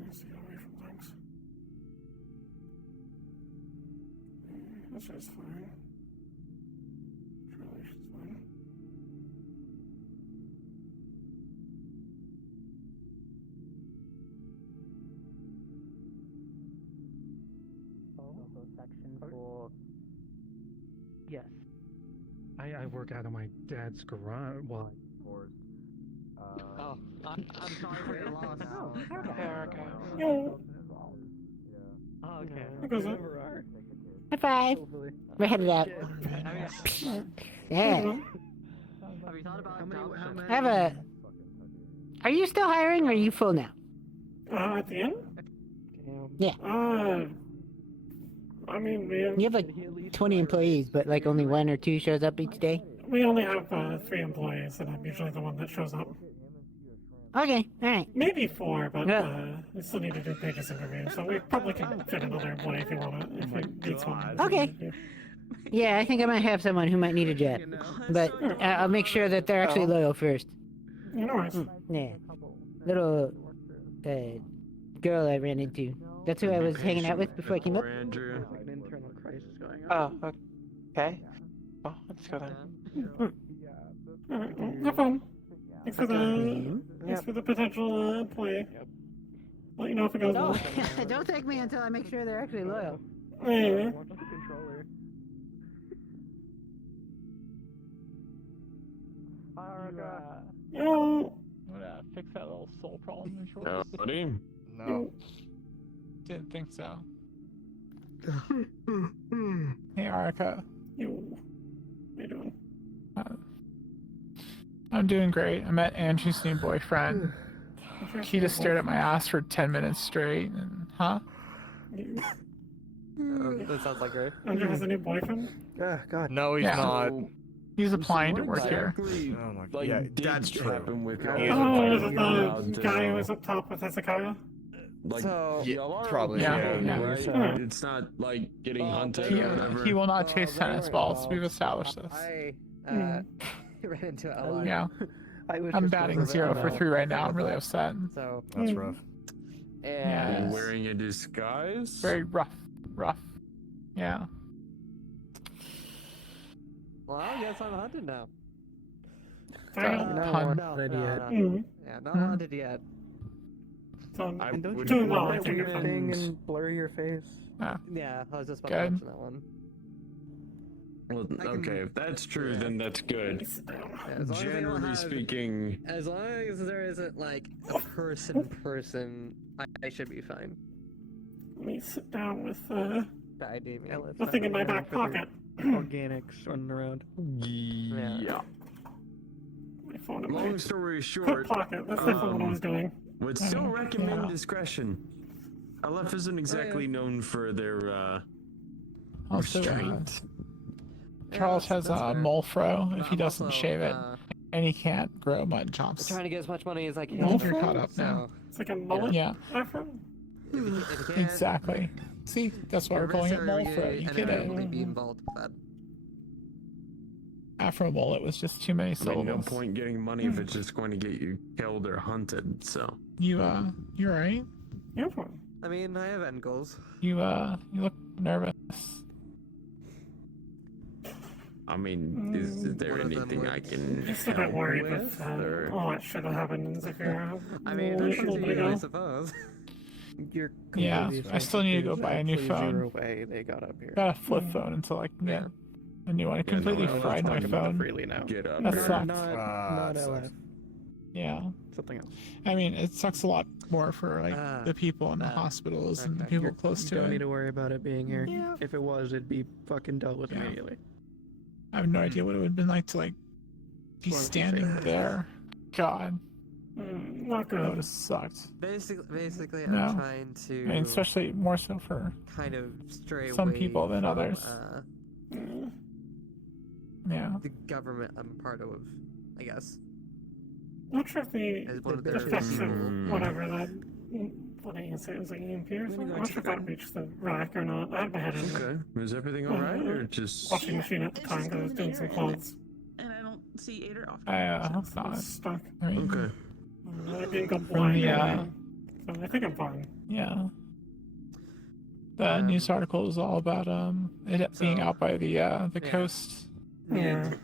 Let's get away from things. That's just fine. Surely she's fine. Also section for... Yes. I work out of my dad's garage. Well, Oh, I'm sorry for your loss. Haruka. Yo. Oh, okay. Because it. High five. We're headed out. Yeah. Have you thought about adoption? I have a... Are you still hiring or are you full now? At the end? Yeah. I mean, You have like 20 employees, but like only 1 or 2 shows up each day? we only have 3 employees, and I'm usually the one that shows up. Okay, alright. Maybe 4, but Yeah. we still need to do pages interviews, so we probably can fit another employee if you want to, if it needs one. Okay. Yeah, I think I might have someone who might need a job. But I'll make sure that they're actually loyal first. You know, worries. Yeah. Little girl I ran into. That's who I was hanging out with before I came up. Andrew. Like an internal crisis going on. Oh, okay. Well, let's go then. Alright, well, have fun. Thanks for the potential employee. Yep. Let you know if it goes No, well. don't thank me until I make sure they're actually loyal. Anyway. Watch the controller. Haruka. Yo. Fix that little soul problem of yours? No, buddy. No. Didn't think so. Hey, Haruka. Yo. How you doing? I'm doing great. I met Angie's new boyfriend. He just stared at my ass for 10 minutes straight. And, huh? That sounds like her. Andrew has a new boyfriend? God. No, he's Yeah. not. He's applying to work here. Oh my god. Like, Yeah, did that's true. happen with Yeah. y'all? Oh, is Like, it you're allowed the to- guy who was up top with Hezekiah? Like, So- y'all are probably, okay, yeah. right? Yeah. It's not like getting hunted He, or whatever. he will not chase they tennis weren't balls. involved. We've established this. I ran into it a I lot. Yeah. I wish I'm this batting was 0 for about- 3 right now. I'm really upset. So, That's rough. Yeah. and Wearing a disguise? Very rough. Rough. Yeah. well, I guess I'm hunted now. Dang. No, Pun. we're not yet. Mm. Yeah, not hunted yet. So, I And don't you would- doing do well, I that think weird it's thing fine. and blur your face? Yeah, I was just about Good. to mention that one. Well, I can- okay, if that's true, then that's good. sit down. Yeah, as long as they don't Generally have- speaking, As long as there isn't like a person, I should be fine. Let me sit down with The ID me. Yeah, let's the not thing in my run back around with pocket. your Organics running around. yeah. My phone in my Long story coat short, pocket. That's definitely what I was doing. would still recommend Yeah. discretion. LF isn't exactly known for their Also, restraint. Charles has that's a fair. mole fro But if he I'm doesn't also, shave it, and he can't grow mud I'm chops. trying to get as much money as I can. Well, You're caught up now. It's like a mullet Yeah, afro. If you can't, exactly. See, that's why we're calling it mole fro. You get it. inevitably be involved with that. Afro mullet was just too many I mean, no syllables. point getting money if it's just going to get you killed or hunted, so. You're right. Yeah, fine. I mean, I have end goals. You look nervous. I mean, is there One of them anything I would- can Just a bit help worried with? with or- all that shit that happened in Zafira. I mean, a that's little to bit you, I ago. suppose. You're Yeah, completely I still need to go because buy a new actually zero phone. way they got up here. Got a flip phone until I can get a new one. I completely no, fried my Talking about phone. freely now. Get up That there. sucks. Not sucks. LF. Yeah, Something else. I mean it sucks a lot more for like Ah, the people in the that- hospitals and the okay. people close You to don't it. need to worry about it being here. Yeah. If it was, it'd be fucking dealt with Yeah. immediately. I have no idea what it would have been like to like be Well, I'm standing saying- there. God, Not that would good. have sucked. Basically, No. I'm trying to I mean, especially more so for kind of stray some away people than from, others. Yeah. the government I'm part of, I guess. Not sure if the As one of The their effects of Mm. whatever that. What did you say? It was like EMP or something? I'm not sure if that reached the rack or not. I had my head in the Okay, is everything alright, or just... washing machine at the It's time just because I was doing some there, clothes. and I don't see Ader often. I hope So I was not. stuck. I mean, Okay. like being from blind. the So I think I'm fine. yeah. The news article is all about it being out by the yeah. coast, Yeah.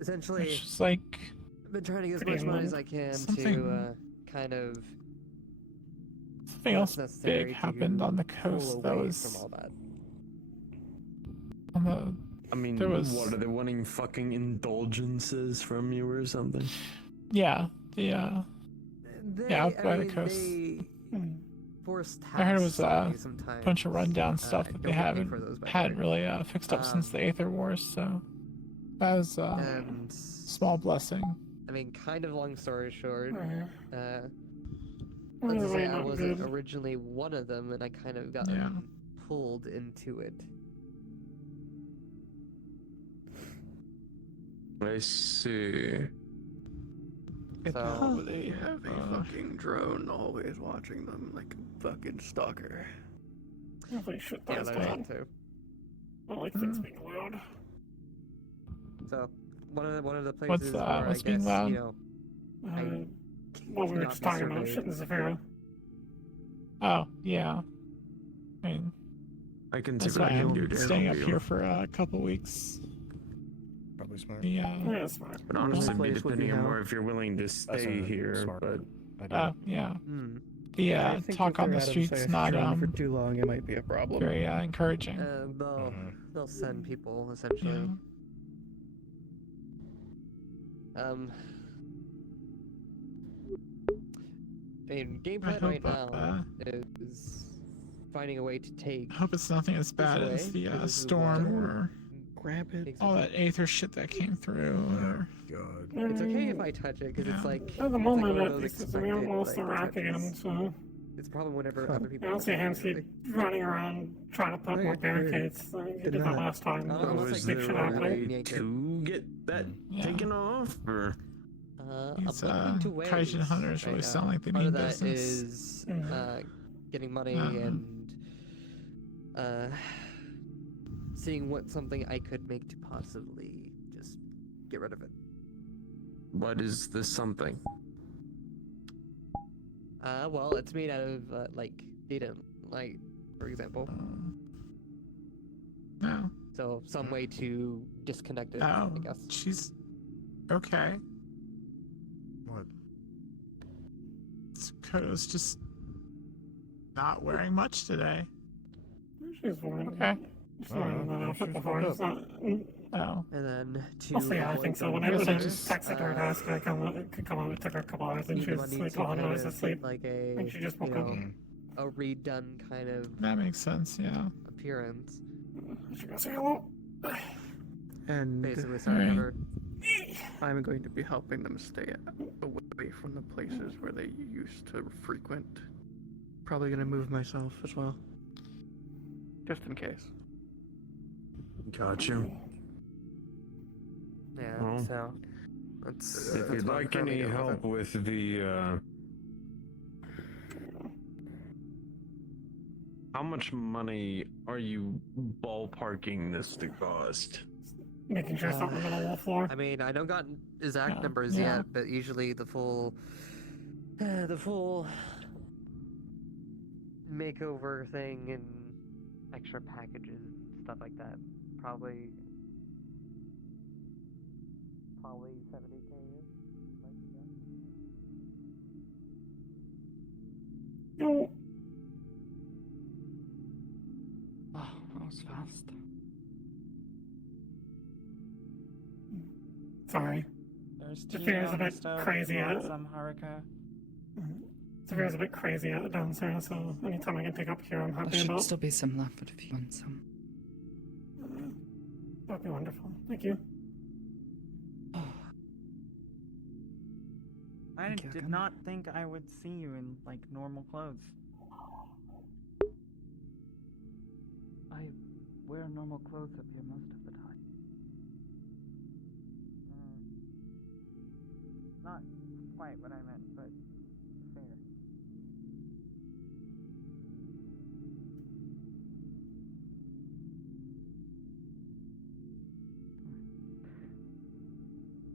Essentially, which is like I've been trying to get as pretty much money as low. I can to Something- kind of something else necessary big to happened on the pull coast that away was from all that. on the I mean, There was- what are they wanting fucking indulgences from you or something? yeah out by the mean, coast. They Hmm. forced I heard it was tasks on me sometimes. bunch of rundown stuff that don't they get paid haven't for those, by the hadn't way. really fixed up since the Aether Wars, so that was And small blessing. I mean, kind of long story short, let's Really just say I not wasn't good. originally one of them, and I kind of got Yeah. pulled into it. I see. So, They have a fucking drone always watching them like a fucking stalker. Hopefully shit yeah, dies there's down. that too. I don't like things being loud. So, one of the places where what's I being guess, loud? you know, Well, we were cannot just be talking about surveyed. shit in Zephyro. Oh yeah, I mean I can see that's what why I can I'm do to staying help up you. here for a couple weeks. Probably smart. Yeah. Yeah, it's fine. But honestly, Place would be depending on how- more if you're willing to stay here, smart. but Idea. Yeah. Hmm. The I think talk if on they're the out of streets sight not drone for too long, it might be a problem. very encouraging. They'll send people essentially. Yeah. I mean, game I plan right hope, now is finding a way to take I hope it's nothing as bad away, as the because this is storm water. or Grab it. all that Aether shit that came through. Or God. It's okay if I touch it because Yeah. it's like At the it's like moment, one of at those least, we expected, almost like, Iraq again, touches. so It's probably whenever other people. I don't see Hansky running around trying to put more Right, barricades. He Did did that not. last time. Oh, There unless was I is big can shit there a figure out happening. way yank it. to get that Yeah. taken off? Or these I'm looking into ways Kaijin hunters really right sound now. like they Part need of that business. is getting money Um, and seeing what something I could make to possibly just get rid of it. what is this something? Well, it's made out of like data, like for example. No. So some way to disconnect it, Oh, I guess. she's okay. What? Koto's just not wearing much today. She's worn Okay. She's worn that outfit before. It's not. Oh. And then to I'll see how I avoid think so. When going I guess was I in just, texted her and asked her to come, could come over, it took her a couple hours and need she the was money like, to oh, no, I kind was of asleep. get like And she just you woke up. know, a redone kind of That makes sense, yeah. appearance. She goes, say hello. And Basically, starting Alright. over. I'm going to be helping them stay away from the places where they used to frequent. Probably going to move myself as well. Just in case. Got you. Yeah, Well, so that's If you'd what I'm like currently any doing with help it. with the, how much money are you ballparking this to cost? Making sure it's not in the middle of the floor. I mean, I don't got exact Yeah, numbers yeah. yet, but usually the full makeover thing and extra packages, stuff like that, probably 70K. No. Oh, that was fast. Sorry. There's Zephyro's a bit crazy at some Haruka. Zephyro's a bit crazy at downstairs, so anytime I can pick up here, I'm There happy should about. still be some left, but if you want some. That'd be wonderful. Thank you. I Thank you, did Hakan. not think I would see you in, like, normal clothes. I wear normal clothes up here most of the time. Not quite what I meant, but fair.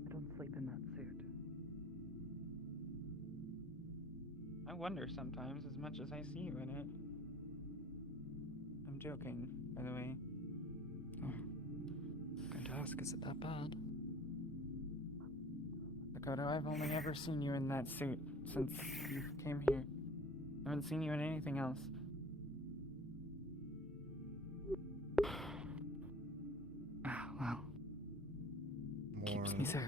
I don't sleep in that suit. I wonder sometimes as much as I see you in it. I'm joking, by the way. Oh. I was going to ask, is it that bad? Dakota, I've only ever seen you in that suit since you came here. I haven't seen you in anything else. Ah, well. Keeps me safe.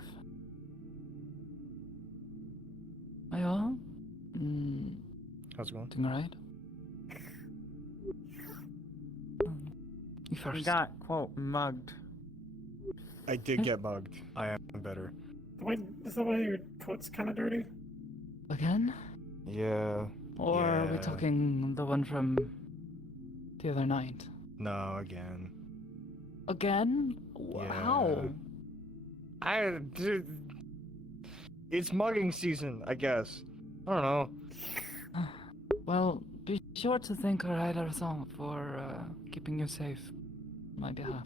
Hi all. How's it going? Doing alright? You first. You got, quote, mugged. I did get bugged. I am better. Wait, is that why your coat's kind of dirty? Again? Yeah. Or are we Yeah. talking the one from the other night? No, again. Again? How? It's mugging season, I guess. I don't know. Well, be sure to thank our rider song for keeping you safe on my behalf.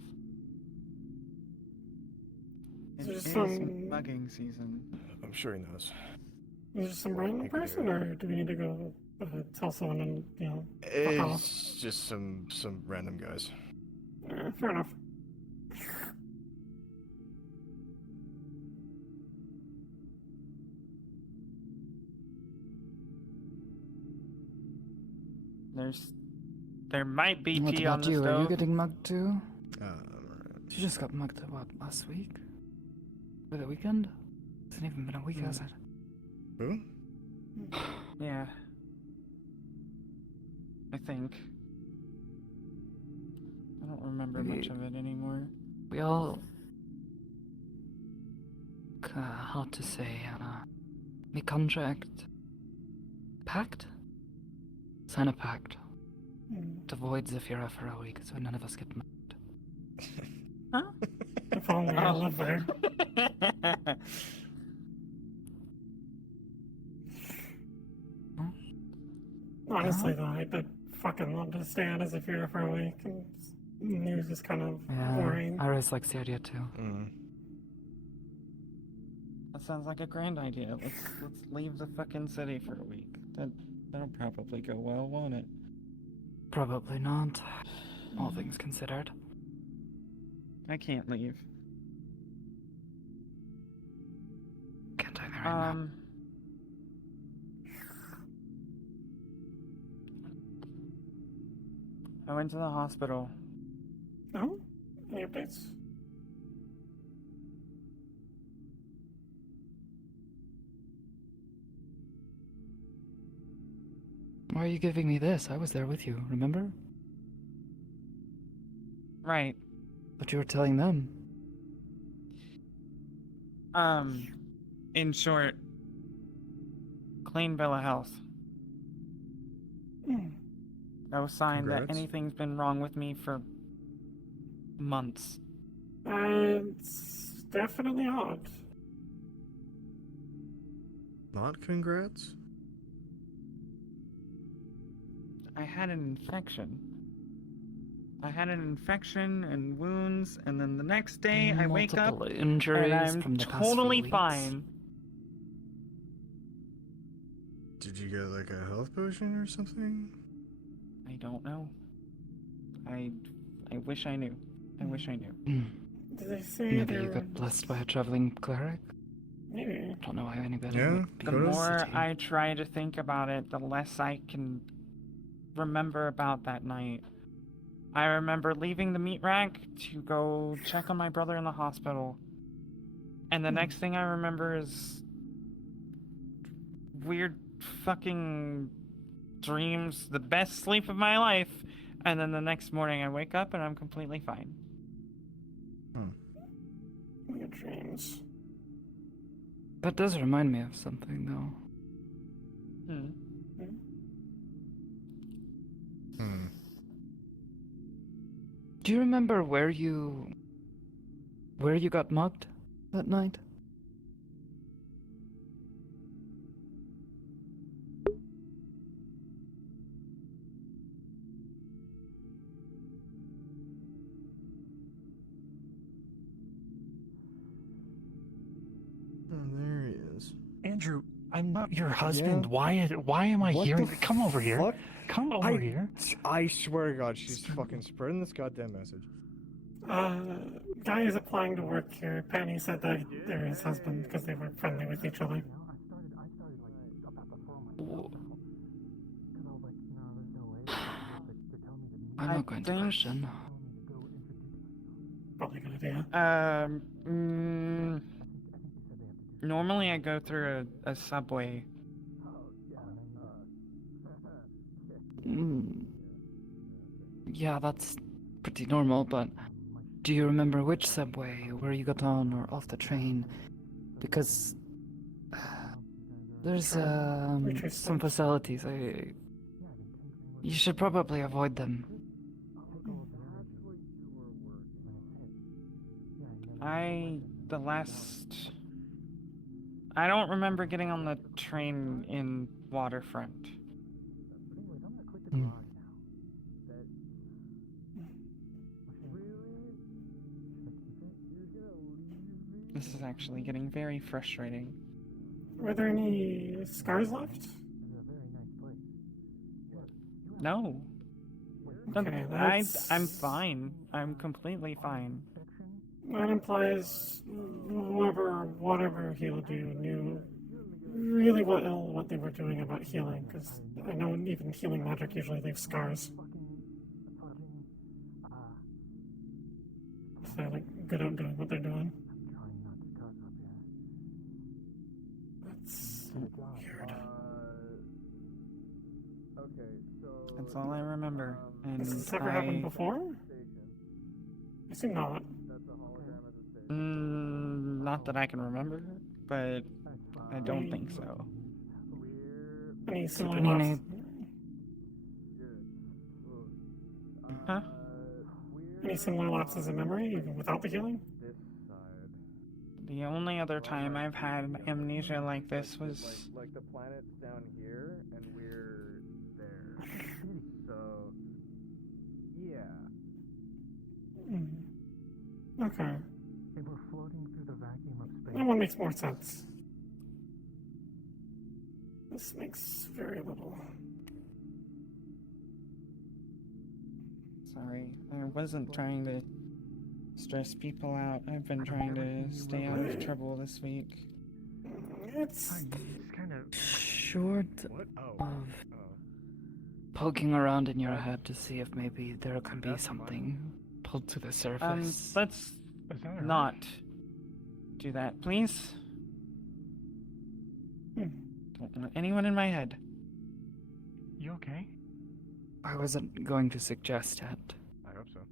It Is is there some- mugging season. I'm sure he knows. Is there some random person, or do we need to go tell someone in, the house? It's just some random guys. Fair enough. There might be What tea on about the you? stove. Are you getting mugged too? Alright. You just got mugged, what, last week? For the weekend? It hasn't even been a week, has it? Who? Yeah. I think. I don't remember much of it anymore. We all... how to say, make contract... Pact? Sign a pact. To avoid Zephyra for a week, so none of us get mugged. Huh? If only I lived there. Honestly, though, I did fucking love to stay out as a fear for a week, and news is kind of boring. Iris likes the idea too. That sounds like a grand idea. Let's leave the fucking city for a week. That'll probably go well, won't it? Probably not. All things considered. I can't leave. Can't either right now. I went to the hospital. No? Any updates? Why are you giving me this? I was there with you, remember? Right. But you were telling them. In short, clean bill of health. No sign that Congrats. anything's been wrong with me for months. It's definitely odd. Not congrats? I had an infection. I had an infection and wounds, and then the next day I wake up Multiple injuries and I'm from the past totally few weeks. fine. Did you get like a health potion or something? I don't know. I wish I knew. I wish I knew. Did they say Maybe there you got was- blessed by a traveling cleric? Maybe. Don't know why anybody Yeah, would be The go to in the more city. I try to think about it, the less I can remember about that night. I remember leaving the meat rack to go check on my brother in the hospital. And the next thing I remember is weird fucking dreams, the best sleep of my life. And then the next morning I wake up and I'm completely fine. Weird dreams. That does remind me of something, though. Do you remember where you got mugged that night? Oh, there he is. Andrew, I'm not your husband. Yeah. Why am I What hearing? the Come over here. fuck? Come over here. I swear to God, she's fucking spreading this goddamn message. Guy is applying to work here. Penny said that they're his husband because they were friendly with each other. I'm not going to question. Probably a good idea. Normally I go through a subway. Yeah, that's pretty normal, but do you remember which subway, where you got on or off the train? Because there's some facilities. You should probably avoid them. I don't remember getting on the train in Waterfront. This is actually getting very frustrating. Were there any scars left? No. Okay, I'm fine. I'm completely fine. That implies whoever, whatever he'll do, knew really what they were doing about healing, because I know even healing magic usually leaves scars. So they're like good at doing what they're doing. That's weird. That's all I remember. And Has this ever happened before? I assume not. Not that I can remember, but I don't think so. Any similar lapses? Huh? Any similar lapses in memory, even without the healing? The only other time I've had amnesia like this was... Like the planet's down here, and we're there. So, yeah. Okay. They were floating through the vacuum of space. That one makes more sense. This makes very little. Sorry, I wasn't trying to stress people out. I've been trying to stay out of trouble this week. It's kind of short of poking around in your head to see if maybe there can be something pulled to the surface. Let's not do that, please. Don't want anyone in my head. You okay? I wasn't going to suggest it. I hope so. I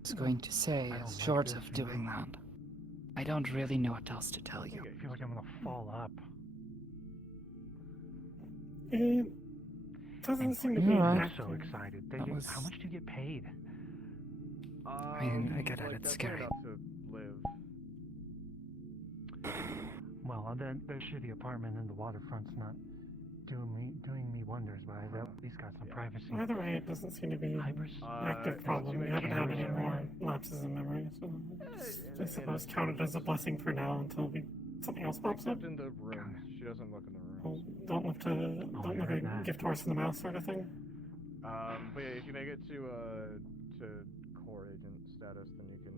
was going to say, short of doing that, I don't really know what else to tell you. I feel like I'm gonna fall up. It doesn't seem to be I'm so excited. How much do you get paid? I mean, I get it, it's scary. Well, that shitty apartment in the waterfront's not doing me wonders, but I've at least got some privacy. Either way, it doesn't seem to be an active problem. We haven't had any more lapses in memory, so I suppose count it as a blessing for now until something else pops up. In the room. She doesn't look in the room. Well, don't look a gift horse in the mouth sort of thing. But yeah, if you make it to core agent status, then you can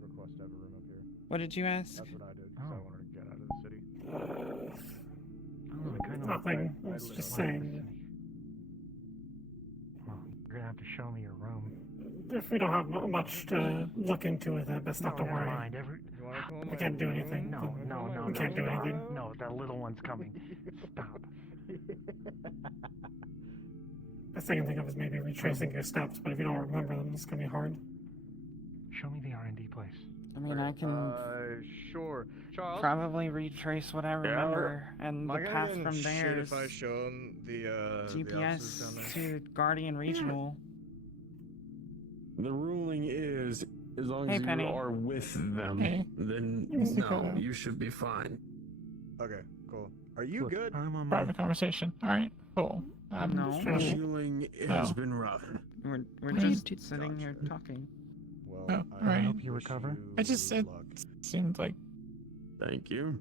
request to have a room up here. What did you ask? That's what I did, because I wanted to get out of the city. Nothing. I was just saying. Well, you're gonna have to show me your room. If we don't have much to look into with it, best not to worry. Mind. We can't do anything. No. We can't do anything. No, that little one's coming. Stop. Best thing I can think of is maybe retracing your steps, but if you don't remember them, it's gonna be hard. Show me the R&D place. I mean, I can sure. Charles? probably retrace what I remember, and the path from there is if I show him the GPS to Guardian Regional. The ruling is, as long Hey, as you Penny. are with them, Hey. then no, you should be fine. Okay, cool. Are you good? I'm on my... Private conversation. All right, cool. No. Healing has been rough. We're just sitting here talking. Well, Oh, I alright. hope you recover. I just said, seemed like Thank you.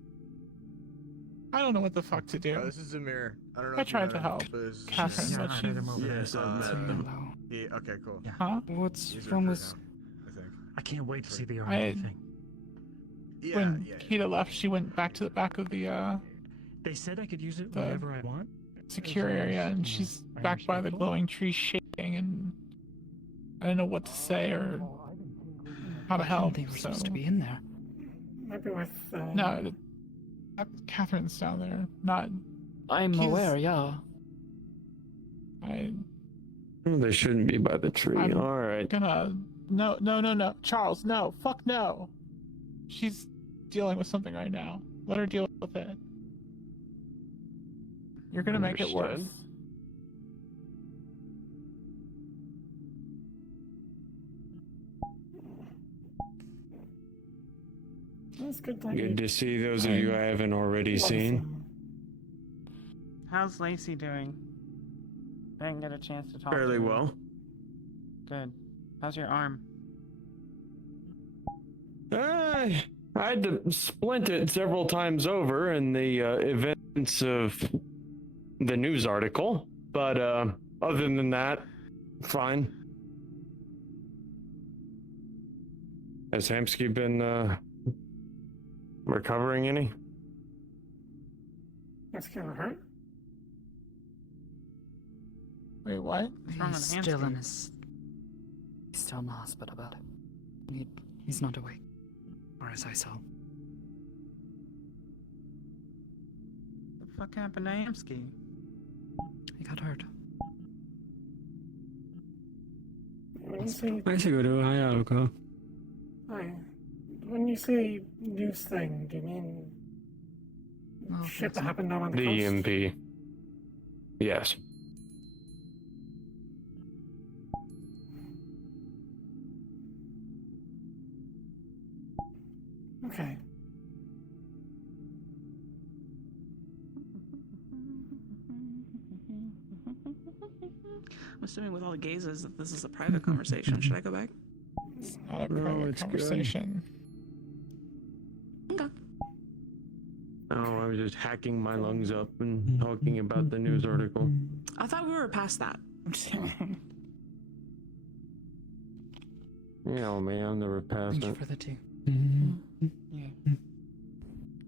I don't know what the fuck to do. This is Amir. I don't know I if you tried met to him, help but this is Catherine, Amir. but she's... Yes, I've met them. Okay, cool. Huh? What's He's wrong recruit with... now, I think. I can't wait to see the I- RNA thing. Yeah, When yeah. Kita left, she went back to the back of the They said I could use it the- whenever I want. secure area, and she's back by the glowing tree shaking, and I don't know what to say or how to help. They were So supposed to be in there. Maybe with. no, Catherine's down there. Not I'm He's- aware, yeah. I. They shouldn't be by the tree. I'm All right. Gonna no, Charles, no, fuck no. She's dealing with something right now. Let her deal with it. You're gonna make it worse. Understood. That's good. Good to see those of you I haven't already seen. How's Lacey doing? I didn't get a chance to talk Fairly to her. well. Good. How's your arm? I had to splint it several times over in the events of the news article, but other than that, fine. Has Hamsky been recovering any? That's kind of hurt. Wait, what? What's wrong with He's still in Hansky? his... He's still in the hospital about it. He's not awake. Or as I saw. The fuck happened to Amsky? He got hurt. When you say Hi, Haruka. hi, when you say news thing, do you mean Oh, shit that that's happened down on the The coast? EMP. Yes. Okay. I'm assuming with all the gazes that this is a private conversation. Should I go back? It's not a No, private it's good. conversation. Okay. Oh, I was just hacking my lungs up and talking about the news article. I thought we were past that. Yeah, man, I'm never past Thank you it. for the tea. Yeah.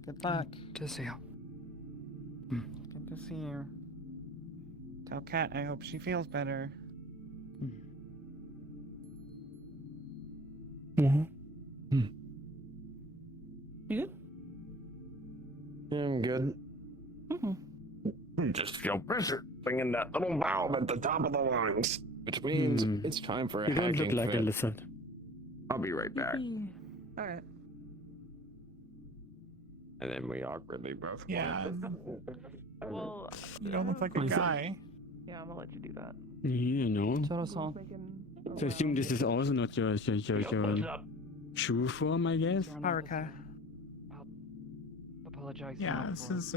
Good luck. To see you. Good to see you. Tell Kat I hope she feels better. Mm-hmm. You good? Yeah, I'm good. Just feel pressure singing that little valve at the top of the lungs, which means it's time for a You don't hacking look like a fit. lizard. I'll be right back. All right. And then we awkwardly both. Yeah. Well, You don't look like a guy. yeah, I'm gonna let you do that. You know. So, So I assume this is also not your true form, I guess. Haruka. I'll apologize Yeah, now this for is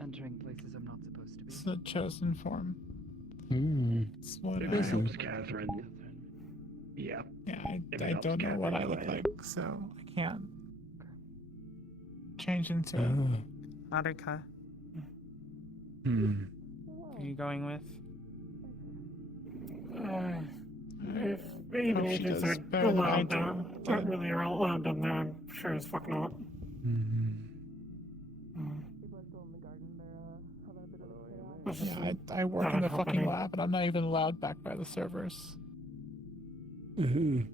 entering places I'm not supposed to be. it's the chosen form. It's what It I, is Catherine. Yeah. yeah, I don't know what I look like, so I can't change into it. Haruka. Hmm. Who are you going with? If even Hope she agents does aren't better than I allowed do. down, aren't really allowed down there, I'm sure as fuck not. That's just Yeah, I work not in the happening. fucking lab, and I'm not even allowed back by the servers. Ooh.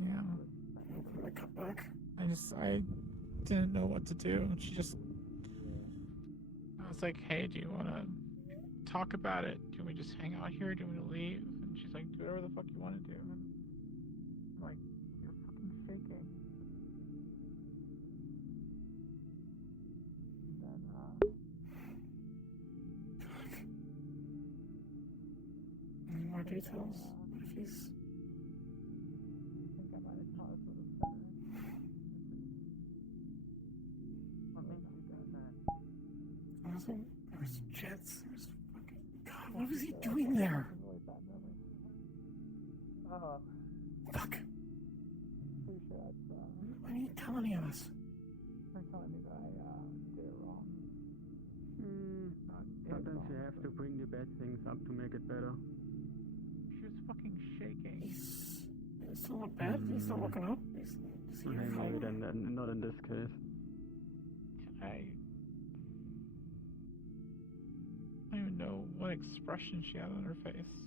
Yeah. I cut back. I didn't know what to do. She just, I was like, hey, do you want to talk about it? Do we just hang out here? Do we leave? And she's like, do whatever the fuck you want to do. And I'm like, you're fucking faking. Any more details? If he's honestly, there was jets. There was fucking God. What was he doing there? Fuck. Pretty sure that's, Why didn't you tell any of us? her telling me that I, did it wrong. Not did it Sometimes you wrong, have to but bring the bad things up to make it better. she was fucking shaking. He's still not bad. He's not woken up. Is he Maybe fine? then not in this case. I don't even know what expression she had on her face.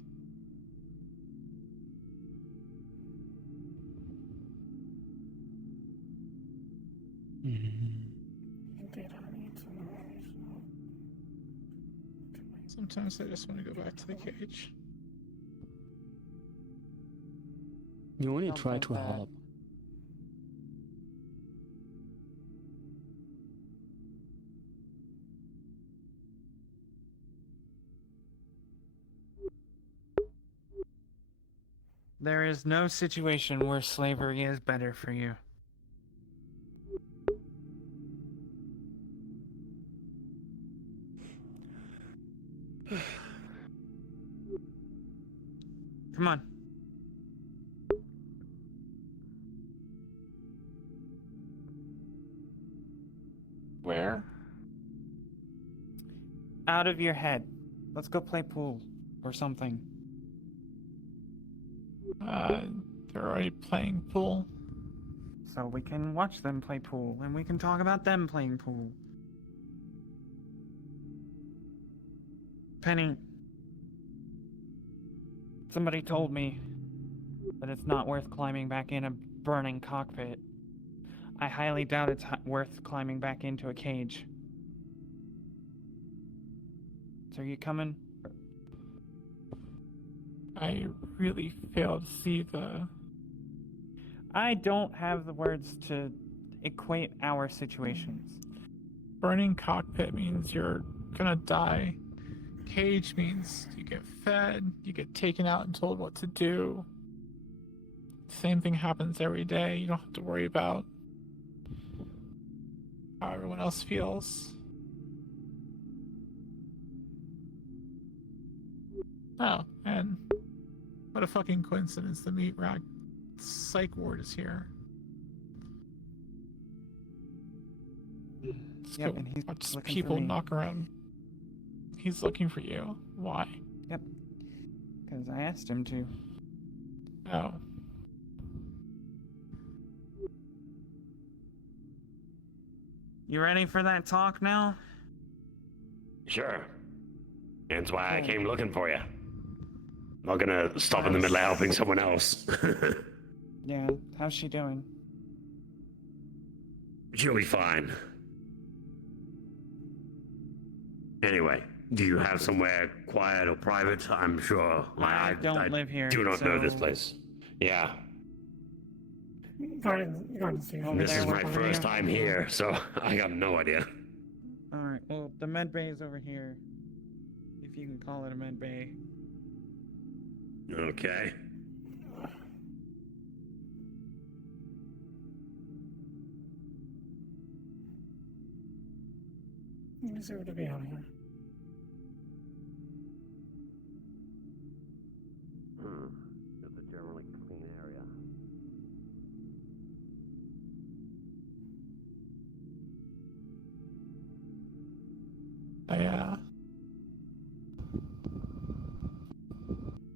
Indeed, I need to know. Sometimes I just want to go back to the cage. You only Don't try think to that- help. There is no situation where slavery is better for you. Come on. Where? Out of your head. Let's go play pool or something. They're already playing pool. So we can watch them play pool and we can talk about them playing pool. Penny. Somebody told me that it's not worth climbing back in a burning cockpit. I highly doubt it's worth climbing back into a cage. So are you coming? I really fail to see the... I don't have the words to equate our situations. Burning cockpit means you're gonna die. Cage means you get fed, you get taken out and told what to do. Same thing happens every day. You don't have to worry about how everyone else feels. Oh, and what a fucking coincidence, the meat rack psych ward is here. Let's Yep, go and he's watch looking for people me. knock around. He's looking for you. Why? Yep. Because I asked him to. Oh. You ready for that talk now? Sure. That's why I came looking for you. Not gonna stop in the middle of helping someone else. Yeah, how's she doing? She'll be fine. Anyway, do you have somewhere quiet or private? I'm sure. I don't live here, do not know this so- place. Yeah. Gardens here. Over This there is my working first for you? time here, so I got no idea. Alright, well, the med bay is over here. If you can call it a med bay. Okay. You deserve to be out of here. It's a generally clean area.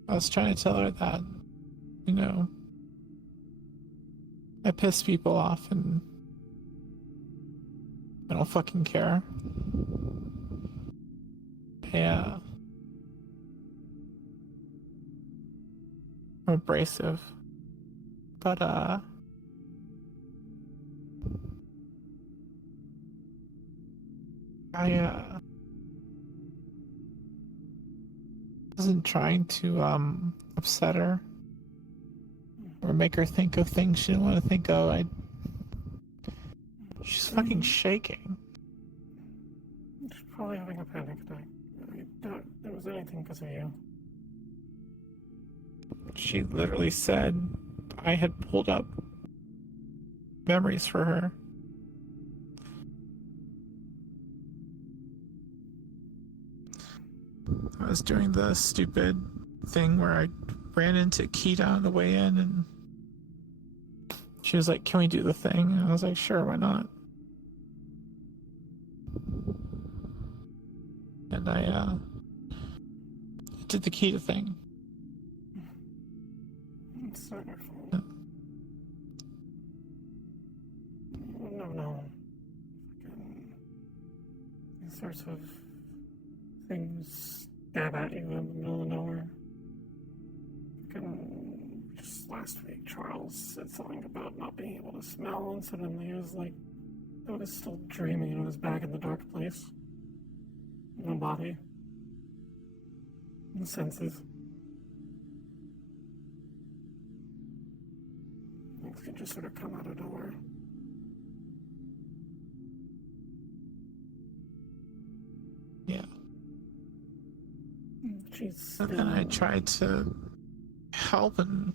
I was trying to tell her that, you know, I piss people off and I don't fucking care. Yeah. I'm abrasive. But, I wasn't trying to, upset her. Or make her think of things she didn't want to think of. She's fucking shaking. She's probably having a panic attack. I doubt it was anything because of you. She literally said I had pulled up memories for her. I was doing the stupid thing where I ran into Kita on the way in, and she was like, "Can we do the thing?" And I was like, "Sure, why not?" And I did the Kita thing. It's not your fault. No. These sorts of things stab at you in the middle of nowhere. Just last week, Charles said something about not being able to smell, and suddenly it was like I was still dreaming and I was back in the dark place. No body. No senses. Things can just sort of come out of nowhere. Yeah. She's And then I tried to help and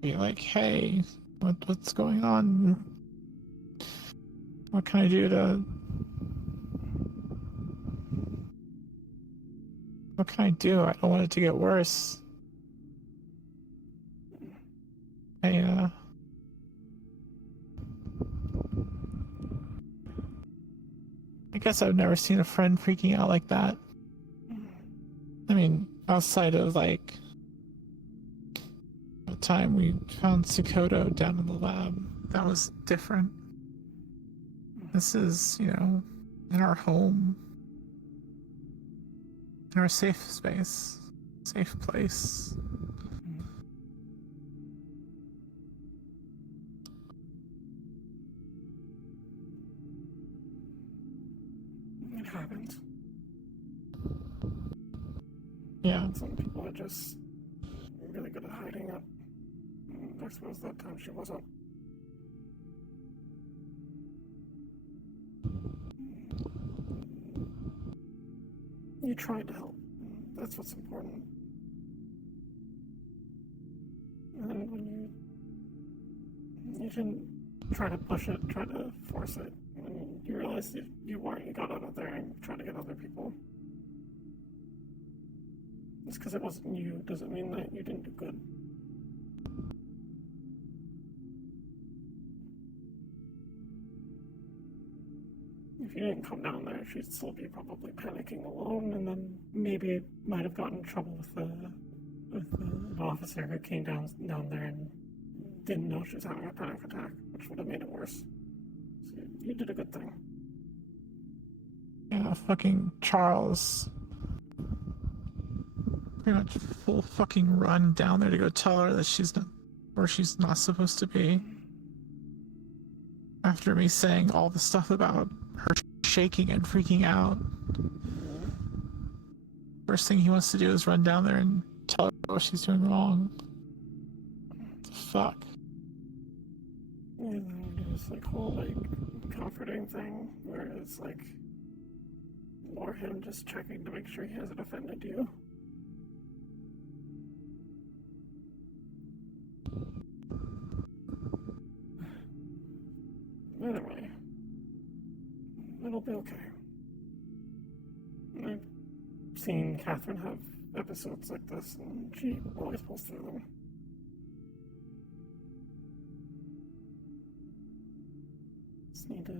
be like, "Hey, what's going on? What can I do to... What can I do? I don't want it to get worse." I guess I've never seen a friend freaking out like that. I mean, outside of like the time we found Sakoto down in the lab, that was different. This is, in our home, in our safe space, safe place. It happens. Yeah. Some people are just really good at hiding it. I suppose that time she wasn't. You tried to help. That's what's important. And then when you didn't try to push it, try to force it, when you realized you weren't, you got out of there and tried to get other people. Just because it wasn't you doesn't mean that you didn't do good. If you didn't come down there, she'd still be probably panicking alone, and then maybe might have gotten in trouble with an officer who came down there and didn't know she was having a panic attack, which would have made it worse. So you did a good thing. Yeah, fucking Charles. Pretty much full fucking run down there to go tell her that she's not where she's not supposed to be. After me saying all the stuff about her shaking and freaking out. First thing he wants to do is run down there and tell her what she's doing wrong. What the fuck? And then there's like whole comforting thing where it's like more him just checking to make sure he hasn't offended you. Anyway, it'll be okay. I've seen Catherine have episodes like this, and she always pulls through them. Just need to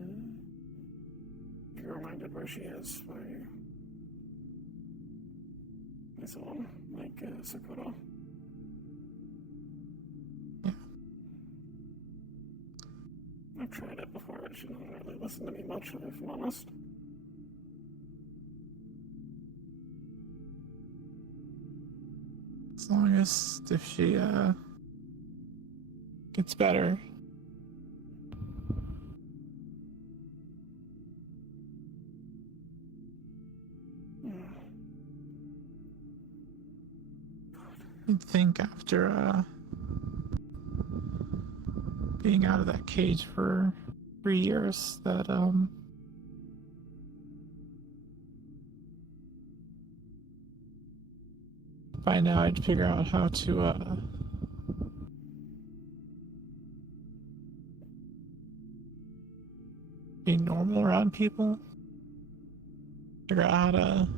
be reminded where she is by someone like Sakoto. I've tried it before, but she doesn't really listen to me much, if I'm honest. As long as if she gets better. You'd think after being out of that cage for 3 years that by now I'd figure out how to be normal around people. Figure out how to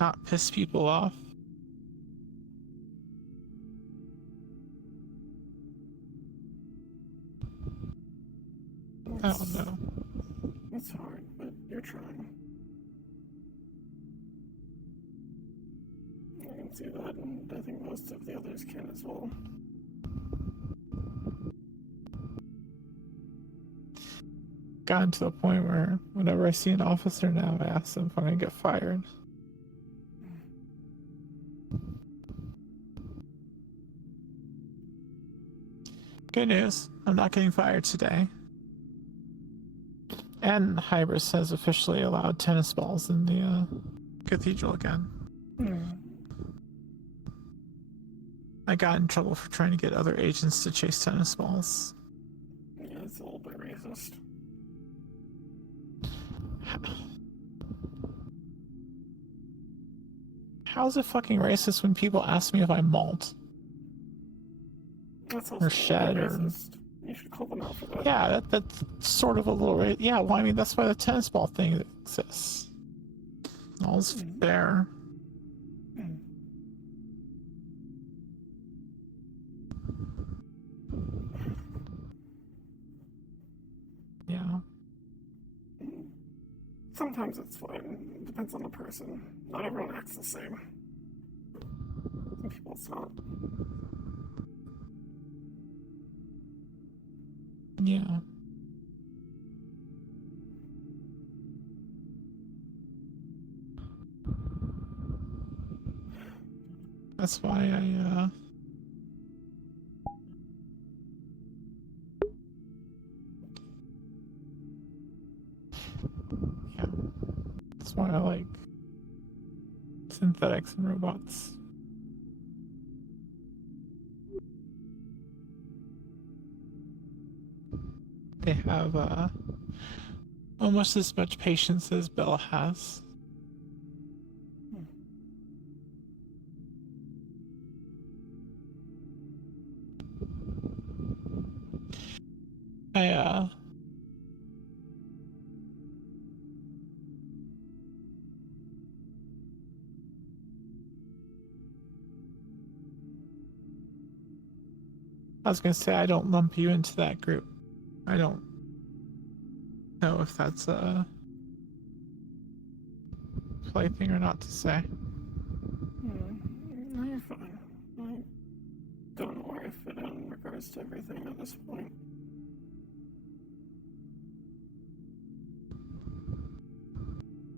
not piss people off. I don't know. It's hard, but you're trying. I can see that, and I think most of the others can as well. Gotten to the point where whenever I see an officer now, I ask them if I'm gonna get fired. Good news, I'm not getting fired today. And Hybris has officially allowed tennis balls in the cathedral again. I got in trouble for trying to get other agents to chase tennis balls. Yeah, it's a little bit racist. How is it fucking racist when people ask me if I malt? That's also Or shed or... racist. You should call them out for that. Yeah, that's sort of a little... Yeah, well, I mean, that's why the tennis ball thing exists. All's fair. Yeah. Sometimes it's fine. It depends on the person. Not everyone acts the same. Some people it's not. Yeah. That's why I, yeah. That's why I like synthetics and robots. They have, almost as much patience as Bella has. I was gonna say, I don't lump you into that group. I don't know if that's a polite thing or not to say. No, you're fine. I don't know where I fit in regards to everything at this point.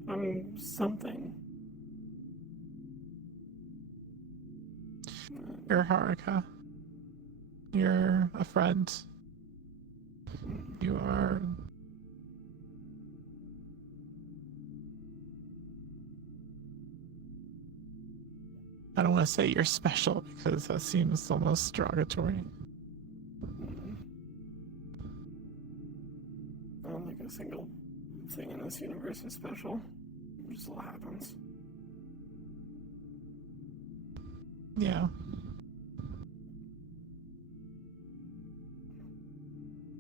I'm something. You're Haruka. You're a friend. You are... I don't want to say you're special because that seems almost derogatory. I don't think a single thing in this universe is special. It just all happens. Yeah.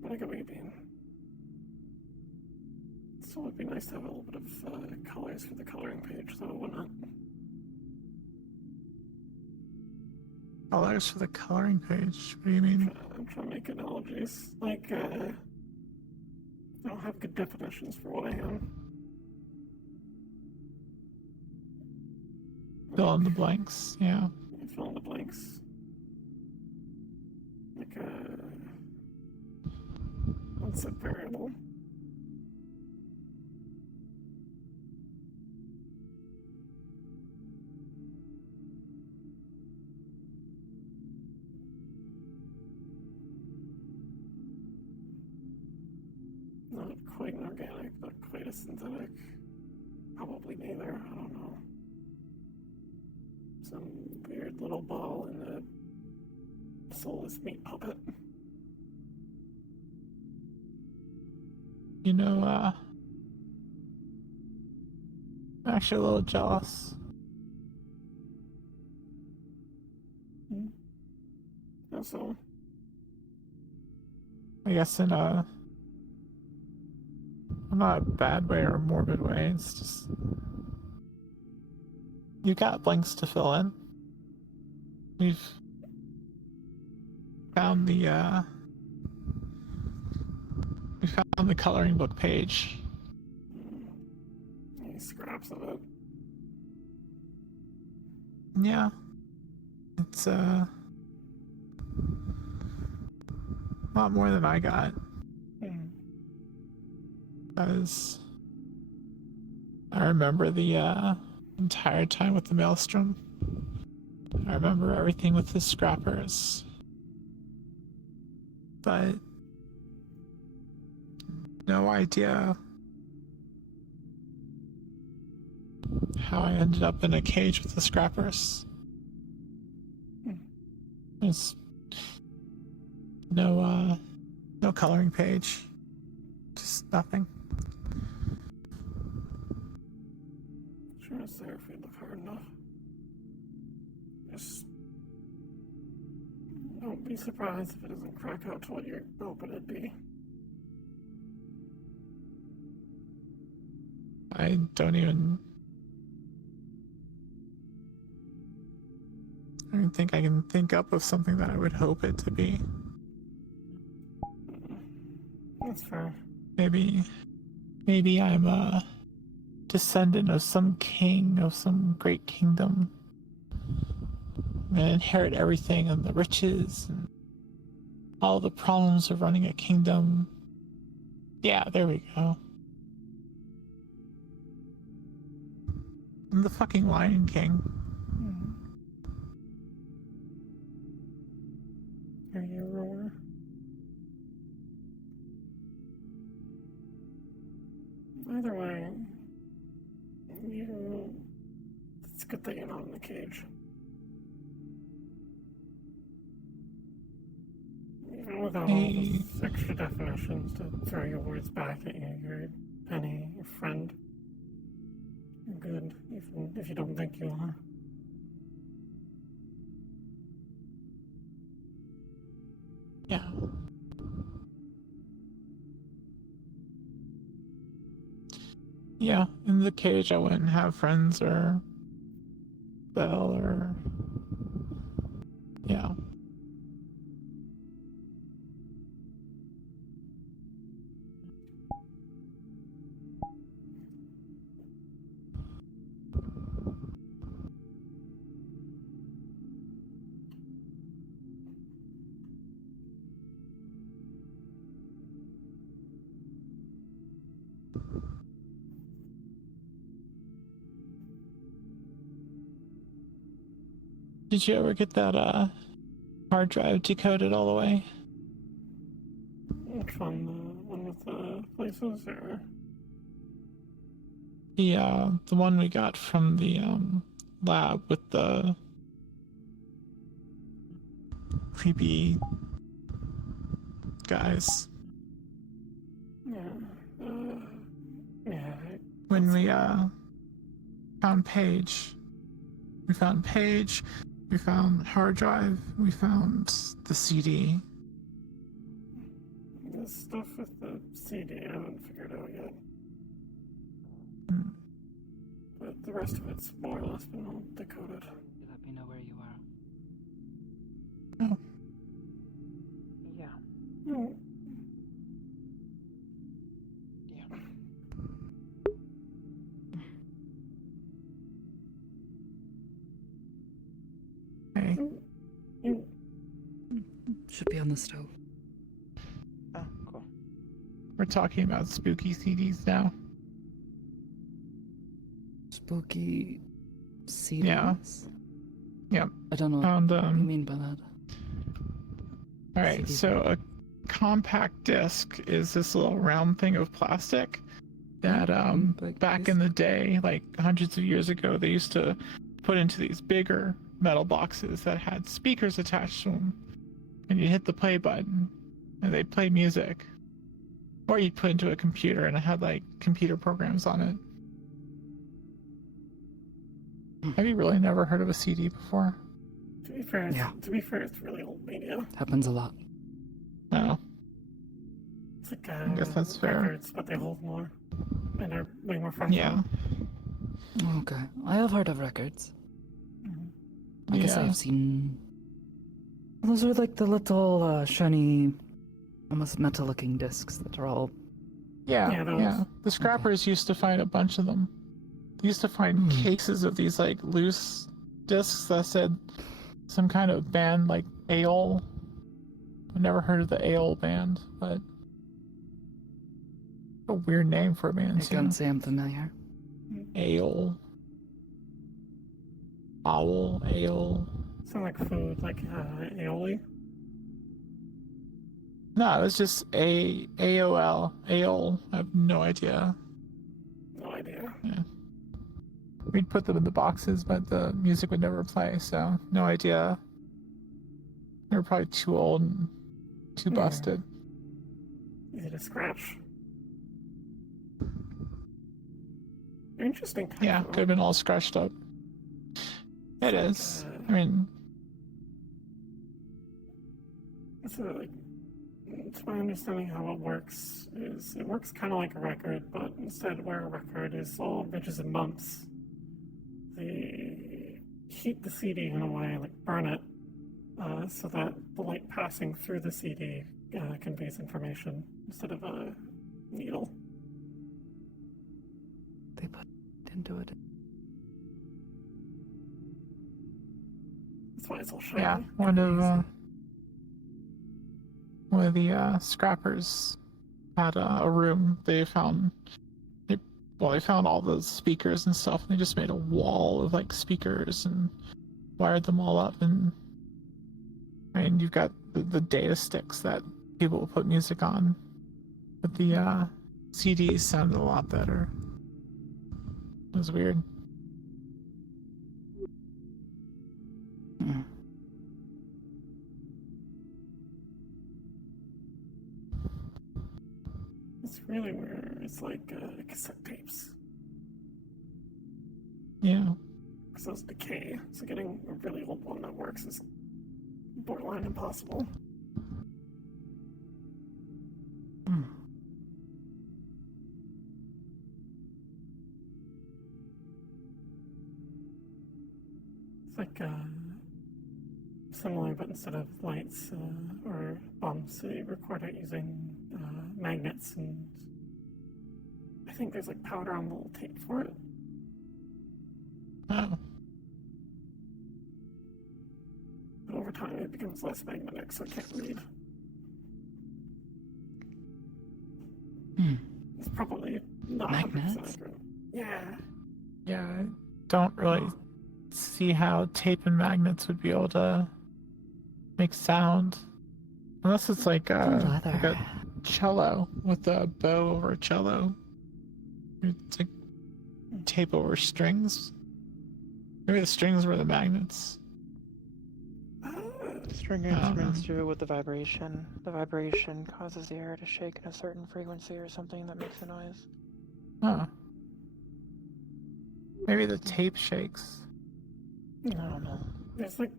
I get what you mean. Still would be nice to have a little bit of colors for the coloring page, though, wouldn't it? Colors for the coloring page? What do you mean? I'm trying to make analogies. Like, I don't have good definitions for what I am. Fill in the blanks, yeah. Fill in the blanks. Like a... What's a variable? Not quite an organic, but quite a synthetic. Probably neither, I don't know. Some weird little ball in a soulless meat puppet. You know, I'm actually a little jealous. How so? I guess in a... not a bad way or a morbid way, it's just... you've got blanks to fill in. We've found the coloring book page. Any scraps of it? Yeah. It's a lot more than I got. Because I remember the entire time with the Maelstrom. I remember everything with the scrappers. But no idea how I ended up in a cage with the scrappers. There's no coloring page. Just nothing. Sure it's there if you look hard enough. Just don't be surprised if it doesn't crack out to what you're hoping it'd be. I don't even think I can think up of something that I would hope it to be. That's fair. Maybe I'm a descendant of some king of some great kingdom and inherit everything and the riches and all the problems of running a kingdom. Yeah, there we go. I'm the fucking Lion King. Are you a rower? Either way, it's a good thing you're not in the cage. Even without all those extra definitions to throw your words back at you, you're Penny, your friend. You're good, even if you don't think you are. Yeah. Yeah, in the cage I wouldn't have friends or Belle or... Yeah. Did you ever get that hard drive decoded all the way? Which one? The one with the places, or? The one we got from the lab with the creepy guys. Yeah. Yeah. When we found Paige. We found Paige, we found hard drive, we found the CD. The stuff with the CD I haven't figured out yet. But the rest of it's more or less been all decoded. Let me know where you are. Oh. Yeah. No. Hey. Should be on the stove. Oh, cool. We're talking about spooky CDs now. Spooky CDs? Yeah. Yep. I don't know Found, what you mean by that. Alright, so a compact disc is this little round thing of plastic that back in the day, like hundreds of years ago, they used to put into these bigger metal boxes that had speakers attached to them, and you hit the play button and they'd play music, or you'd put into a computer and it had like computer programs on it. Have you really never heard of a CD before? To be fair, it's really old media. Happens a lot. No. It's like I guess that's fair. records, but they hold more and are way more functional. Yeah. Okay, I have heard of records. Yes, Yeah. I've seen. Those are like the little shiny, almost metal-looking discs that are all. Yeah, yeah. The scrappers used to find a bunch of them. They used to find cases of these like loose discs that said some kind of band like AOL. I've never heard of the AOL band, but a weird name for a band I too. can't say I'm familiar. AOL. Owl, AOL. Sound like food, like aioli. No, it was just AOL. AOL. I have no idea. No idea. Yeah. We'd put them in the boxes, but the music would never play, so no idea. They were probably too old and too busted. Easy to scratch. Interesting. Yeah, could have been all scratched up. It is. I mean, So, like, to my understanding, how it works is it works kind of like a record, but instead, where a record is all ridges and bumps, they heat the CD in a way, like burn it, so that the light passing through the CD conveys information instead of a needle. They put into it. That's why it's all shiny. yeah, one of the scrappers had a room. They found all the speakers and stuff, and they just made a wall of like speakers and wired them all up. And I mean, you've got the data sticks that people will put music on, but the CDs sounded a lot better. It was weird. It's really weird. It's like cassette tapes. Yeah. Because those decay. So getting a really old one that works is borderline impossible. It's like similar, but instead of lights or bumps, they record it using magnets, and I think there's like powder on the little tape for it. Oh. But over time, it becomes less magnetic, so it can't read. It's probably not 100% Magnets? accurate. Yeah. Yeah, I don't really see how tape and magnets would be able to make sound. Unless it's like a cello with a bow over a cello. It's like tape over strings. Maybe the strings were the magnets. String instruments do it with the vibration. The vibration causes the air to shake in a certain frequency or something that makes a noise. Huh. Maybe the tape shakes. I don't know. There's like,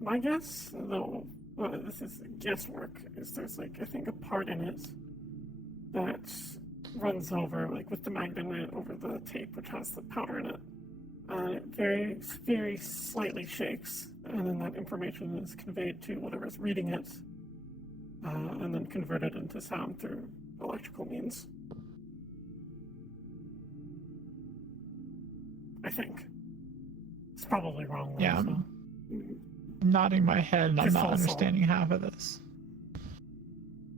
my guess, though, this is guesswork, is there's like, I think a part in it that runs over, like with the magnet over the tape, which has the powder in it. It very, very slightly shakes, and then that information is conveyed to whatever's reading it, and then converted into sound through electrical means. I think. It's probably wrong, though, Yeah, so. I'm nodding my head and I'm Just not false understanding half of this.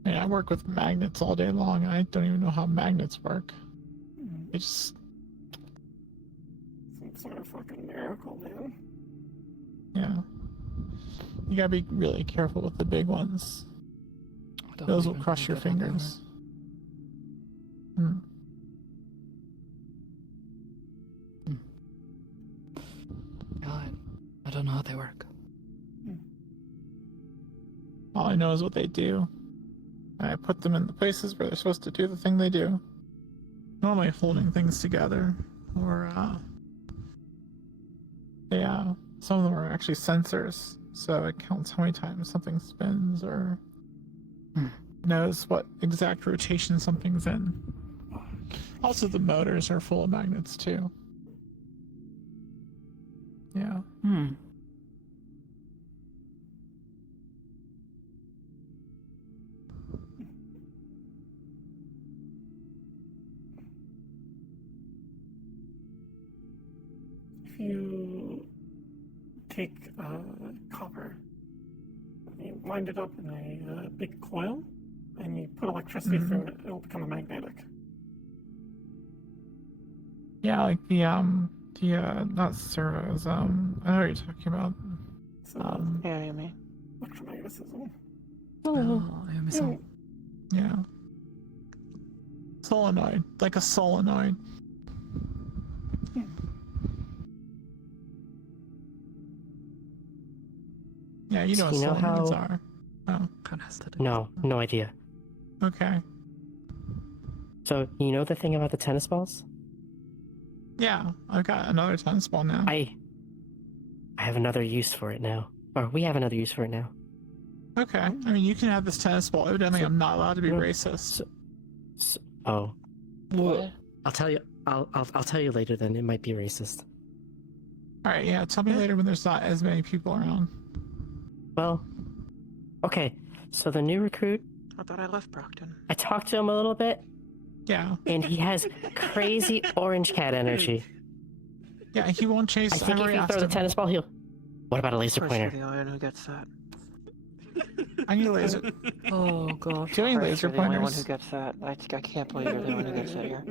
I work with magnets all day long, and I don't even know how magnets work. It's Some sort of fucking miracle, man. yeah. You gotta be really careful with the big ones. Don't Those will even crush your think about fingers. Hmm. I don't know how they work. All I know is what they do. I put them in the places where they're supposed to do the thing they do. Normally holding things together, or some of them are actually sensors, so it counts how many times something spins, or knows what exact rotation something's in. Also, the motors are full of magnets too. Yeah. If you take copper, you wind it up in a big coil, and you put electricity through it, it'll become a magnetic. Yeah, like the not servos. I know what you're talking about. So, Yeah, you mean. electromagnetism. Yeah. Solenoid, like a solenoid. Yeah, you know what You know solenoids how- are. Oh. No, no idea. Okay. So, you know the thing about the tennis balls? Yeah, I've got another tennis ball now. I have another use for it now. Or we have another use for it now. Okay. I mean, you can have this tennis ball. Evidently, I'm not allowed to be racist. Oh. Well, I'll tell you. I'll tell you later. Then it might be racist. All right. Yeah. Tell me later when there's not as many people around. Well, okay. So the new recruit. I thought I left Brockton. I talked to him a little bit. Yeah. And he has crazy orange cat energy. Yeah, he won't chase. I think if you throw the tennis ball, he'll. What about a laser Of course pointer? you're the only one who gets that. I need a laser. Oh god. Doing laser You're the only one pointers. who gets that. I can't believe you're the one who gets that here.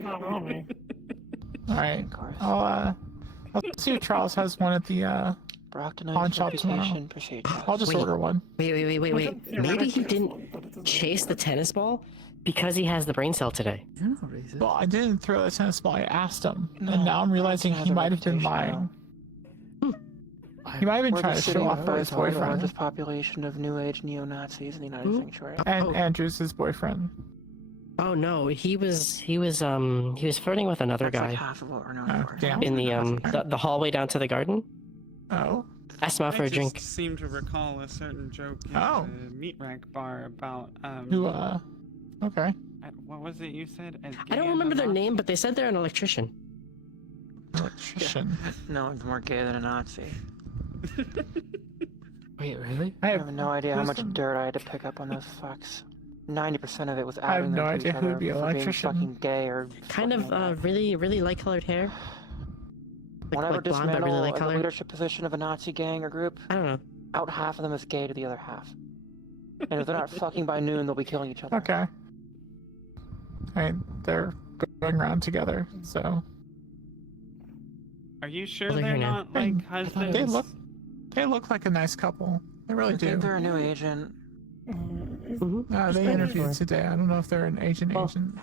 All right. I'll see if Charles has one at the Brockton pawn shop tomorrow. identification procedure. I'll just order one. Wait. Maybe he didn't chase the tennis ball because he has the brain cell today. Well, I didn't throw the tennis ball. I asked him, and now I'm realizing he might have been lying. He might have been We're trying the to city show off with for by his far the boyfriend. largest population of New Age neo-Nazis in the United Sanctuary. And Andrew's his boyfriend. Oh no, he was flirting with another That's guy. like half of what we're known for. Damn. In the hallway down to the garden. Oh. Asked him out for a I drink. just seem to recall a certain joke in Oh. the meat rack bar about Who okay. what was it you said? I don't remember their name, but they said they're an electrician. Electrician. No one's more gay than a Nazi. Wait, really? I have no idea how much dirt I had to pick up on those fucks. 90% of it was adding no them to idea each who would other be for being electrician. fucking gay or Kind of really light colored hair. whenever like blonde, but really dismantle light a colored. leadership position of a Nazi gang or group, I don't know. out half of them is gay to the other half. And if they're not fucking by noon, they'll be killing each other. Okay. I mean, they're going around together, so. Are you sure Well, they're they're here now. not like husbands? They look like a nice couple. They really I do. think they're a new agent. They interviewed today. I don't know if they're an agent.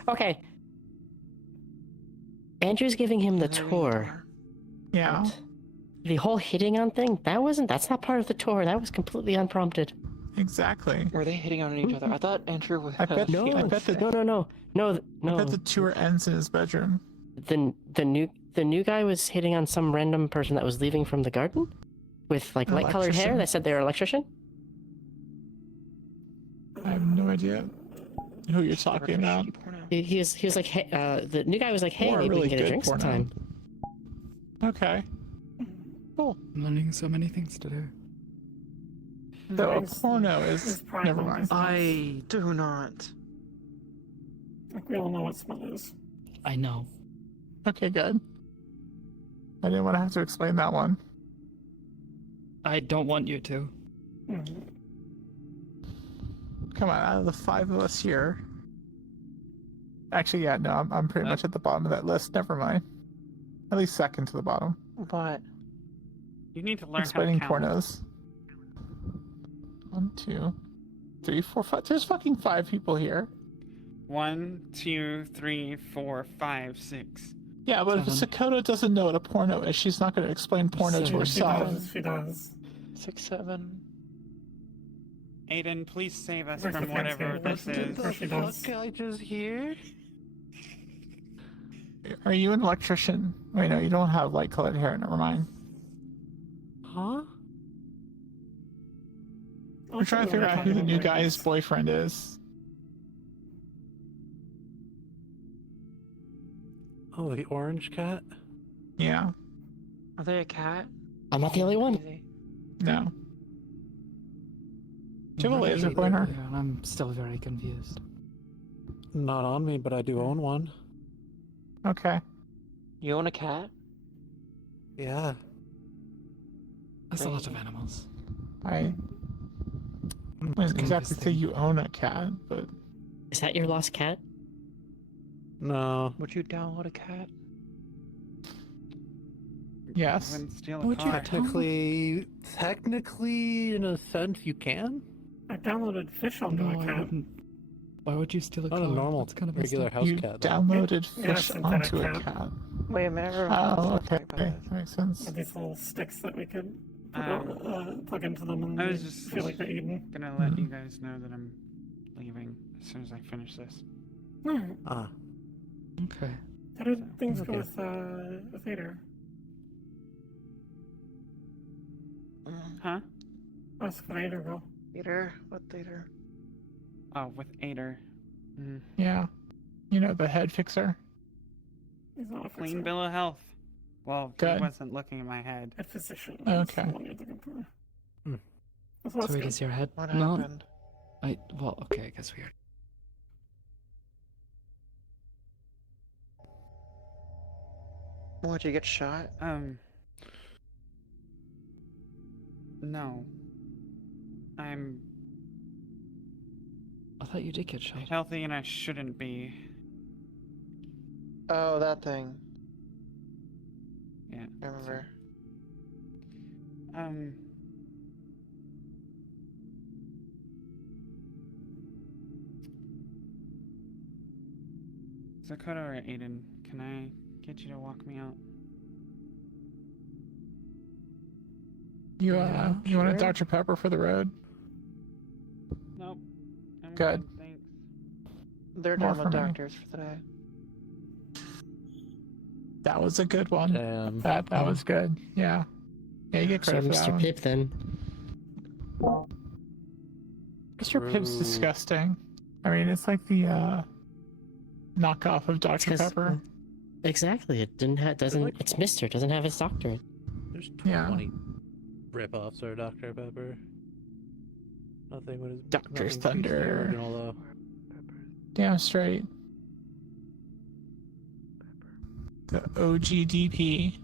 Okay. Andrew's giving him the tour. Yeah. The whole hitting on thing, that's not part of the tour. That was completely unprompted. Exactly. Were they hitting on each other? I thought Andrew was. I bet No. I bet the No. I bet the tour ends in his bedroom. The new guy was hitting on some random person that was leaving from the garden with like light colored hair Electrician. that said they're an electrician. I have no idea who you're talking about. He was like, hey, the new guy was like, hey, Or maybe really we can get a good drink porno. sometime. Okay. Cool. I'm learning so many things to do. So a porno is. Never mind. I do not. Like we all know what smell is. I know. Okay, good. I didn't want to have to explain that one. I don't want you to. Come on, out of the 5 of us here. Actually, yeah, no, I'm pretty much at the bottom of that list. Never mind. At least second to the bottom. But You need to learn Explaining how to count. pornos. 1, 2, 3, 4, 5. There's fucking 5 people here. 1, 2, 3, 4, 5, 6. Yeah, but if Sakota doesn't know what a porno is, she's not going to explain porno to herself. She does. 6, 7. Aiden, please save us Where's from the whatever fancy this one? is. She does. I just hear? Are you an electrician? Wait, no, you don't have light colored hair. Never mind. Huh? We're trying to figure out who the new guy's boyfriend is. Oh, the orange cat? Yeah. Are they a cat? I'm not the only one. No. Do you have a laser pointer? Yeah, I'm still very confused. Not on me, but I do own one. Okay. You own a cat? Yeah. That's a lot of animals. I wouldn't exactly say you own a cat, but Is that your lost cat? No. Would you download a cat? yes. Wouldn't steal a Would you car. technically, in a sense, you can? I downloaded fish onto No, a I cat. wouldn't. Why would you steal a Not car? a normal, That's kind of regular house You cat. though. downloaded Yeah, fish synthetic onto a cat. cat. Wait a minute. Oh, okay. That makes sense. With these little sticks that we could Um, plug into them and I was they just feel like they're eating. gonna let you guys know that I'm leaving as soon as I finish this. Alright. Ah. Okay. How did things go Okay. with Vader? Huh? How's Vader go? Theater? What theater? Oh, with Ader. Mm. Yeah. You know, the head fixer. He's not a Clean fixer. bill of health. Well, Good. he wasn't looking at my head. A physician. Okay. That's the one you're looking for. Hmm. That's So wait, good. is your head What not? happened? Well, okay, I guess we are. Would you get shot? No. I'm I thought you did get shot. healthy and I shouldn't be. Oh, that thing. Yeah. I remember. Dakota or Aiden, can I get you to walk me out? You you want a sure. Dr. Pepper for the road? Nope. I'm Good. Thanks. They're More done with for me. doctors for today. That was a good one. Damn. That was good. Yeah. Yeah, you get So credit for that Mr. one. Pip then. Mr. Pip's True. disgusting. I mean, it's like the knockoff of Dr. 'cause- Pepper. Exactly. It doesn't. like- It's Mister. Doesn't have his doctorate. There's Yeah. 20 rip-offs of Dr. Pepper. Nothing was Dr. nothing beats the Thunder. original, though. Damn straight. The OGDP.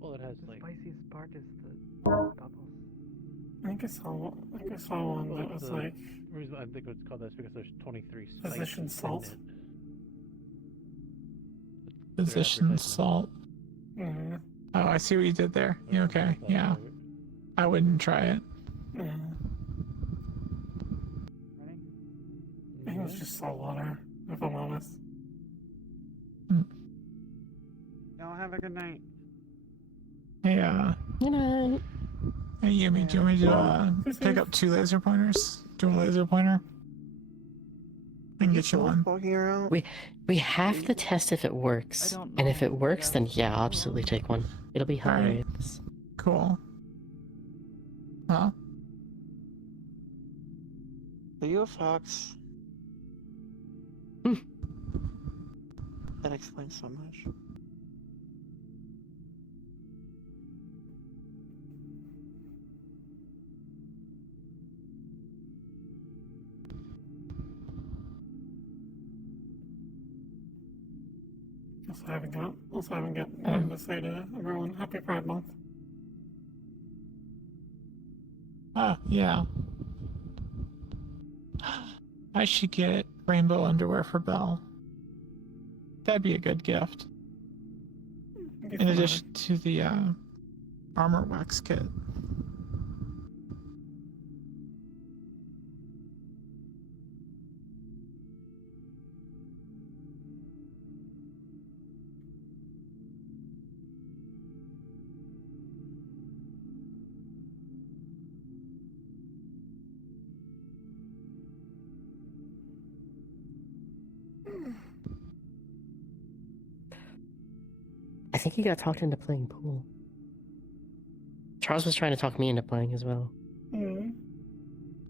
Well, it has The like spiciest part is the bubbles. I think I saw one that was the like reason I think it's called that is because there's 23 physician spices in salt. it. Physician advertisement. salt. Mm-hmm. Oh, I see what you did there. You okay? Yeah. I wouldn't try it. Ready? I think it was just salt water, if I'm honest. Y'all have a good night. Hey, You know. hey, Yumi, do you want me to pick up 2 laser pointers? Do you want a laser pointer? I can get you one. Walking around. We have to test if it works, and if it works, then yeah, I'll absolutely take one. It'll be All right. hilarious. Cool. Huh? Are you a fox? Hmm. That explains so much. Also haven't gotten to say to everyone Happy Pride Month. Yeah. I should get rainbow underwear for Belle. That'd be a good gift. In addition to the armor wax kit. I think he got talked into playing pool. Charles was trying to talk me into playing as well. Mm.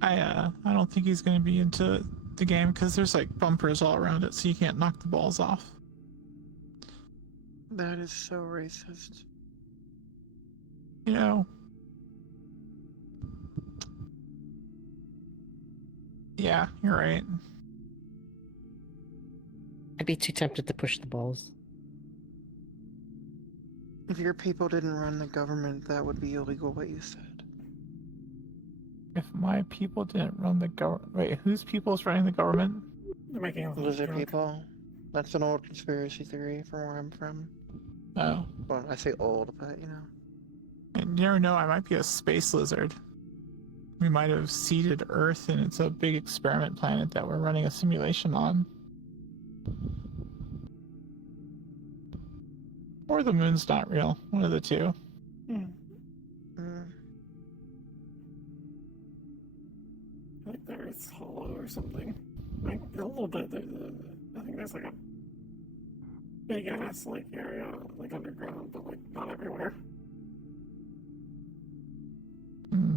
I don't think he's gonna be into the game because there's like bumpers all around it, so you can't knock the balls off. That is so racist. you know. Yeah, you're right. I'd be too tempted to push the balls. If your people didn't run the government, that would be illegal, what you said. If my people didn't run the government... Wait, whose people is running the government? They're making a Lizard joke. people. That's an old conspiracy theory from where I'm from. Oh. Well, I say old, but you know. And you never know, I might be a space lizard. We might have seeded Earth, and it's a big experiment planet that we're running a simulation on. Or the moon's not real. One of the two. Hmm. Mm. I think the Earth's hollow or something. Like, a little bit. I think there's like a big ass like area, like underground, but like not everywhere. Hmm.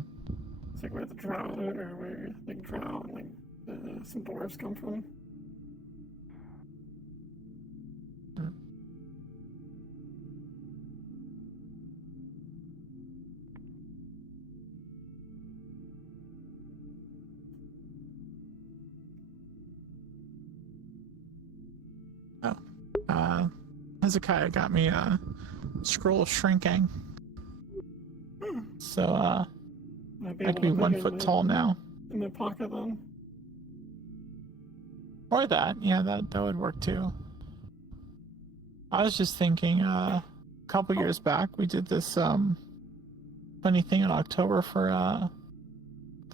It's like where the drought or where the drought and like some dwarves come from. Hezekiah got me a scroll of shrinking. So, I can be 1 foot tall now. In my pocket then. Or that, yeah, that would work too. I was just thinking, a couple years back, we did this, funny thing in October for,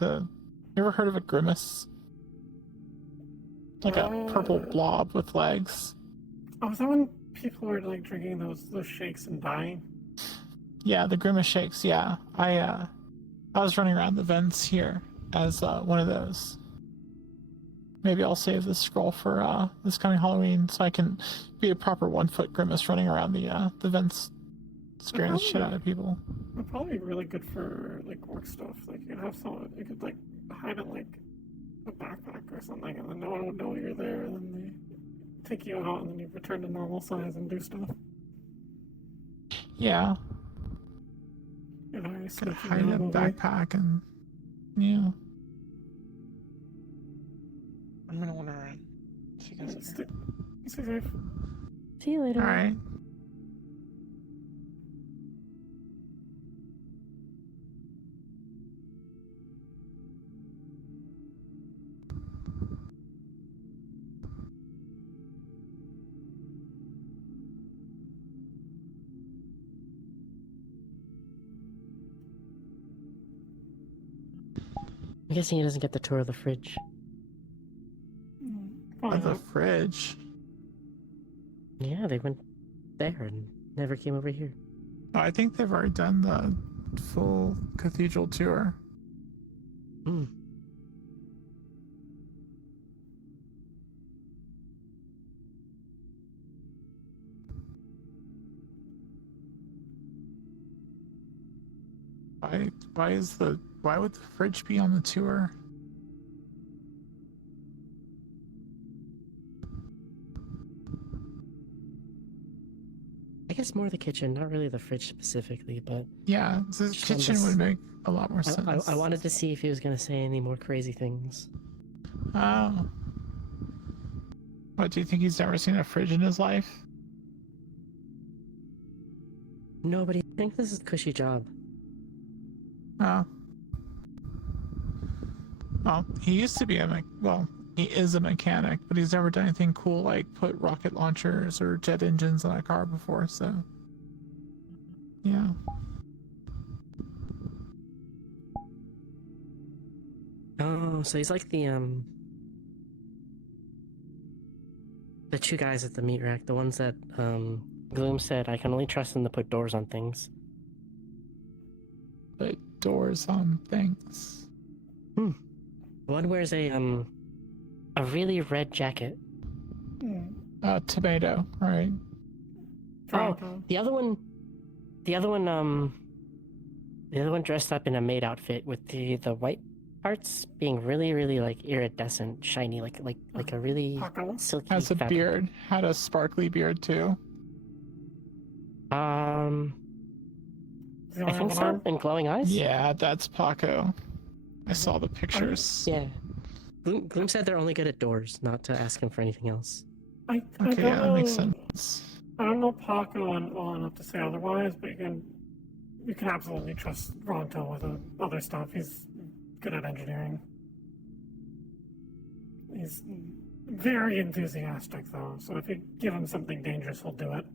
you ever heard of a grimace? Like a purple blob with legs. Oh, is that when people were like drinking those shakes and dying? Yeah, the grimace shakes, yeah. I was running around the vents here as one of those. Maybe I'll save this scroll for this coming Halloween so I can be a proper 1 foot grimace running around the vents scaring the shit out of people. It'd probably be really good for like work stuff. Like you could have someone, you could like hide in like a backpack or something, and then no one would know you're there, and then they take you out, and then you return to normal size and do stuff. Yeah. You know, you could hide in a backpack and yeah. I'm gonna wander around. See you guys later. Stay safe. See you later. All right. I'm guessing he doesn't get the tour of the fridge. Of the fridge? Yeah, they went there and never came over here. Oh, I think they've already done the full cathedral tour. Hmm. Why would the fridge be on the tour? I guess more the kitchen, not really the fridge specifically, but yeah, the kitchen would make a lot more sense. I wanted to see if he was gonna say any more crazy things. Oh. What, do you think he's never seen a fridge in his life? No, but he thinks this is a cushy job. Oh. Well, he used to be he is a mechanic, but he's never done anything cool like put rocket launchers or jet engines on a car before, so yeah. Oh, so he's like the two guys at the meat rack, the ones that Gloom said I can only trust them to put doors on things. Put doors on things. One wears a really red jacket. Tomato, right? Oh, the other one dressed up in a maid outfit with the white parts being really, really like iridescent, shiny, like a really silky. Has a fabric. beard. Had a sparkly beard too. Is the I only think one so. arm? And glowing eyes. Yeah, that's Paco. I saw the pictures. Yeah. Gloom said they're only good at doors, not to ask him for anything else. I Okay, don't yeah, know. that makes sense. I don't know Paco well enough to say otherwise, but you can absolutely trust Ronto with other stuff. He's good at engineering. He's very enthusiastic, though, so if you give him something dangerous, he'll do it.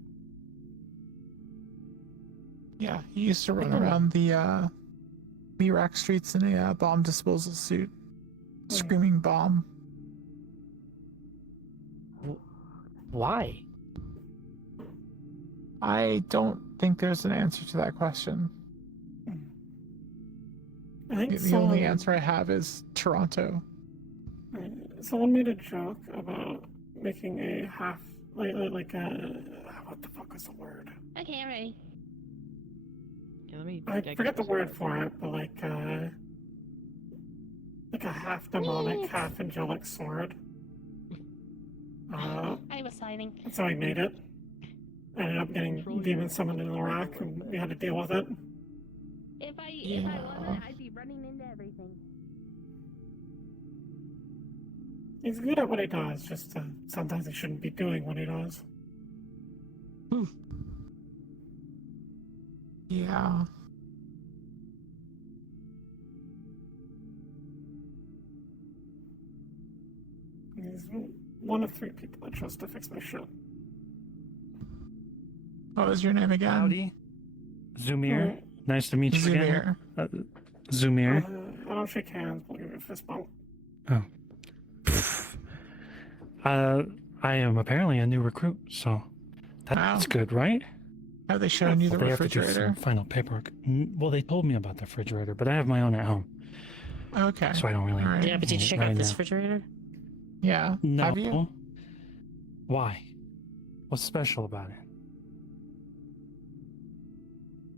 Yeah, he used to run around the B-Rack streets in a bomb disposal suit, screaming bomb. Why? I don't think there's an answer to that question. I think The only answer I have is Toronto. Someone made a joke about making a half, like a, what the fuck was the word? Okay, I'm ready. Yeah, let me. I forget the word for it, but like a half demonic, half angelic sword. I was signing. So I made it. Ended up getting demon summoned in Iraq, and we had to deal with it. If I wasn't, I'd be running into everything. He's good at what he does, just sometimes he shouldn't be doing what he does. Yeah. He's one of 3 people I trust to fix my shit. What was your name again? Howdy. Zumir. Nice to meet you again. Zumir. I don't shake hands, but I'll give you a fist bump. I am apparently a new recruit, so that's good, right? Have they shown you the They have to do refrigerator? some final paperwork. Well, they told me about the refrigerator, but I have my own at home. Okay. So I don't really. Alright. Yeah, but did you check out this refrigerator? Yeah. No. Have you? Why? What's special about it?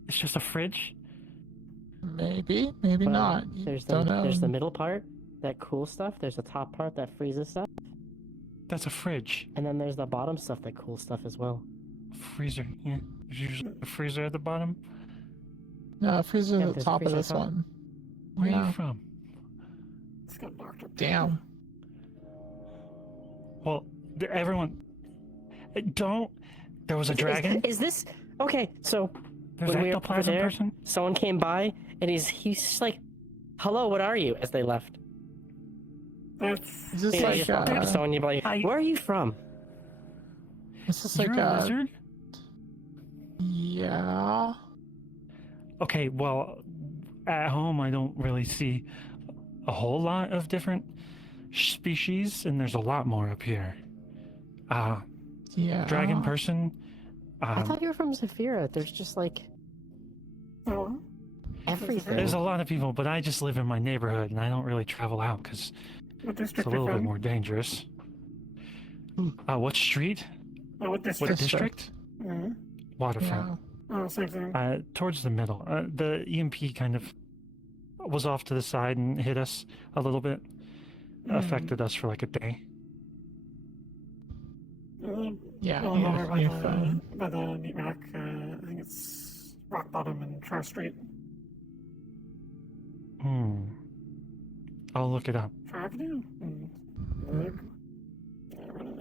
It's just a fridge? Maybe, maybe Well, not. There's Don't know. the middle part, that cool stuff. There's the top part that freezes stuff. That's a fridge. And then there's the bottom stuff that cools stuff as well. Freezer, yeah. There's usually a freezer at the bottom. No, freezer Yeah, at the there's a top of freezer this top. one. Where are Yeah. you from? It's got knocked up. Damn. Well, everyone. Don't. There was a dragon. Is this okay? So There's when we were over ectoplasm there, person? someone came by and he's just like, "Hello, what are you?" As they left. That's Is this You know, like you just walk up to someone, you're like, "Where are you from?" Is this You're like a lizard? Yeah. Okay, well, at home I don't really see a whole lot of different species, and there's a lot more up here. Yeah. Dragon person. I thought you were from Zafira. There's just like everything. There's a lot of people, but I just live in my neighborhood, and I don't really travel out because What it's district a little you bit from? more dangerous. What street? What district? What district? Mm-hmm. Waterfront. Oh, same thing. Towards the middle. The EMP kind of was off to the side and hit us a little bit. Affected us for like a day. Yeah. Well, yeah, over by yeah, by the meat rack, I think it's Rock Bottom and Char Street. I'll look it up. Char Avenue? Running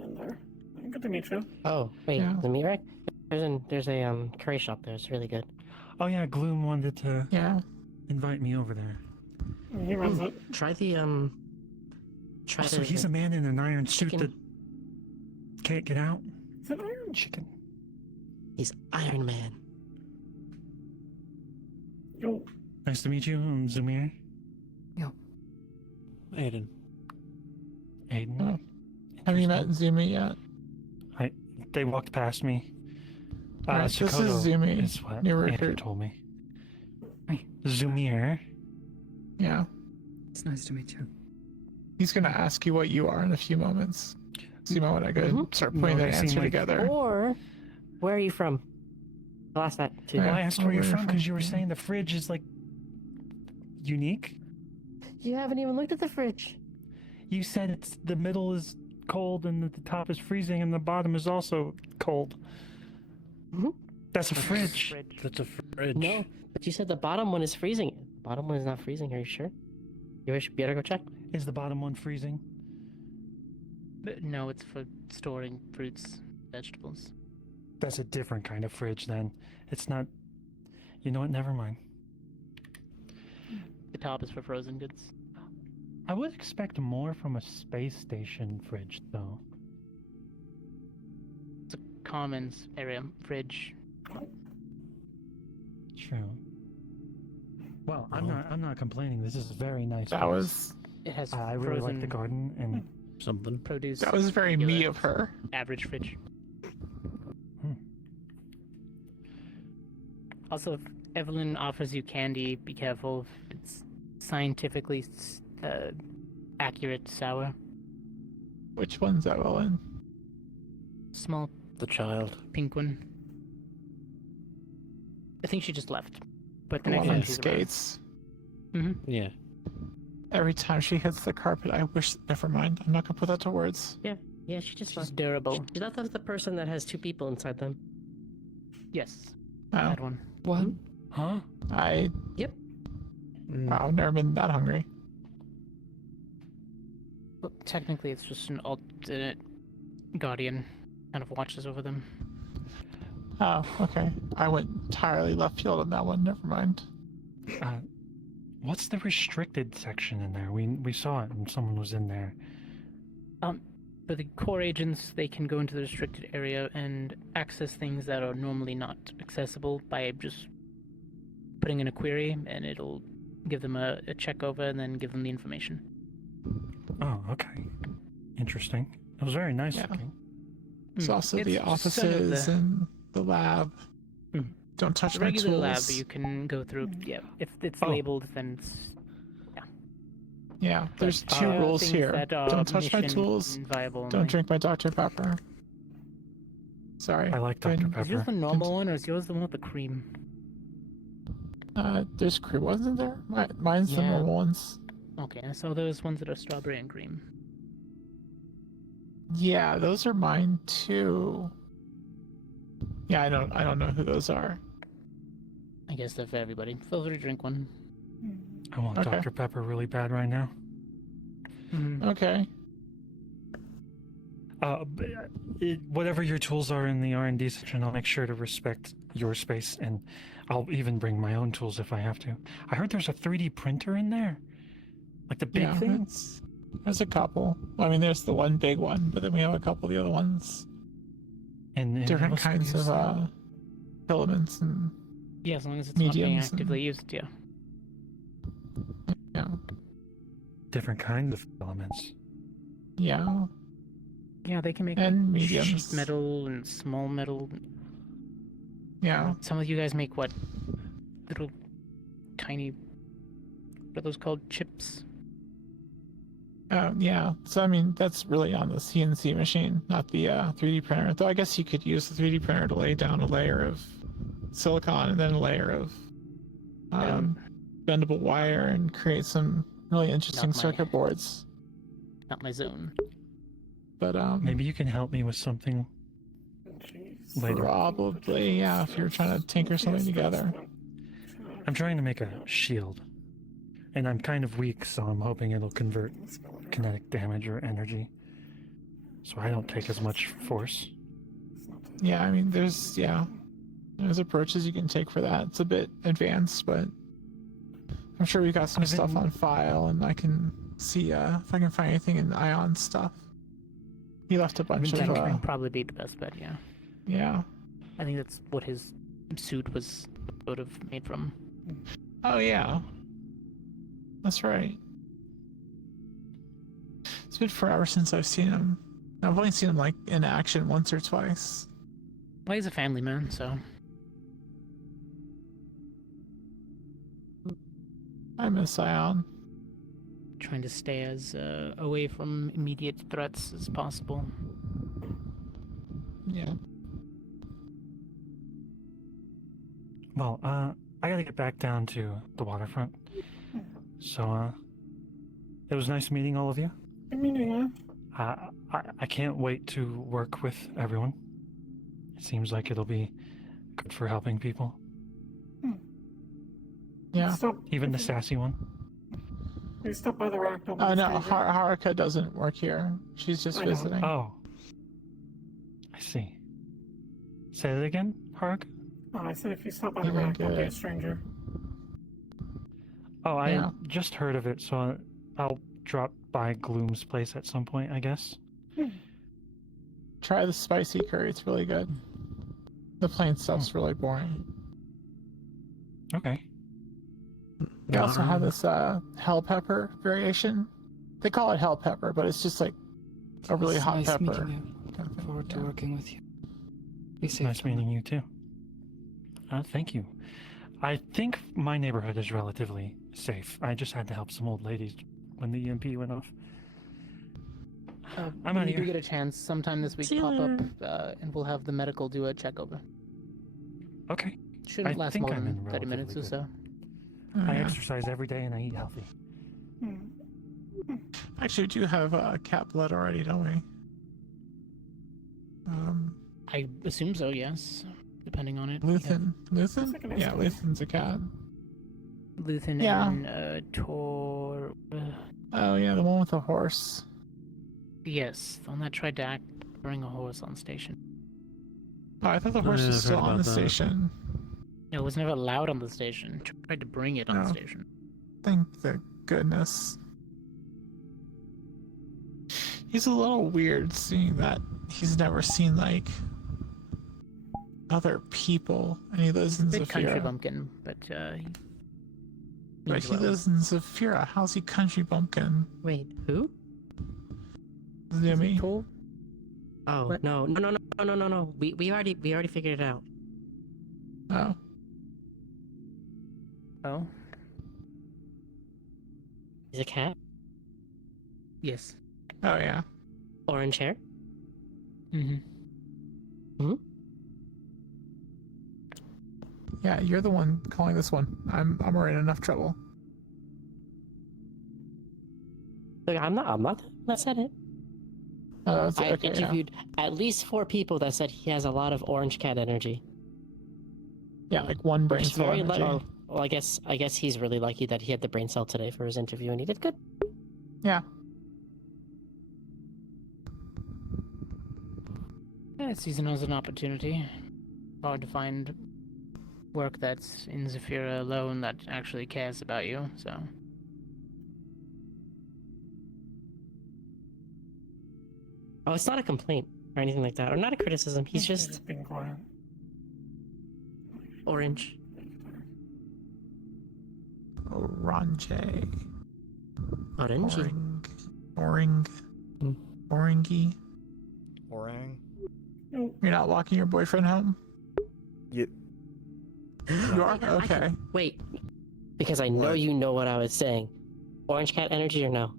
in there. Good to meet you. Oh, wait, Yeah. the meat rack? There's a curry shop there. It's really good. Oh yeah, Gloom wanted to Yeah. invite me over there. He runs it. Try the Try So the he's a man in an iron chicken. suit that can't get out? Is it iron? Chicken. He's Iron Man. Yo. Nice to meet you, I'm Zumir. Aiden. Aiden. Oh. Have you met Zumi yet? They walked past me. Alright, this is Sakoto Zumi, is what new Andrew recruit. told me. Zumir. Yeah. It's nice to meet you. He's gonna ask you what you are in a few moments. So you might want to go start putting No, that they seem answer like- together. Or, where are you from? I'll ask that too. Well, I asked where you're where from you're because you were from, saying the fridge is like unique. You haven't even looked at the fridge. You said it's the middle is cold and the top is freezing and the bottom is also cold. That's a fridge. That's a fridge. No, but you said the bottom one is freezing. The bottom one is not freezing. Are you sure? You should better go check. Is the bottom one freezing? No, it's for storing fruits, vegetables. That's a different kind of fridge then. It's not. You know what? Never mind. The top is for frozen goods. I would expect more from a space station fridge, though. It's a commons area fridge. True. Well, I'm not complaining. This is a very nice. That place. was. It has I really like the garden and something. Produce. That was very me of her. Average fridge. Also, if Evelyn offers you candy, be careful. It's scientifically accurate sour. Which one's Evelyn? Small. The child. Pink one. I think she just left. But the The next one time on she's skates. Yeah. Every time she hits the carpet, I wish. Never mind. I'm not gonna put that to words. Yeah, she just She's left. durable. She's not the person that has 2 people inside them. Yes. Oh. That one. What? Huh? Yep. Wow, I've never been that hungry. Well, technically, it's just an alternate guardian. Kind of watches over them. Oh, okay. I went entirely left field on that one. Never mind. What's the restricted section in there? We saw it and someone was in there. For the core agents, they can go into the restricted area and access things that are normally not accessible by just putting in a query, and it'll give them a check over and then give them the information. Oh, okay. Interesting. It was very nice looking. There's also the It's offices and the lab. Don't touch The my regular tools. lab you can go through. Yeah, if it's labeled, then it's Yeah, there's But, 2 rules things here. that are Don't touch my mission tools. viable Don't only. drink my Dr. Pepper. Sorry. I like Go ahead Dr. and- Pepper. Is yours the normal one, or is yours the one with the cream? There's cream, wasn't there? Mine's the Yeah. normal ones. Okay, I saw those ones that are strawberry and cream. Yeah, those are mine too. Yeah, I don't know who those are. I guess they're for everybody. Feel free to drink one. I want Okay. Dr. Pepper really bad right now. Okay. Whatever your tools are in the R&D section, I'll make sure to respect your space, and I'll even bring my own tools if I have to. I heard there's a 3D printer in there, like the big Yeah, thing. there's a couple. I mean, there's the one big one, but then we have a couple of the other ones. And Different what's the kinds use of filaments and Yeah, as long as it's not being mediums. actively used, yeah. Yeah. different kinds of elements. Yeah. Yeah, they can make And sheet mediums. metal and small metal. Yeah. Some of you guys make what? Little tiny. What are those called? Chips? Yeah. So I mean, that's really on the CNC machine, not the 3D printer. Though I guess you could use the 3D printer to lay down a layer of silicon and then a layer of bendable wire and create some really interesting Not my- circuit boards. Not my zone. But Maybe you can help me with something later. probably, yeah, if you're trying to tinker something together. I'm trying to make a shield, and I'm kind of weak, so I'm hoping it'll convert kinetic damage or energy, so I don't take as much force. Yeah, I mean, there's approaches you can take for that. It's a bit advanced, but I'm sure we got some stuff on file, and I can see if I can find anything in Ion stuff. He left a bunch That of would probably be the best bet, yeah. yeah. I think that's what his suit was sort of made from. Oh yeah, that's right. It's been forever since I've seen him. I've only seen him like in action once or twice. Well, he's a family man, so. I miss Ion. Trying to stay as away from immediate threats as possible. Yeah. Well, I gotta get back down to the waterfront. So, it was nice meeting all of you. Good meeting you. I can't wait to work with everyone. It seems like it'll be good for helping people. Yeah. Stop. Even the sassy one. We stop by the rack. Don't Oh be no, stranger. Haruka doesn't work here. She's just I know. visiting. Oh. I see. Say that again, Haruka? Oh, I said if you stop by You the didn't rack, don't get be a it. stranger. Oh, I Yeah. just heard of it, so I'll drop by Gloom's place at some point, I guess. Try the spicy curry. It's really good. The plain stuff's really boring. Okay. We also have this hell pepper variation. They call it hell pepper, but it's just like a really It's hot nice pepper. meeting you. Look forward to working with you. Be safe. Nice meeting you too. Thank you. I think my neighborhood is relatively safe. I just had to help some old ladies when the EMP went off. I'm when out you here. do get a chance, sometime this week, See you pop up, later. and we'll have the medical do a check over. Okay. Shouldn't I last think more I'm than in 30 minutes or relatively so. Oh, I yeah. exercise every day and I eat healthy. Actually, we do have cat blood already, don't we? I assume so, yes. Depending on it. Luthen. Luthen? Second Yeah, estimate. Luthen's a cat. Luthen Yeah. and Tor. Oh yeah, the one with the horse. Yes, the one that tried to bring a horse on station. Oh, I thought the horse yeah, was I've still heard on the about that. station. No, it was never allowed on the station. Tried to bring it on the Oh. station. Thank the goodness. He's a little weird seeing that he's never seen like other people, and he lives in Bit country Zafira. bumpkin, but But means he well. lives in Zafira. How's he country bumpkin? Wait, who? Zimmy. Tall? Oh What? no. We already figured it out. Oh. Oh? He's a cat. Yes. Oh yeah. Orange hair. Mm-hmm. Yeah, you're the one calling this one. I'm already in enough trouble. Look, I'm not. That said it. Oh, that's I okay. Yeah. interviewed at least 4 people that said he has a lot of orange cat energy. Yeah, like one brain Which is cell very energy. well, I guess he's really lucky that he had the brain cell today for his interview, and he did good. Yeah. Yeah, season as an opportunity. Hard to find work that's in Zafira alone that actually cares about you, so. Oh, it's not a complaint or anything like that, or not a criticism. He's just being quiet. orange. Orange. Orange. Oring. Oringy. Orang. You're not walking your boyfriend home? Yep. You are? Okay. Wait, because I know you know what I was saying. Orange cat energy or no?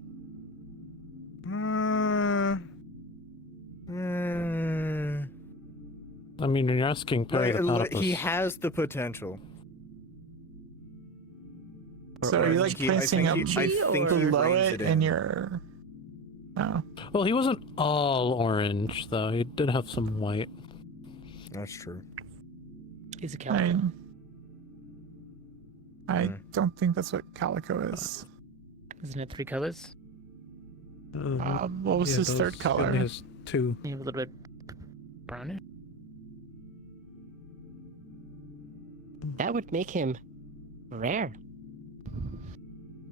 I mean, you're asking Perry the platypus. He has the potential. So are you like placing him I think he below reins it it in in. your... Oh. Well, he wasn't all orange, though. He did have some white. That's true. He's a calico. I don't think that's what calico is. Isn't it 3 colors? What was his third He color? only has 2. You have a little bit brownish. That would make him rare.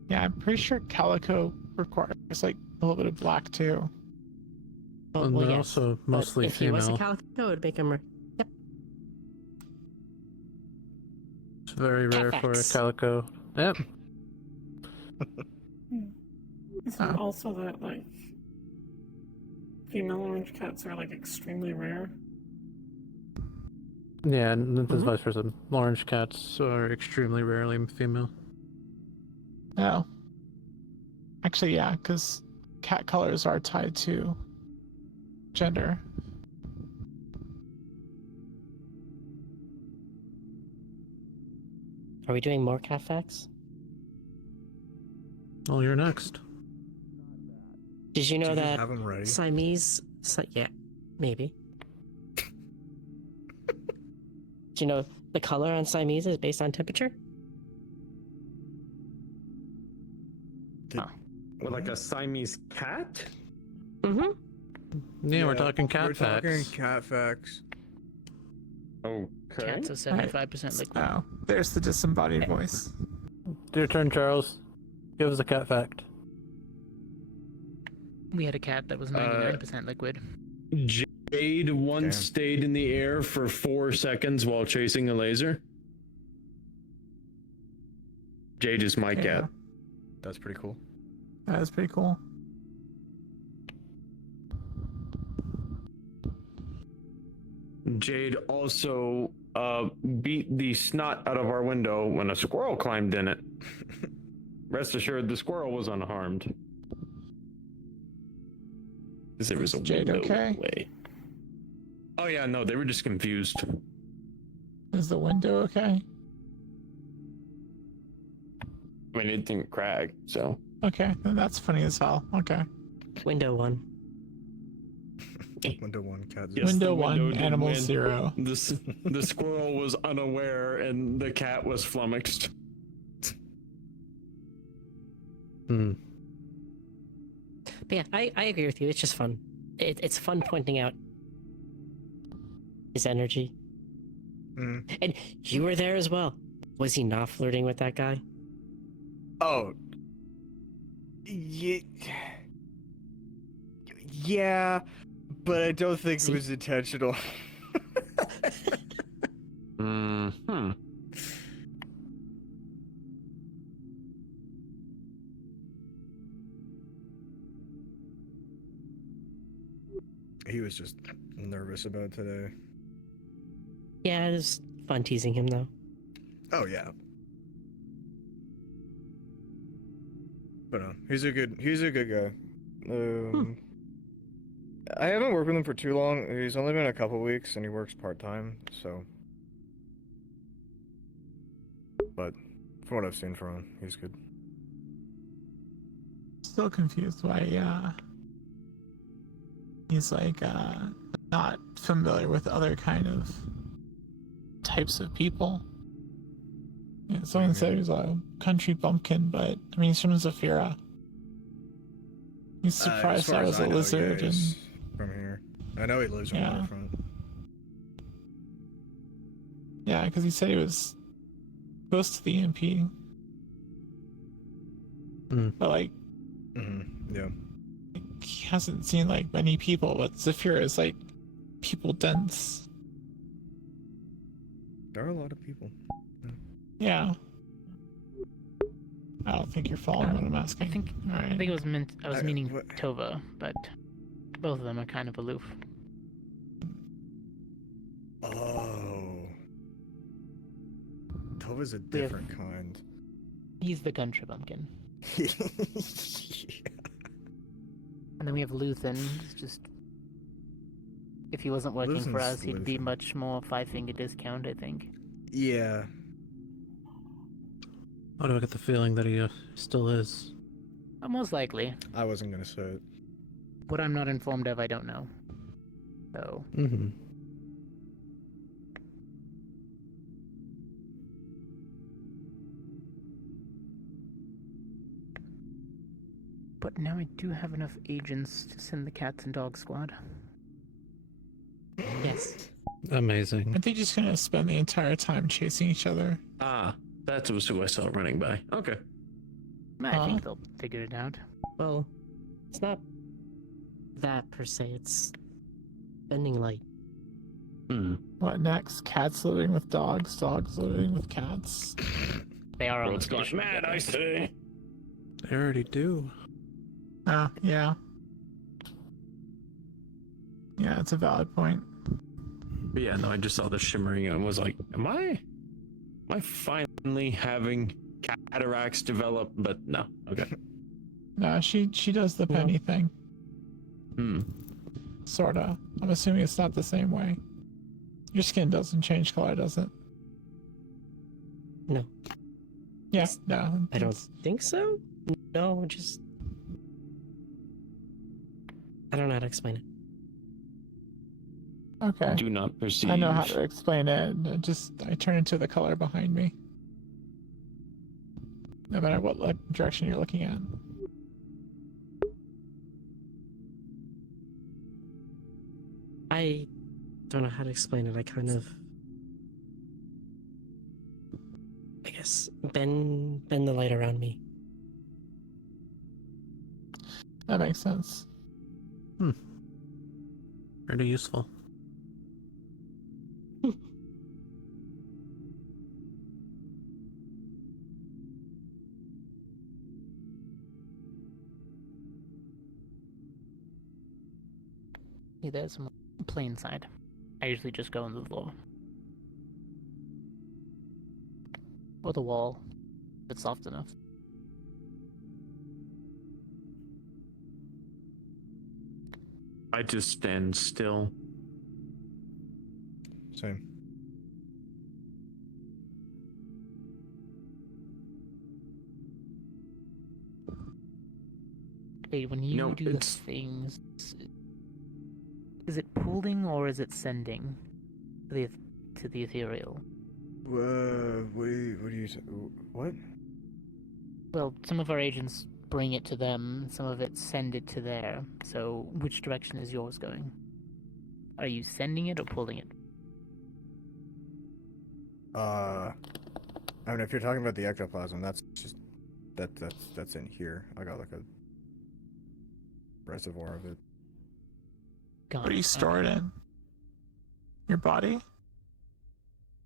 Yeah, I'm pretty sure calico requires like a little bit of black too. Oh, And well, they're yes. also But mostly if he was a female. calico, it would make him rare. Yep. It's very rare for a Catfax. calico. Yep. Is it also that like female orange cats are like extremely rare? Yeah, and this is vice versa. Orange cats are extremely rarely female. Oh. Actually, yeah, because cat colors are tied to gender. Are we doing more cat facts? Well, you're next. Did you know Do you that have 'em ready? Siamese? Yeah, maybe. Do you know if the color on Siamese is based on temperature? What, like a Siamese cat? Mm-hmm. Yeah, we're talking cat We're facts. talking cat facts. Okay. Cats are 75% liquid. Oh, there's the disembodied voice. It's your turn, Charles. Give us a cat fact. We had a cat that was 99% liquid. Jade once stayed in the air for 4 seconds while chasing a laser. Jade is my cat. That's pretty cool. That is pretty cool. Jade also beat the snot out of our window when a squirrel climbed in it. Rest assured, the squirrel was unharmed. Because there was a Jade window okay? way. Oh yeah, no, they were just confused. Is the window okay? I mean, it didn't crack, so. Okay, then that's funny as hell. Okay. Window 1. Window 1, cat 0. Yes, Window the 1, did animal win. 0. The squirrel was unaware and the cat was flummoxed. But yeah, I agree with you. It's just fun. It's fun pointing out his energy. And you were there as well. Was he not flirting with that guy? Oh. Yeah, but I don't think it was intentional. He was just nervous about today. Yeah, it was fun teasing him though. Oh yeah. But he's a good guy. I haven't worked with him for too long. He's only been a couple weeks and he works part-time, so. But from what I've seen from him, he's good. Still confused why he's like not familiar with other kind of types of people. Yeah, someone said he was a country bumpkin, but I mean he's from Zafira. He's surprised I was a lizard and from here. I know he lives on the waterfront. Yeah, because he said he was close to the EMP. But like yeah. He hasn't seen like many people, but Zafira is like people dense. There are a lot of people. Yeah. I don't think you're following what I'm asking. I think it was meant. I was meaning Tova, but both of them are kind of aloof. Oh. Tova's a different kind. He's the country bumpkin. And then we have Luthen. It's just if he wasn't working for us, he'd be much more 5-finger discount, I think. Yeah. Why do I get the feeling that he still is? Most likely. I wasn't gonna say it. What I'm not informed of, I don't know. So. But now I do have enough agents to send the cats and dog squad. Yes. Amazing. Aren't they just gonna spend the entire time chasing each other? Ah, that was who I saw running by. Okay. I think they'll figure it out. Well, it's not that per se. It's bending light. What next? Cats living with dogs, dogs living with cats. They are on World's the gone station mad, together. I say. They already do. Yeah. Yeah, it's a valid point. But yeah, no, I just saw the shimmering and was like, am I finally having cataracts develop? But no, okay. No, she does the penny thing. Sorta. I'm assuming it's not the same way. Your skin doesn't change color, does it? No. Yeah, no. I don't think so. No, just I don't know how to explain it. Okay. do not perceive. I know how to explain it. I turn into the color behind me. No matter what direction you're looking at. I don't know how to explain it. I kind of, I guess, bend the light around me. That makes sense. Pretty useful. Yeah, there's some plain side. I usually just go into the floor. Or the wall, if it's soft enough. I just stand still. Same. Hey, when you do the things, is it pulling or is it sending to the ethereal? What do you say? What? Well, some of our agents bring it to them, some of it send it to there. So, which direction is yours going? Are you sending it or pulling it? I mean, if you're talking about the ectoplasm, that's just that's in here. I got like a reservoir of it. What do you store it in? Your body?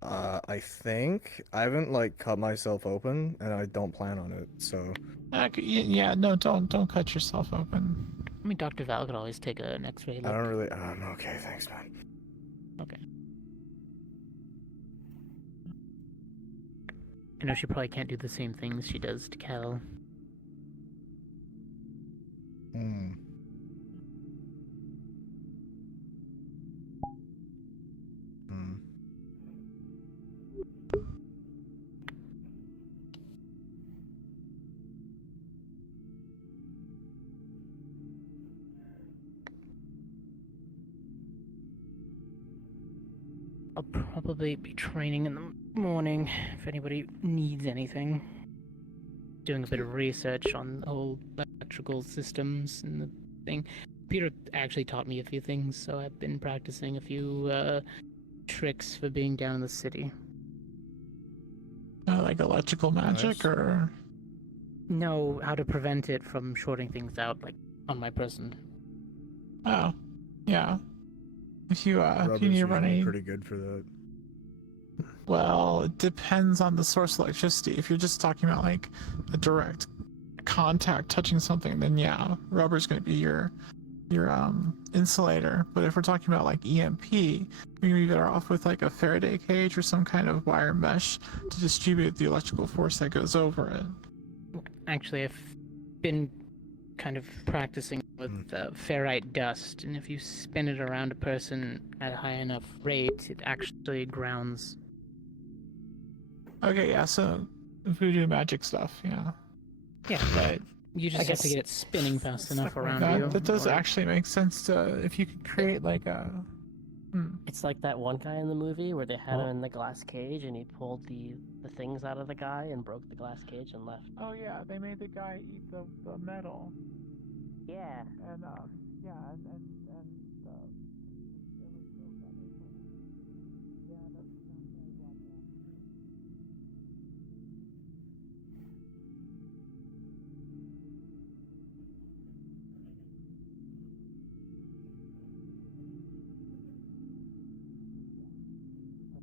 I think I haven't like cut myself open, and I don't plan on it. So. Yeah, no, don't cut yourself open. I mean, Dr. Val could always take an X-ray look. I don't really. I'm okay, thanks, man. Okay. I know she probably can't do the same things she does to Cal. Hmm. I'll probably be training in the morning if anybody needs anything. Doing a bit of research on the whole electrical systems and the thing. Peter actually taught me a few things, so I've been practicing a few tricks for being down in the city. Like electrical magic, or? No, how to prevent it from shorting things out, like on my person. Oh, yeah. If you need to run any... pretty good for that. Well, it depends on the source of electricity. If you're just talking about like a direct contact touching something, then yeah, rubber's going to be your insulator. But if we're talking about like EMP, you're going to be better off with like a Faraday cage or some kind of wire mesh to distribute the electrical force that goes over it. Actually, I've been kind of practicing with ferrite dust, and if you spin it around a person at a high enough rate, it actually grounds. Okay, yeah, so voodoo magic stuff, yeah. Yeah, but you just have to get it spinning fast enough around you. That does actually make sense to, if you could create like a... It's like that one guy in the movie where they had him in the glass cage and he pulled the things out of the guy and broke the glass cage and left. Oh yeah, they made the guy eat the metal. Yeah. And yeah, I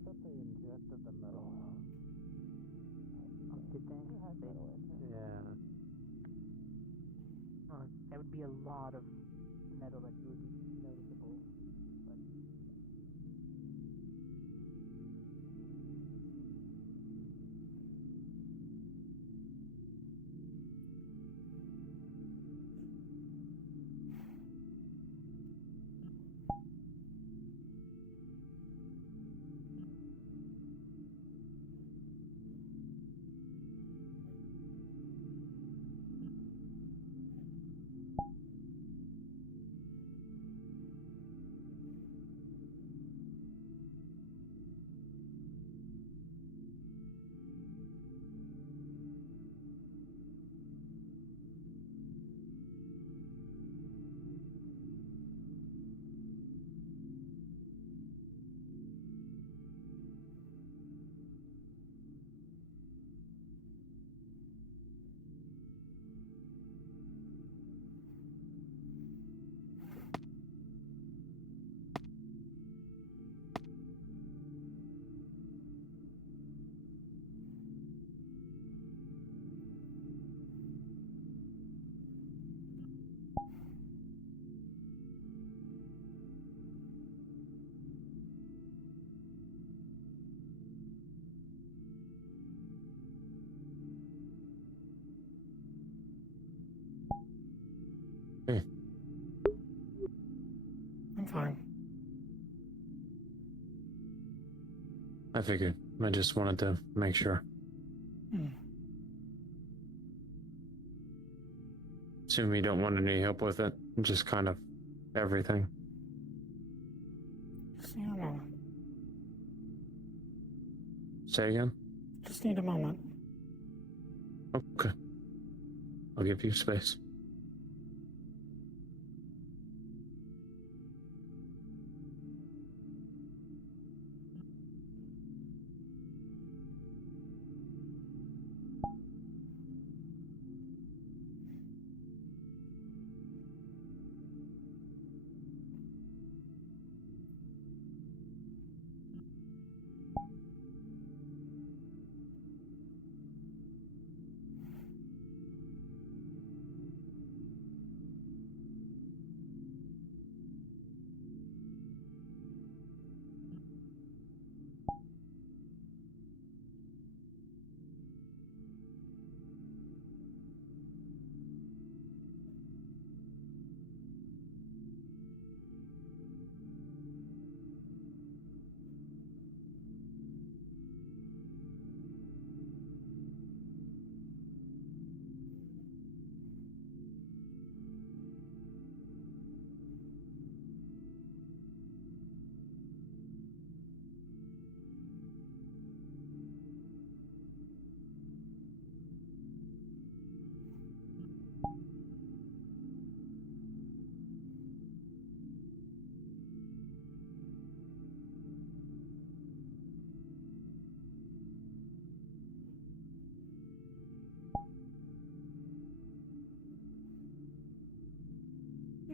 thought they ingested the metal. Oh, did they? Yeah. That would be a lot of metal that would be noticeable. But... I'm fine. I figured. I just wanted to make sure. Assume you don't want any help with it. Just kind of everything. Just need a moment. Say again? Just need a moment. Okay. I'll give you space.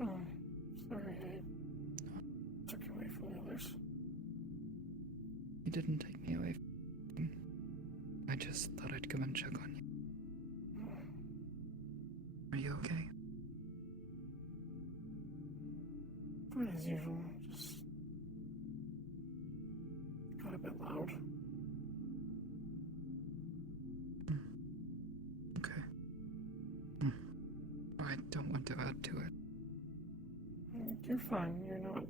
Oh, sorry, I took you away from the others. You didn't take me away from him. I just thought I'd come and check on you. Are you okay? Fine as usual, just got a bit loud. Okay. I don't want to add to it. You're fine, you're not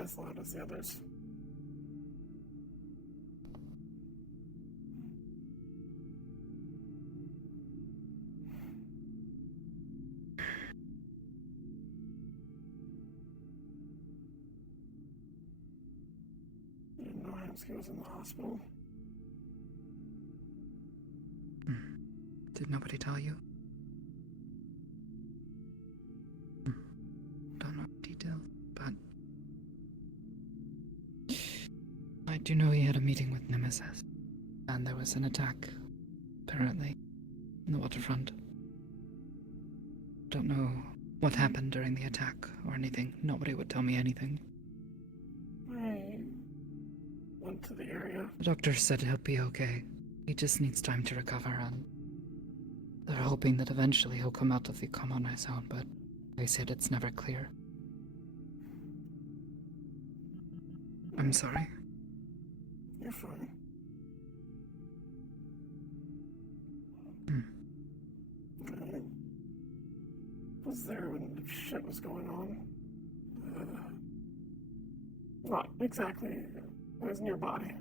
as loud as the others. You didn't know Hamsky was in the hospital. Did nobody tell you? Don't know details, but I do know he had a meeting with Nemesis, and there was an attack, apparently, in the waterfront. Don't know what happened during the attack or anything. Nobody would tell me anything. I went to the area. The doctor said he'll be okay. He just needs time to recover, and they're hoping that eventually he'll come out of the coma on his own, but they said it's never clear. I'm sorry. You're fine. I was there when the shit was going on. Not exactly. I was nearby.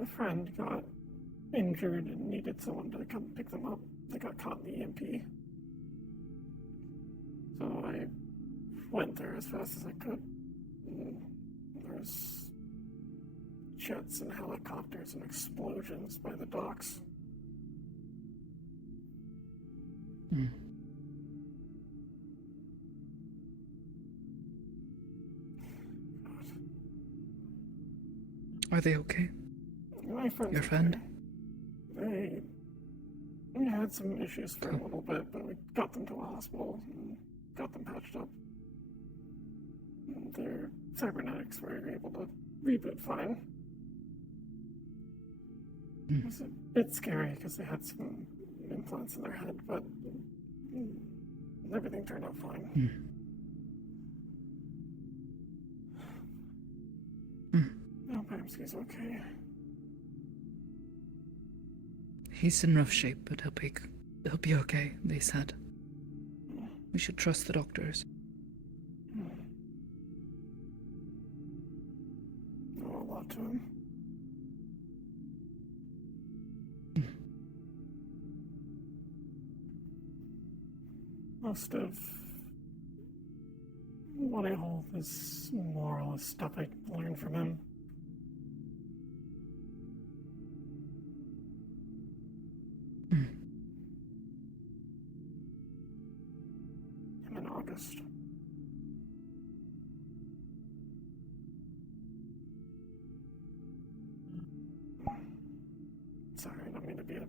A friend got injured and needed someone to come pick them up. They got caught in the EMP. So I went there as fast as I could. There's jets and helicopters and explosions by the docks. Are they okay? My friends. Your friend? Okay. They had some issues for a little bit, but we got them to a hospital and got them patched up. And their cybernetics were able to reboot fine. It was a bit scary because they had some implants in their head, but everything turned out fine. No, Pamsky's okay. He's in rough shape, but he'll be okay, they said. We should trust the doctors. Know a lot to him. Most of what I hold is more or less stuff I learned from him. In August. Sorry, I don't mean to be a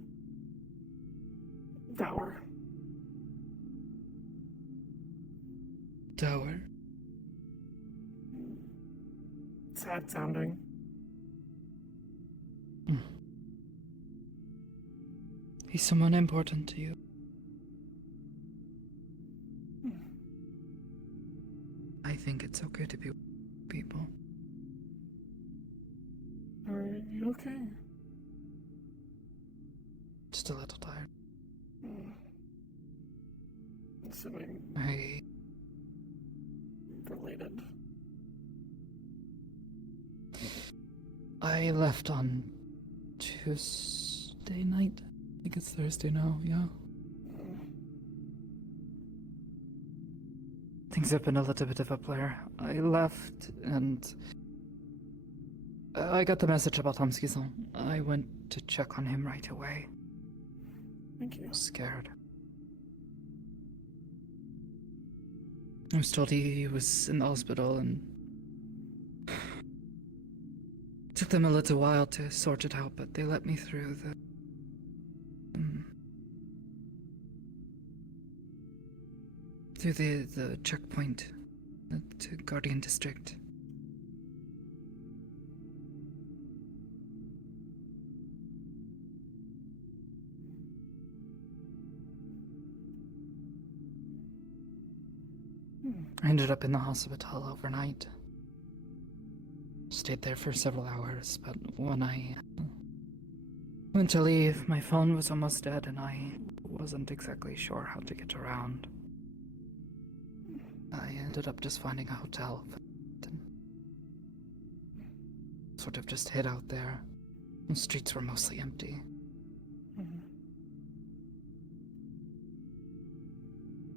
dour. Dower? Sad sounding. He's someone important to you. I think it's okay to be with people. Are you okay? Just a little tired. Assuming related. I left on Tuesday night. I think it's Thursday now, yeah. Things have been a little bit of a blur. I left and I got the message about Hamski-san. I went to check on him right away. Thank you. I was scared. I was told he was in the hospital and it took them a little while to sort it out, but they let me through the checkpoint to Guardian District. I ended up in the hospital overnight. Stayed there for several hours, but when I went to leave, my phone was almost dead and I wasn't exactly sure how to get around. I ended up just finding a hotel and sort of just hid out there. The streets were mostly empty.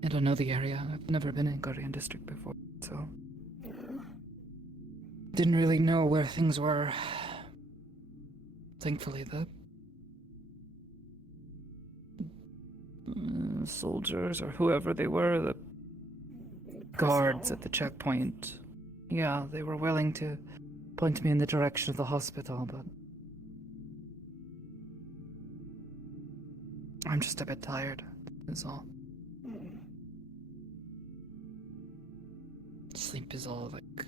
I don't know the area. I've never been in Guardian District before, so didn't really know where things were. Thankfully, the soldiers or whoever they were, the guards at the checkpoint, yeah, they were willing to point me in the direction of the hospital, but I'm just a bit tired, is all. Sleep is all, like,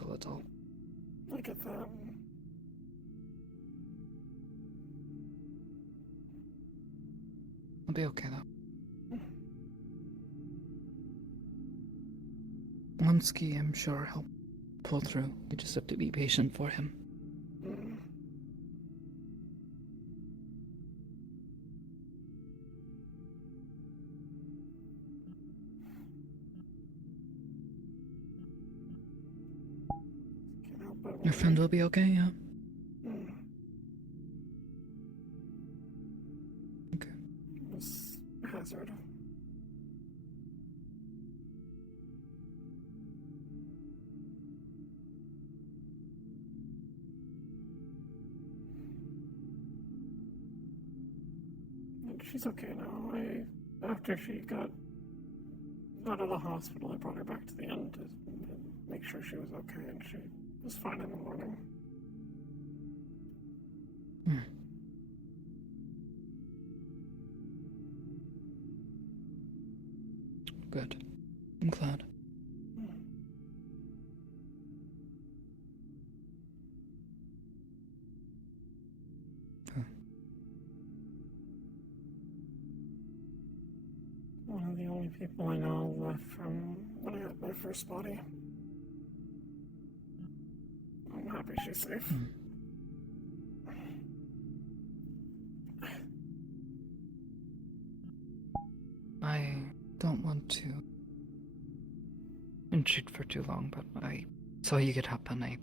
a little. I get that. I'll be okay, though. Lumsky, I'm sure he'll pull through. You just have to be patient for him. Your friend will be okay, yeah? Okay. This hazard. She's okay now. After she got out of the hospital, I brought her back to the inn to make sure she was okay, and she was fine in the morning. Good. I'm glad. One of the only people I know left from when I got my first body. I'm happy she's safe. I don't want to intrude for too long, but I saw you get up and I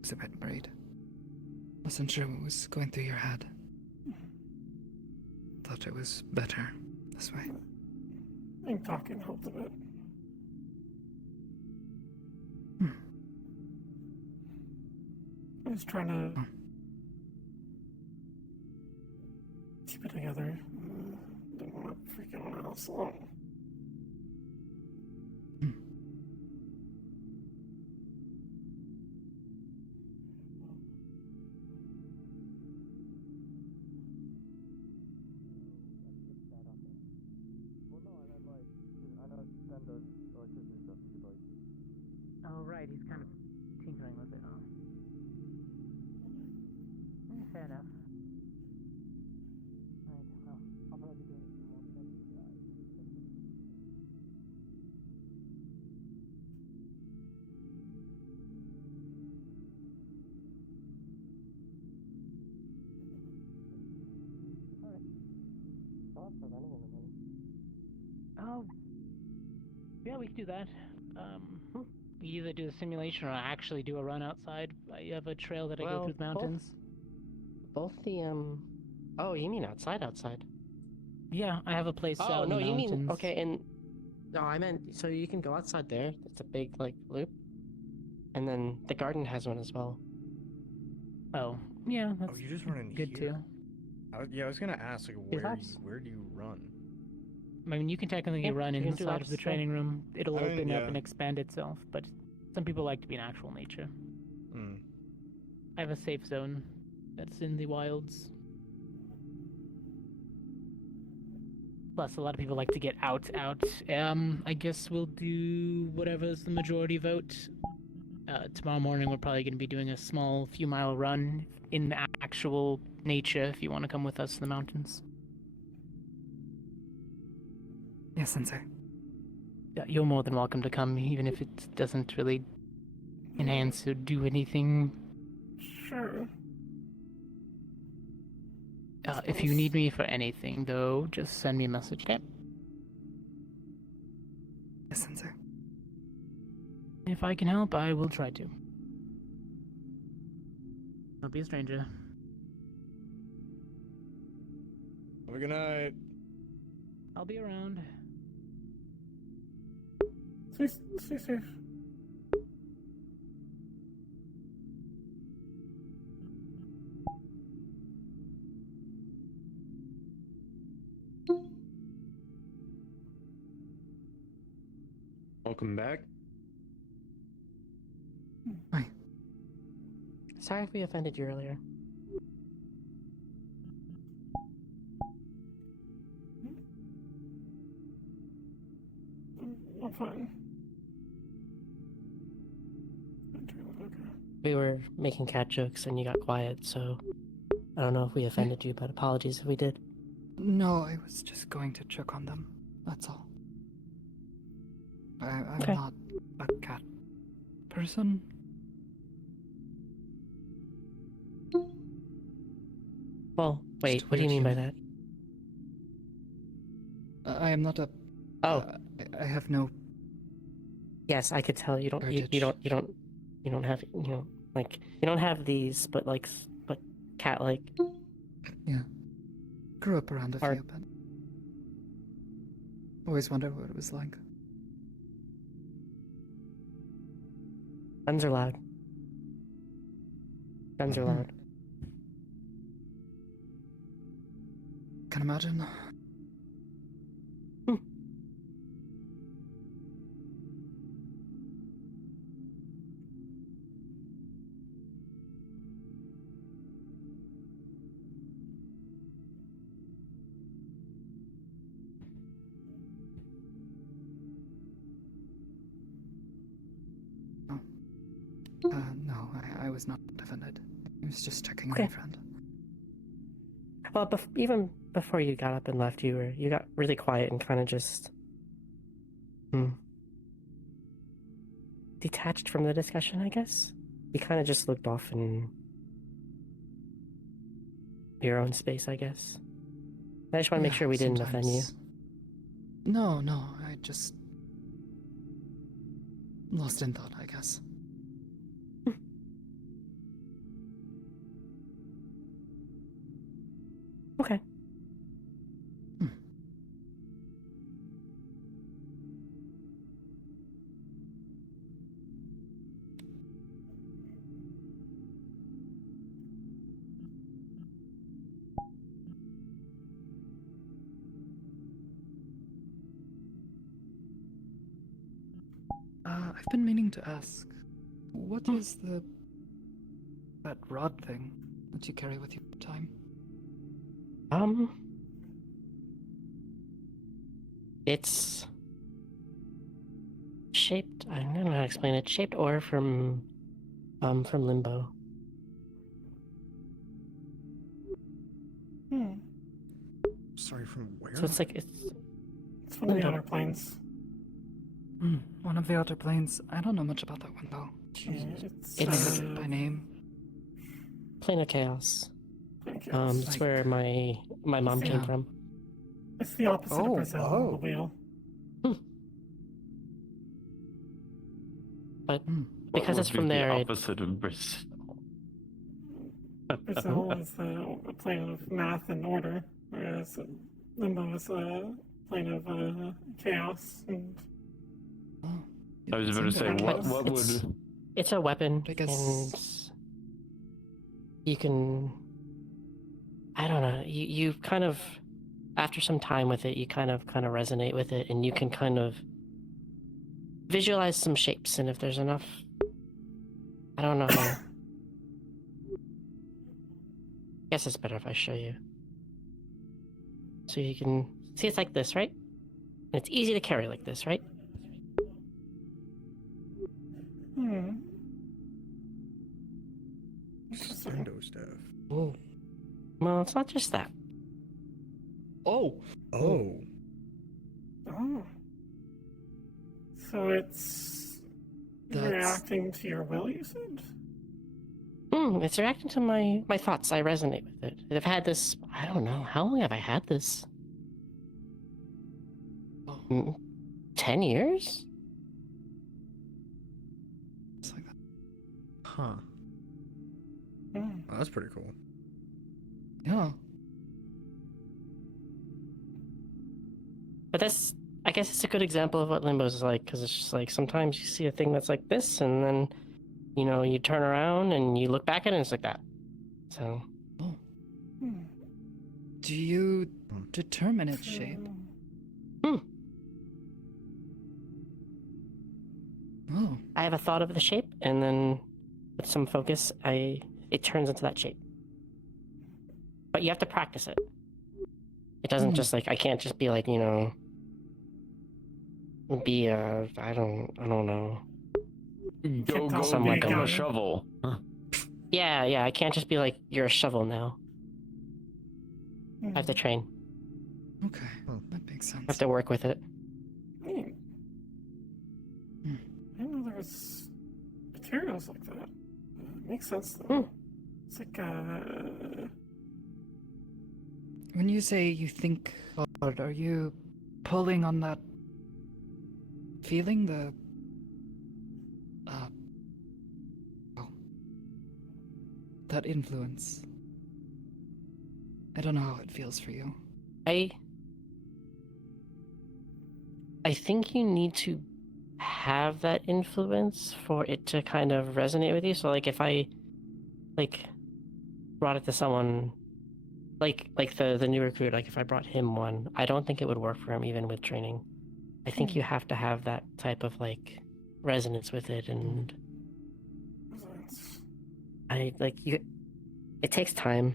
was a bit worried. Wasn't sure what was going through your head. Thought it was better this way. I think talking helped a bit. I was trying to keep it together. Didn't want to freak anyone else alone. Oh, right, he's kind of tinkering with it, huh? Fair enough. Right, well, I'll probably be doing a few more studies. Alright. Thoughts for running in the morning. Oh, yeah, we could do that. We either do a simulation or actually do a run outside. I have a trail that I go through the mountains. Both the Oh, you mean outside? Yeah, I have a place out in no, the you mountains. mean okay, and no, I meant so you can go outside there. It's a big like loop, and then the garden has one as well. Oh, yeah, that's you just run in good here? too. I was gonna ask, like, where do you run? I mean, you can technically Yeah, run you can do inside of the laps, training room. It'll I mean, open up yeah. and expand itself, but some people like to be in actual nature. I have a safe zone that's in the wilds. Plus, a lot of people like to get out. I guess we'll do whatever's the majority vote. Tomorrow morning, we're probably going to be doing a small few-mile run in actual nature if you want to come with us to the mountains. Yes, Sensei. Yeah, you're more than welcome to come, even if it doesn't really enhance or do anything. Sure. If you need me for anything, though, just send me a message, okay? Yes, Sensei. If I can help, I will try to. Don't be a stranger. Have a good night. I'll be around. Stay safe. Welcome back. Hi. Sorry if we offended you earlier. I'm fine. We were making cat jokes and you got quiet, so I don't know if we offended you, but apologies if we did. No, I was just going to check on them. That's all. I'm Okay. not a cat person. Well, wait, what do you mean by that? I am not a. Oh. I have no. Yes, I could tell you don't. You don't have. Like you don't have these, but cat-like. Yeah. Grew up around a few, but always wondered what it was like. Guns are loud. Guns are loud. Can imagine. No, I was not offended. I was just checking on my friend. Well, even before you got up and left, you got really quiet and kind of just detached from the discussion, I guess. You kind of just looked off in your own space, I guess. I just want to make sure we didn't offend you. No, I just lost in thought, I guess. Okay. I've been meaning to ask, what is that rod thing that you carry with you all the time? It's shaped. I don't know how to explain it. Shaped ore from Limbo. Sorry, from where? So it's It's one of the Limbo. outer planes. One of the outer planes. I don't know much about that one, though. It's Can I look it by name? Plane of Chaos. Chaos. It's Like- where my mom came Yeah. from. It's the opposite of Brazil on the wheel. But What because would it's from be there, the it, opposite of Brazil. Brazil is a plane of math and order, whereas Limbo is a plane of chaos and. I was about to say, what would... it's a weapon, I guess- and you can. I don't know. You kind of, after some time with it, you kind of resonate with it, and you can kind of visualize some shapes. And if there's enough, I don't know how. I guess it's better if I show you. So you can see it's like this, right? And it's easy to carry like this, right? Window stuff. Whoa. Well, it's not just that. Oh. Oh. So it's reacting to your will, you said? It's reacting to my thoughts. I resonate with it. I've had this, I don't know, how long have I had this? 10 years? Huh. Well, that's pretty cool. Yeah. But that's, I guess it's a good example of what Limbo is like, because it's just like sometimes you see a thing that's like this, and then, you know, you turn around and you look back at it and it's like that. So. Do you determine its shape? Oh. I have a thought of the shape, and then with some focus, it turns into that shape. But you have to practice it. It doesn't just like, I can't just be like, you know, be a, I don't know. Go Somewhat become a done. shovel. Yeah, I can't just be like, you're a shovel now. I have to train. Okay, that makes sense. I have to work with it. I didn't know there was materials like that. Makes sense though. It's like When you say you think hard, are you pulling on that feeling, that influence? I don't know how it feels for you. I think you need to have that influence for it to kind of resonate with you. So like if I brought it to someone like the new recruit, like if I brought him one, I don't think it would work for him even with training. I think you have to have that type of like resonance with it, and it takes time.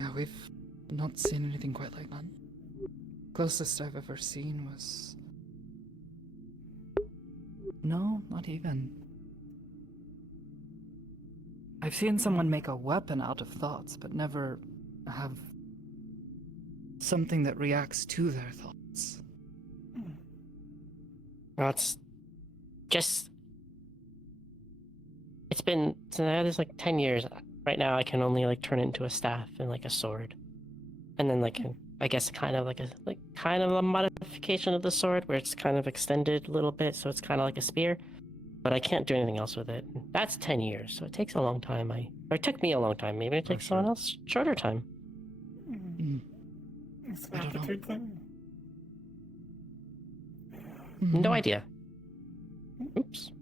Yeah, we've not seen anything quite like that. Closest I've ever seen was... No, not even. I've seen someone make a weapon out of thoughts, but never have something that reacts to their thoughts. Well, it's just... It's been, so now there's like 10 years. right now I can only like turn it into a staff and like a sword, and then like I guess kind of a modification of the sword where it's kind of extended a little bit, so it's kind of like a spear. But I can't do anything else with it. That's 10 years, so it takes a long time. Or it took me a long time. Maybe it takes someone else shorter time. It's an aptitude thing. No idea. Oops.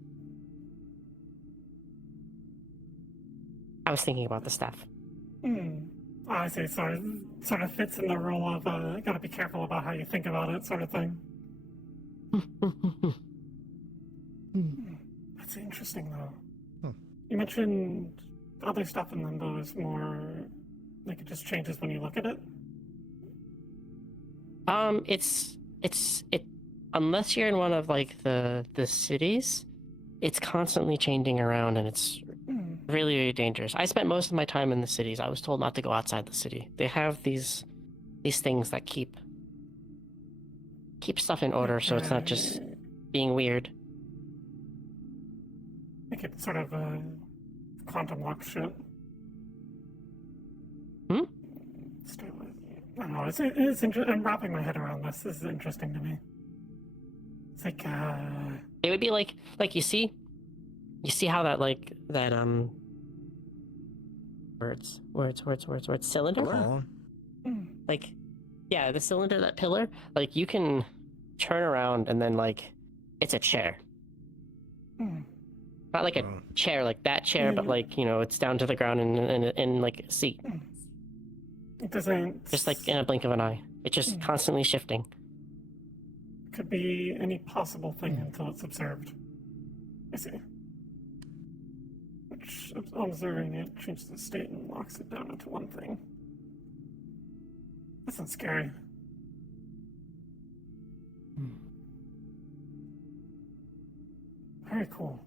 I was thinking about the staff. I see. So it sort of fits in the role of gotta be careful about how you think about it, sort of thing. That's interesting, though. You mentioned other stuff in Limbo is more like it just changes when you look at it. It unless you're in one of like the cities, it's constantly changing around, and it's really, really dangerous. I spent most of my time in the cities. I was told not to go outside the city. They have these things that keep stuff in order, so it's not just being weird. Like it's sort of quantum lock shit. I don't know. It's interesting. I'm wrapping my head around this. This is interesting to me. It's like it would be like you see how that words cylinder. Like, yeah, the cylinder, that pillar. Like you can turn around and then like it's a chair. Not like a chair like that chair, but like, you know, it's down to the ground and like a seat. It doesn't... Just like in a blink of an eye. It's just constantly shifting. Could be any possible thing until it's observed. I see. Which, observing it, changes the state and locks it down into one thing. That sounds scary. Very cool.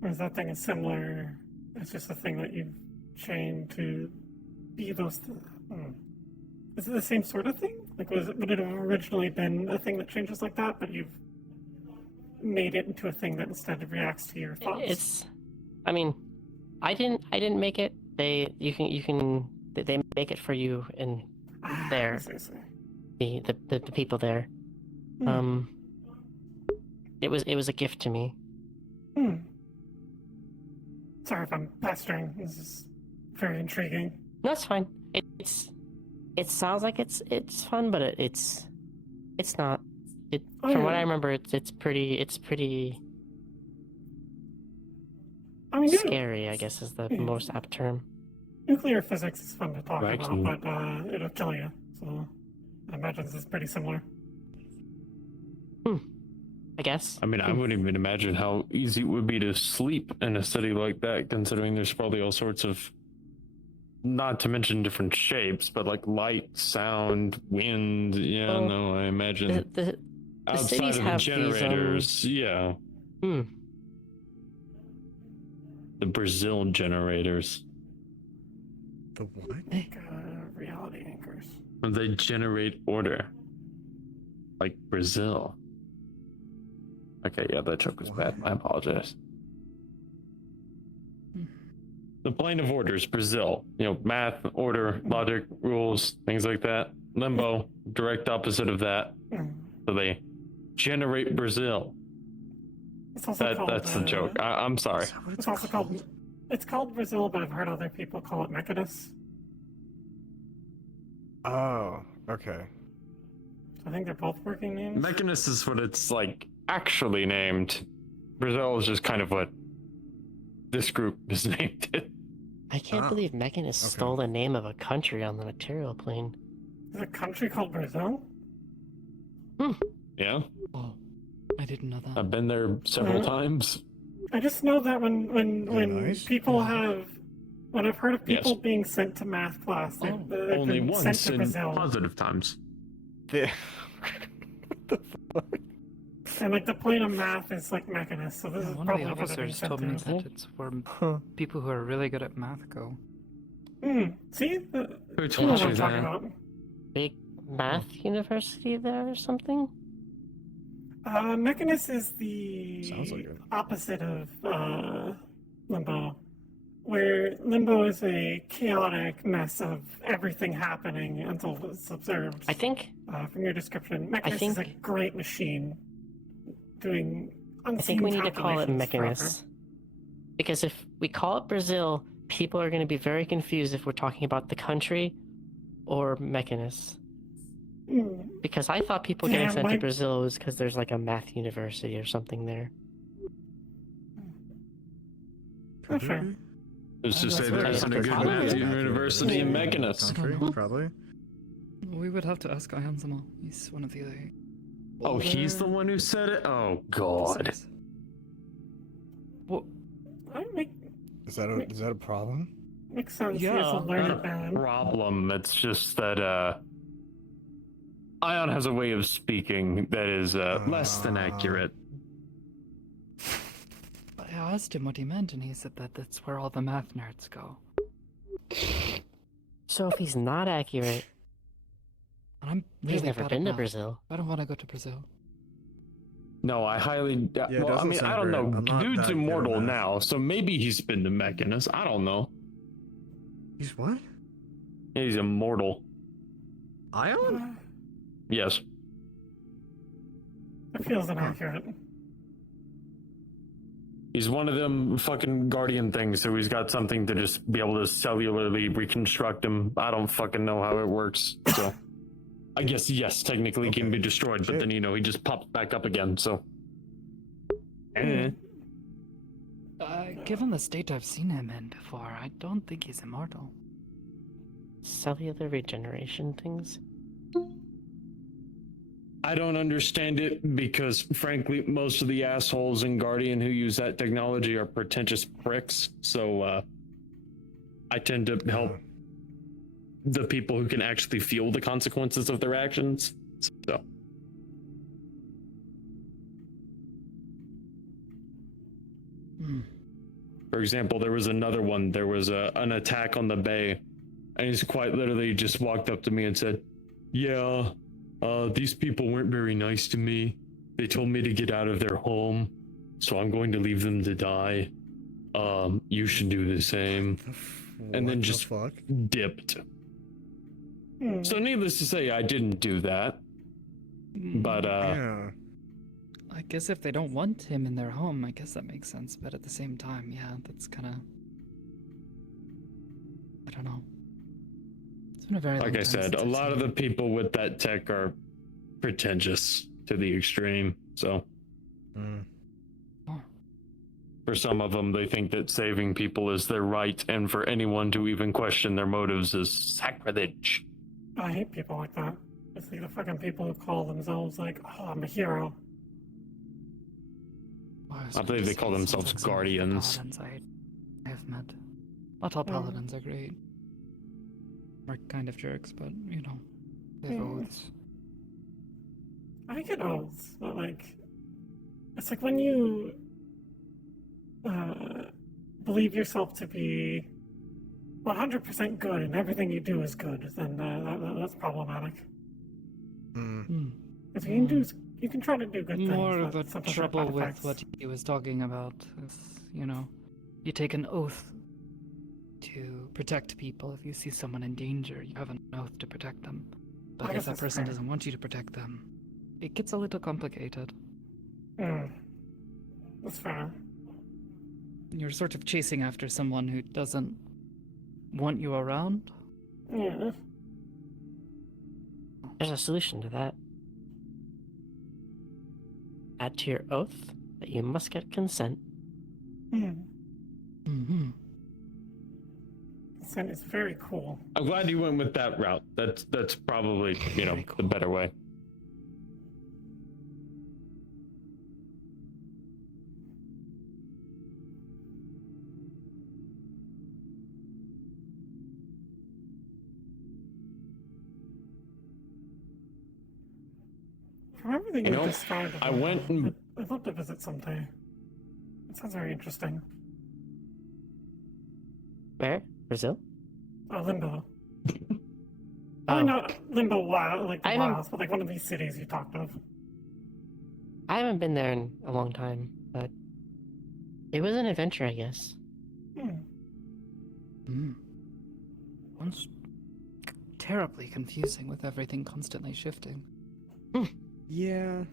Whereas that thing is similar, it's just a thing that you've chained to be those Is it the same sort of thing? Like, would it have originally been a thing that changes like that, but you've made it into a thing that instead reacts to your thoughts? I mean, I didn't make it. They make it for you in there. The people there. It was a gift to me. Sorry if I'm pestering. This is very intriguing. No, it's fine. It sounds like it's fun, but it's not. From what I remember, it's pretty. I mean, scary, I guess, is the most apt term. Nuclear physics is fun to talk about, but it'll kill you. So I imagine this is pretty similar. I guess. I mean, I wouldn't even imagine how easy it would be to sleep in a city like that, considering there's probably all sorts of, not to mention different shapes, but like light, sound, wind. Yeah, well, no, I imagine the outside cities of the have generators. The Brazil generators. The what? Like reality anchors. They generate order, like Brazil. Okay, yeah, that joke was bad. I apologize. The plane of orders, Brazil. You know, math, order, logic, rules, things like that. Limbo, direct opposite of that. So they generate Brazil. That's the joke. I'm sorry. It's also called. It's called Brazil, but I've heard other people call it Mechanus. Oh, okay. I think they're both working names. Mechanus is what it's like actually named. Brazil is just kind of what this group is named it. I can't believe Mechanus stole the name of a country on the material plane. There's a country called Brazil? Yeah. Oh, I didn't know that. I've been there several times. I just know that when people have, when I've heard of people being sent to math class, they've only been once sent to in Brazil. positive times. And like the plane of math is like Mechanus, so this is One of probably the what they're being officers sent told me to. that it's where people who are really good at math go. See? Who You know told what you I'm talking that? about. Big math university there or something? Mechanus is the Sounds like it. opposite of Limbo, where Limbo is a chaotic mess of everything happening until it's observed. I think. From your description, Mechanus is a great machine doing unseen I think we need to call it calculations Mechanus. forever. Because if we call it Brazil, people are going to be very confused if we're talking about the country or Mechanus. Because I thought people getting sent to Brazil was because there's like a math university or something there. For sure. Let's just say what there I isn't a good thought. math university in Mechanus. Probably. We would have to ask Ayanzama. He's one of the other. Oh, he's the one who said it? Oh, God. What? Is that a problem? Makes sense. Yeah. He's a learned Not a man. problem. It's just that, Ion has a way of speaking that is, less than accurate. I asked him what he meant, and he said that that's where all the math nerds go. So if he's not accurate, I'm he's really never bad been at to math. Brazil. I don't want to go to Brazil. No, I highly... it well, I doesn't mean, I sound don't great. know. I'm not Dude's that good at immortal math. now, so maybe he's been to Mechanus. I don't know. He's what? He's immortal. Ion? Yes. It feels inaccurate. He's one of them fucking guardian things, so he's got something to just be able to cellularly reconstruct him. I don't fucking know how it works, so... I guess, yes, technically he can be destroyed, but then, you know, he just pops back up again, so... Given the state I've seen him in before, I don't think he's immortal. Cellular regeneration things? I don't understand it because, frankly, most of the assholes in Guardian who use that technology are pretentious pricks. So, I tend to help the people who can actually feel the consequences of their actions. So. For example, there was another one. There was an attack on the bay, and he's quite literally just walked up to me and said, "Yeah. These people weren't very nice to me. They told me to get out of their home, so I'm going to leave them to die. You should do the same." And then just dipped. So needless to say, I didn't do that. But, I guess if they don't want him in their home, I guess that makes sense. But at the same time, yeah, that's kind of... I don't know. It's been a very long like I time said, since a I've lot seen of the him. people with that tech are pretentious to the extreme. So, for some of them, they think that saving people is their right, and for anyone to even question their motives is sacrilege. I hate people like that. It's like the fucking people who call themselves like, "Oh, I'm a hero." I believe they call themselves guardians. Paladins I have met. Not all paladins are great. Are kind of jerks, but you know, they have oaths. I get oaths, but like, it's like when you believe yourself to be 100% good and everything you do is good, then that's problematic. If you can do, you can try to do good things. More of but a sometimes trouble have bad with effects. what he was talking about is, you know, you take an oath to protect people. If you see someone in danger, you have an oath to protect them. I But if guess that that's person fair. doesn't want you to protect them, it gets a little complicated. That's fair. You're sort of chasing after someone who doesn't want you around. Yeah. There's a solution to that. Add to your oath that you must get consent. Mm-hmm. Consent is very cool. I'm glad you went with that route. That's probably, you know, the better way. From everything You you know, described, I went and... I'd love to visit someday. It sounds very interesting. Where? Brazil? Limbo. Oh. Not Limbo, like the I haven't- Wilds, but like one of these cities you talked of. I haven't been there in a long time, but it was an adventure, I guess. Sounds terribly confusing with everything constantly shifting. Yeah.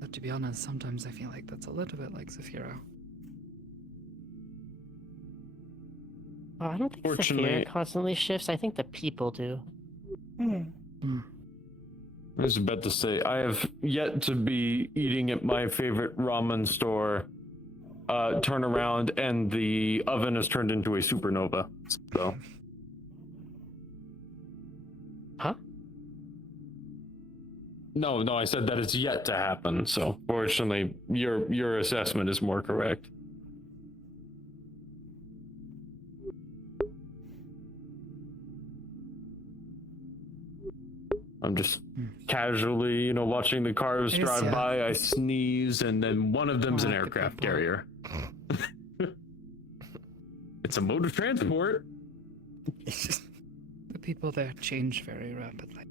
But to be honest, sometimes I feel like that's a little bit like Zafiro. Oh, I don't think Fortunately- Zafira constantly shifts. I think the people do. I was about to say, I have yet to be eating at my favorite ramen store, turn around, and the oven has turned into a supernova. So. Huh? No, I said that it's yet to happen. So, fortunately, your assessment is more correct. I'm just casually, watching the cars Yes, drive yeah. by. I sneeze, and then one of them's an Oh, the aircraft people. carrier. It's a mode of transport. The people there change very rapidly.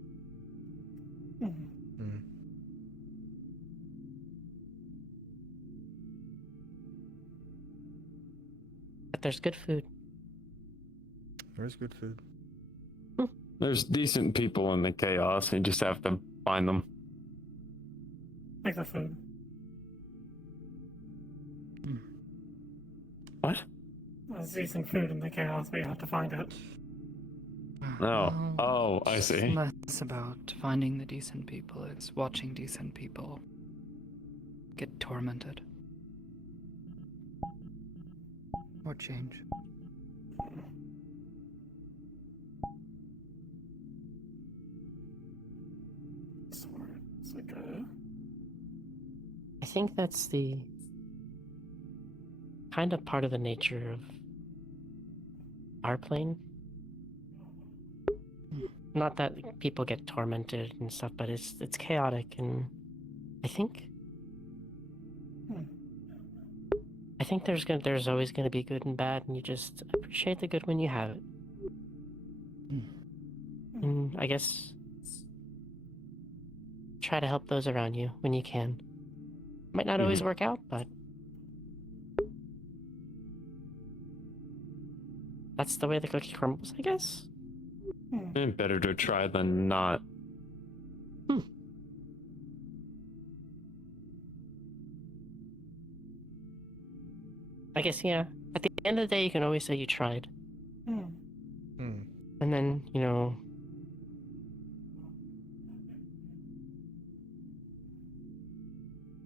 But there's good food. There's good food. There's decent people in the chaos. You just have to find them. Like the food. What? There's decent food in the chaos, but you have to find it. Oh, I see. It's less about finding the decent people, it's watching decent people get tormented. Or change. It's like a... I think that's the kind of part of the nature of our plane. Not that people get tormented and stuff, but it's chaotic, and I think there's always gonna be good and bad, and you just appreciate the good when you have it. And I guess try to help those around you when you can. Might not always work out, but that's the way the cookie crumbles, I guess. Better to try than not. I guess, yeah. At the end of the day, you can always say you tried. And then,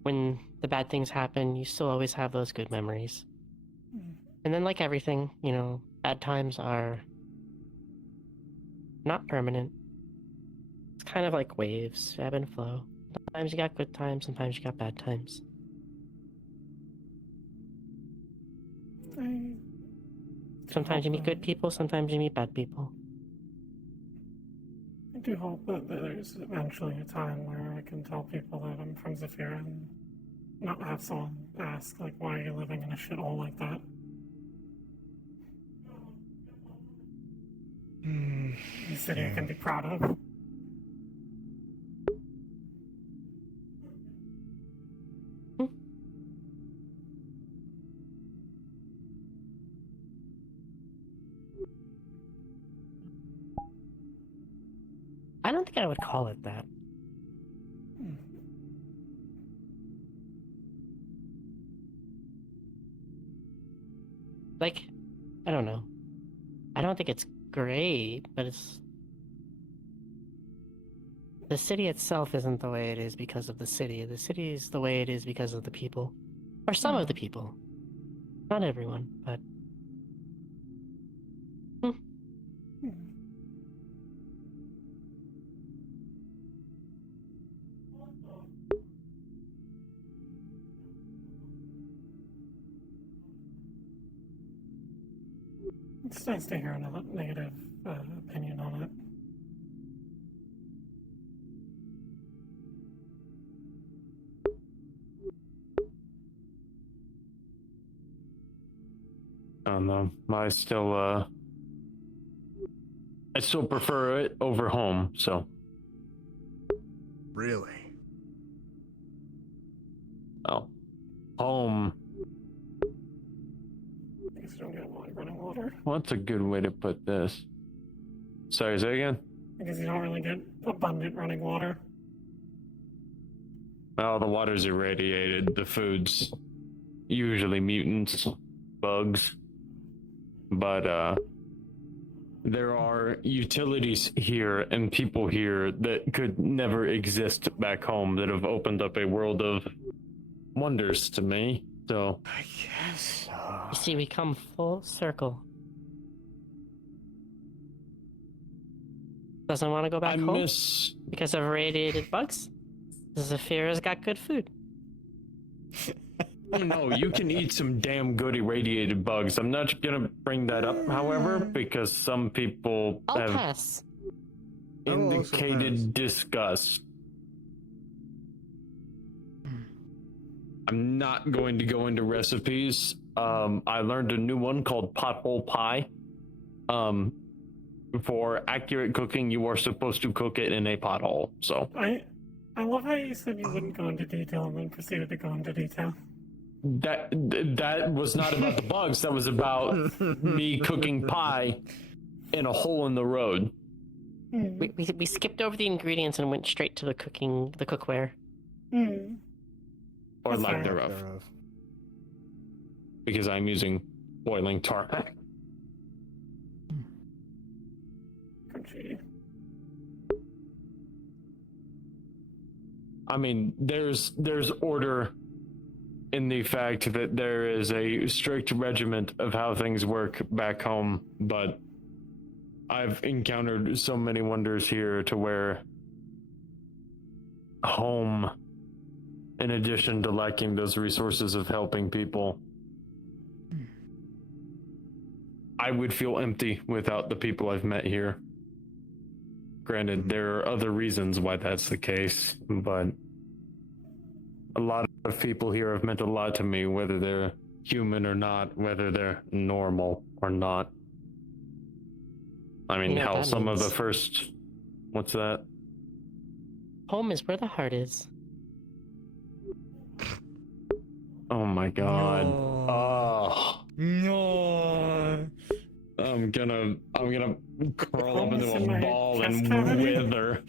when the bad things happen, you still always have those good memories. And then, like everything, bad times are not permanent. It's kind of like waves, ebb and flow. Sometimes you got good times, sometimes you got bad times. Sometimes you meet good people, sometimes you meet bad people. I do hope that there's eventually a time where I can tell people that I'm from Zafira and not have someone ask, like, why are you living in a shithole like that? A city I can be proud of. I don't think I would call it that. Like, I don't know. I don't think it's great, but it's... The city itself isn't the way it is because of the city. The city is the way it is because of the people. Or some of the people. Not everyone, but... It's nice to hear another negative opinion on it. I don't know. I still, I still prefer it over home, so. Really? Oh. Home. I guess you don't get a lot of running water. What's a good way to put this? Sorry, say again? Because you don't really get abundant running water. Well, the water's irradiated. The food's usually mutants, bugs. But, there are utilities here and people here that could never exist back home that have opened up a world of wonders to me, so. I guess. You see, we come full circle. Doesn't want to go back home because of irradiated bugs. Zafira's got good food. No, you can eat some damn good irradiated bugs. I'm not gonna bring that up, however, because some people have pass. indicated disgust. I'm not going to go into recipes. I learned a new one called pothole pie. For accurate cooking, you are supposed to cook it in a pothole. So I love how you said you wouldn't go into detail and then proceeded to go into detail. that was not about the bugs. That was about me cooking pie in a hole in the road. We skipped over the ingredients and went straight to the cookware. Or lack thereof. Because I'm using boiling tarmac. I mean, there's order in the fact that there is a strict regiment of how things work back home, but I've encountered so many wonders here to where home, in addition to lacking those resources of helping people, I would feel empty without the people I've met here. Granted, there are other reasons why that's the case, but a lot of people here have meant a lot to me, whether they're human or not, whether they're normal or not. I mean, Yeah, hell, that some of the means- first... What's that? Home is where the heart is. Oh my god. Oh. No. I'm gonna curl up into in a my ball chest and cavity. wither.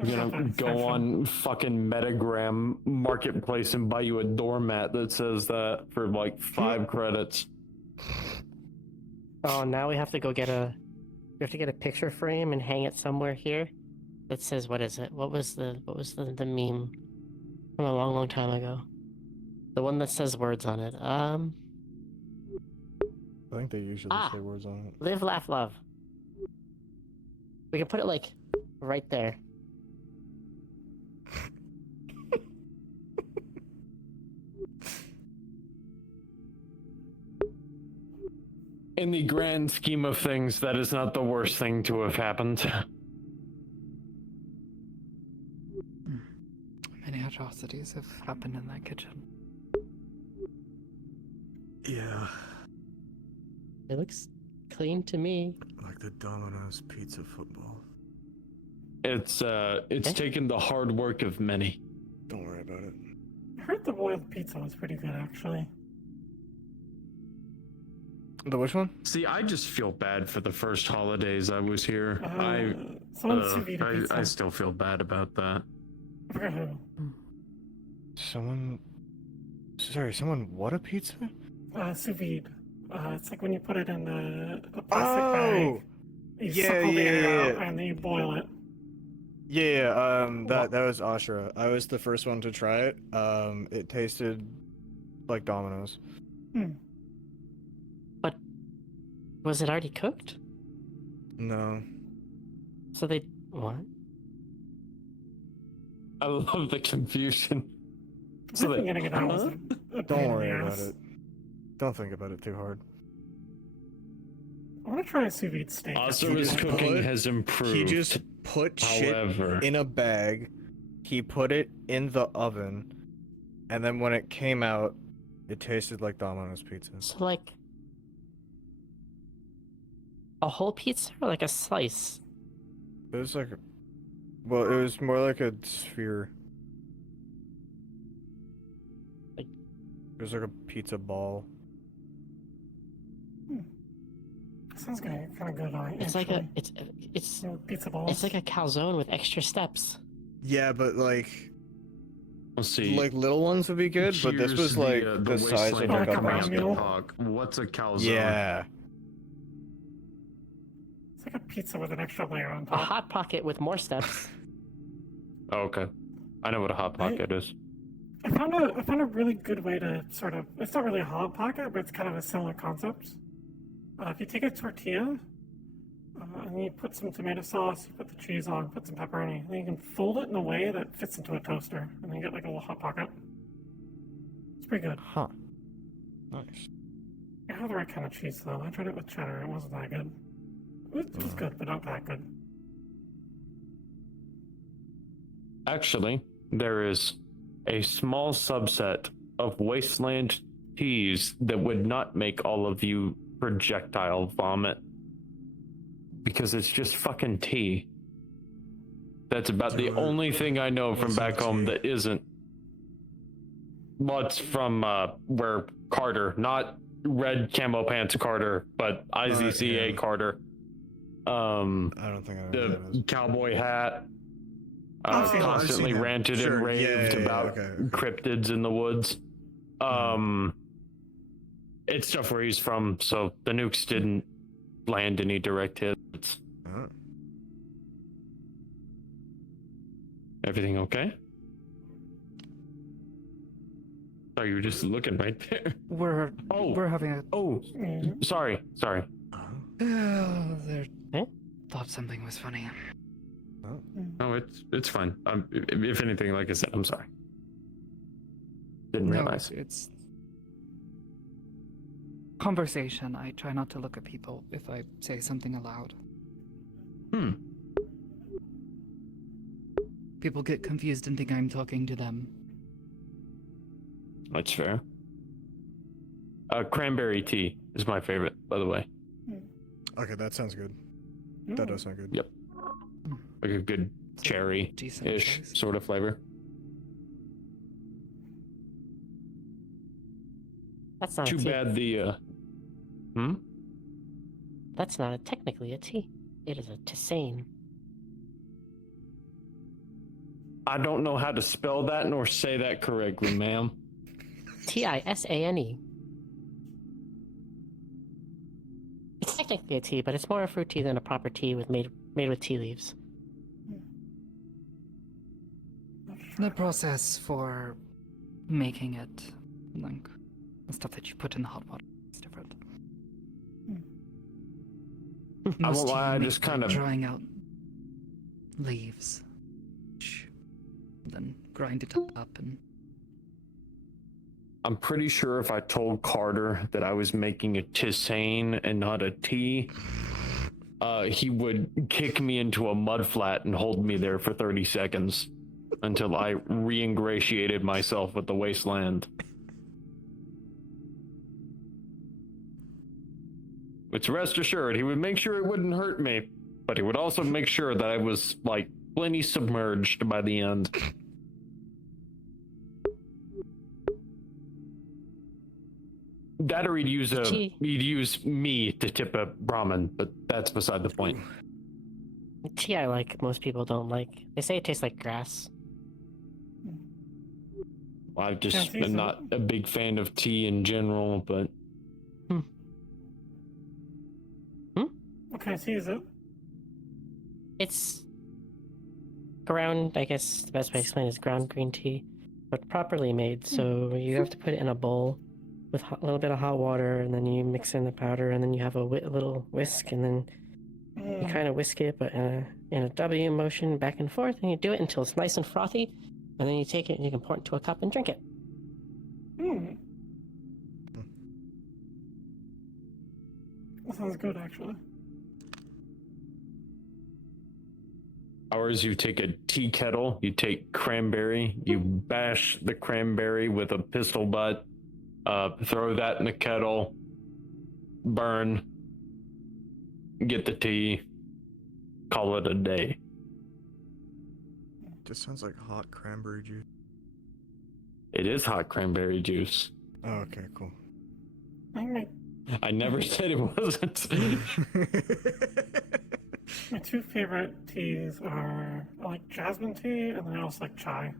I'm gonna go on fucking Metagram Marketplace and buy you a doormat that says that for like 5 credits. Oh, now we have to go get a. We have to get a picture frame and hang it somewhere here. That says, what is it? What was the meme from a long, long time ago? The one that says words on it. I think they usually say words on it. Live, laugh, love. We can put it like right there. In the grand scheme of things, that is not the worst thing to have happened. Many atrocities have happened in that kitchen. Yeah, It looks clean to me. like the Domino's pizza football. It's taken the hard work of many. Don't worry about it. I heard the boiled pizza was pretty good, actually. The which one? See, I just feel bad for the first holidays I was here. Someone sous vide a pizza. I still feel bad about that. I forgot who. Someone what a pizza? Sous vide. It's like when you put it in a plastic bag. You suckle the air out and then you boil it. That was Ashura. I was the first one to try it. It tasted like Domino's. But was it already cooked? No. So they what? I love the confusion. So I'm getting it out was a pain Don't in worry the about ass. it. Don't think about it too hard. I want to try a sous vide steak. Asura's cooking has improved. He just put However, shit in a bag. He put it in the oven, and then when it came out, it tasted like Domino's pizza. So like, A whole pizza or like a slice? It was like, well, it was more like a sphere. Like, it was like a pizza ball. Sounds kind of good. It's like a it's pizza balls. It's like a calzone with extra steps. Yeah, but like, let's see. Like little ones would be good, but this Here's was like the size of like a round meal. What's a calzone? Yeah. It's like a pizza with an extra layer on A top. hot pocket with more steps. Oh, okay. I know what a hot pocket is. I found a really good way to sort of. It's not really a hot pocket, but it's kind of a similar concept. If you take a tortilla and you put some tomato sauce, you put the cheese on, put some pepperoni, and then you can fold it in a way that fits into a toaster, and then you get like a little hot pocket. It's pretty good. Huh. Nice. I have the right kind of cheese though. I tried it with cheddar. It wasn't that good. It was good, but not that good. Actually, there is a small subset of wasteland teas that would not make all of you projectile vomit because it's just fucking tea. That's about the only thing I know from back home that isn't. Well, it's from where Carter, not red camo pants Carter, but IZCA Carter. I don't think I know the cowboy hat. I've seen Constantly him. ranted Sure, and raved yeah, about okay. cryptids in the woods. It's stuff where he's from, so the nukes didn't land any direct hits. Everything okay? Oh, you were just looking right there. We're having a. Oh, sorry. There. Thought something was funny. No, it's fine. If anything, like I said, I'm sorry. Didn't realize. It's conversation. I try not to look at people if I say something aloud. People get confused and think I'm talking to them. That's fair. Cranberry tea is my favorite, by the way. Okay, that sounds good. That does sound good. Yep. Like a good cherry-ish sort of flavor. That's not Too a tea. bad the That's not technically a tea. It is a tisane. I don't know how to spell that nor say that correctly, ma'am. Tisane. It's technically a tea, but it's more a fruit tea than a proper tea made with tea leaves. The process for making it, like the stuff that you put in the hot water, is different. I won't lie, I just kind of drying out leaves, then grind it up and. I'm pretty sure if I told Carter that I was making a tisane and not a tea, he would kick me into a mud flat and hold me there for 30 seconds until I re-ingratiated myself with the wasteland. Which, rest assured, he would make sure it wouldn't hurt me, but he would also make sure that I was, like, plenty submerged by the end. That or he'd use me to tip a ramen, but that's beside the point. Tea I like, most people don't like. They say it tastes like grass. Well, I've just been not a big fan of tea in general, but... What kind of tea is it? It's ground, I guess the best way to explain it is ground green tea, but properly made. So you have to put it in a bowl with a little bit of hot water, and then you mix in the powder, and then you have a little whisk, and then you kind of whisk it, but in a W motion back and forth, and you do it until it's nice and frothy, and then you take it and you can pour it into a cup and drink it. That sounds good, actually. Ours, you take a tea kettle, you take cranberry, you bash the cranberry with a pistol butt, throw that in the kettle, burn, get the tea, call it a day. Just sounds like hot cranberry juice. It is hot cranberry juice. Oh, okay, cool. I never said it wasn't. My two favorite teas are I like jasmine tea and then I also like chai.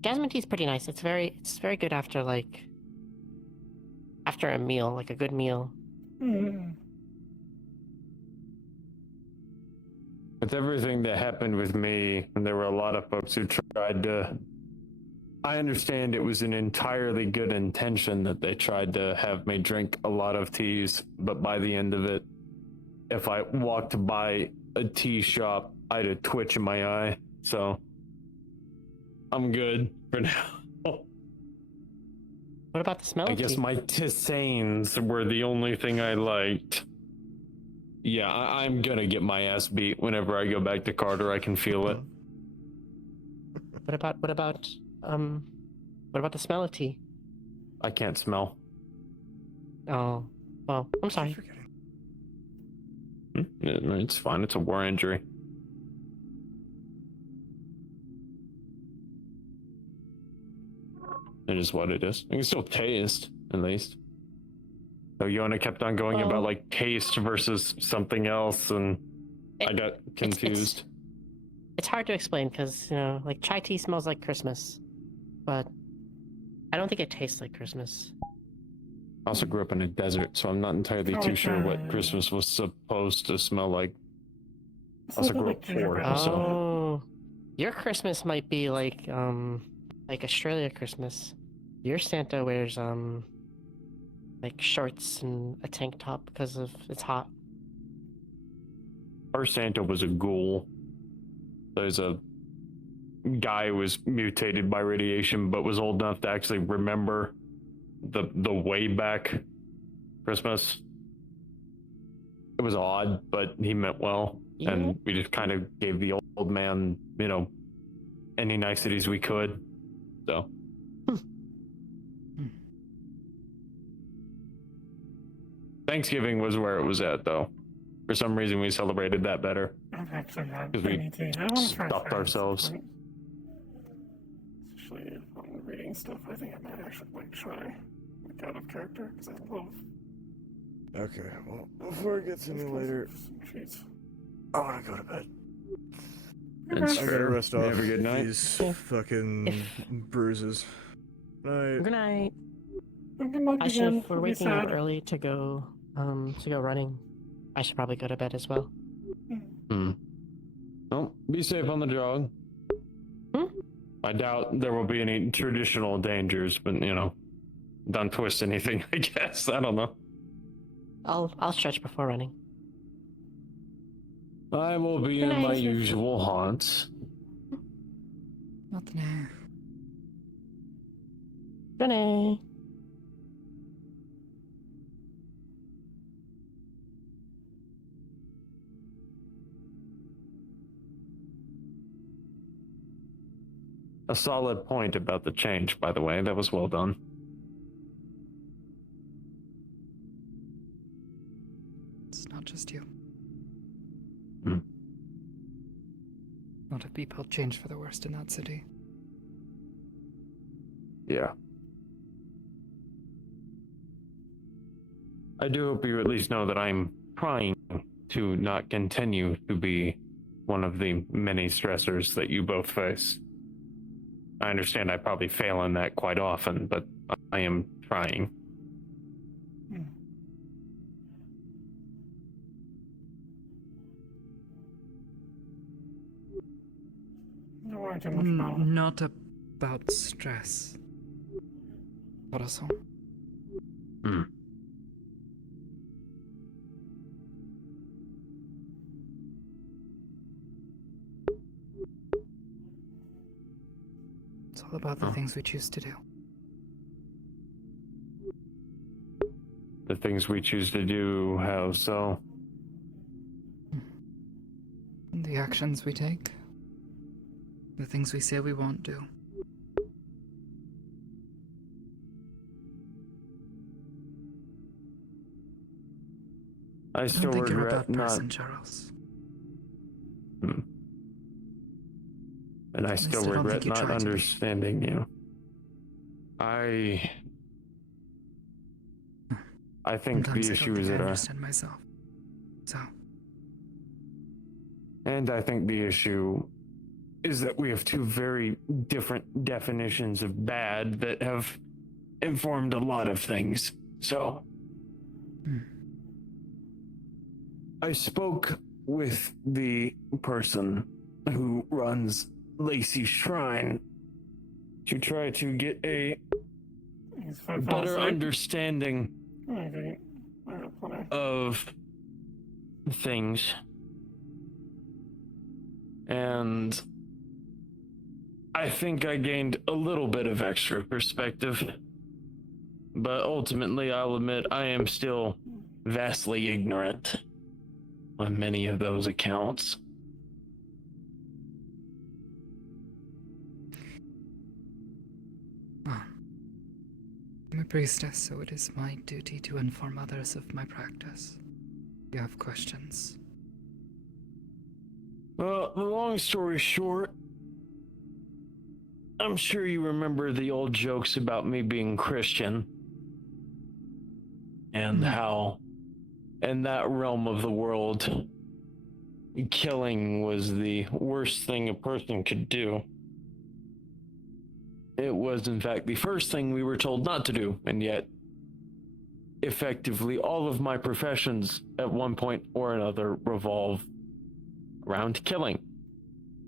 Jasmine tea is pretty nice. It's very good after after a meal, like a good meal. Mm. With everything that happened with me, and there were a lot of folks who tried to. I understand it was an entirely good intention that they tried to have me drink a lot of teas, but by the end of it, if I walked by a tea shop, I had a twitch in my eye, so I'm good for now. What about the smell I of guess tea? my tisanes were the only thing I liked. Yeah, I'm gonna get my ass beat whenever I go back to Carter. I can feel it. What about the smell of tea? I can't smell. Oh, well, I'm sorry. It's fine. It's a war injury. It is what it is. I can still taste, at least. So Yona kept on going about like taste versus something else, and I got confused. It's hard to explain because, like chai tea smells like Christmas, but I don't think it tastes like Christmas. I also grew up in a desert, so I'm not entirely too sure what Christmas was supposed to smell like. I also grew up poor, so. Oh, your Christmas might be like Australia Christmas. Your Santa wears like shorts and a tank top because it's hot. Our Santa was a ghoul. There's a guy who was mutated by radiation, but was old enough to actually remember the way back Christmas. It was odd, but he meant well, and we just kind of gave the old man, any niceties we could. So. Thanksgiving was where it was at, though. For some reason, we celebrated that better. I've actually had Because we plenty tea. I want to try stuffed ourselves. Especially if I'm reading stuff, I think I might actually try out of character because I love. Okay, well, before it gets any later, I want to go to bed. That's I gotta fair. rest off Have a good night. these fucking bruises. Night. Good night. Good luck I should, again. if we're Don't be waking up sad. early to go running, I should probably go to bed as well. Well, be safe on the jog. I doubt there will be any traditional dangers, but don't twist anything, I guess. I don't know. I'll stretch before running. I will be Good in my night. usual haunts. Not now. Good night. A solid point about the change, by the way. That was well done. It's not just you. Hmm. A lot of people change for the worst in that city. Yeah. I do hope you at least know that I'm trying to not continue to be one of the many stressors that you both face. I understand I probably fail in that quite often, but I am trying. Don't worry too much about it. Not about stress. Corazón. It's all about the things we choose to do. The things we choose to do, how so? The actions we take. The things we say we won't do. I I still don't think you're a regret bad not. person, Charles. And I At least still I don't regret think you not tried to be. understanding you. I think Sometimes the I don't issue think is I that understand myself. So, and I think the issue is that we have two very different definitions of bad that have informed a lot of things. So, I spoke with the person who runs Lacey's Shrine to try to get a better understanding of things. And I think I gained a little bit of extra perspective. But ultimately, I'll admit I am still vastly ignorant on many of those accounts. I'm a priestess, so it is my duty to inform others of my practice. If you have questions. Well, the long story short, I'm sure you remember the old jokes about me being Christian and how in that realm of the world, killing was the worst thing a person could do. It was, in fact, the first thing we were told not to do, and yet, effectively, all of my professions at one point or another revolve around killing.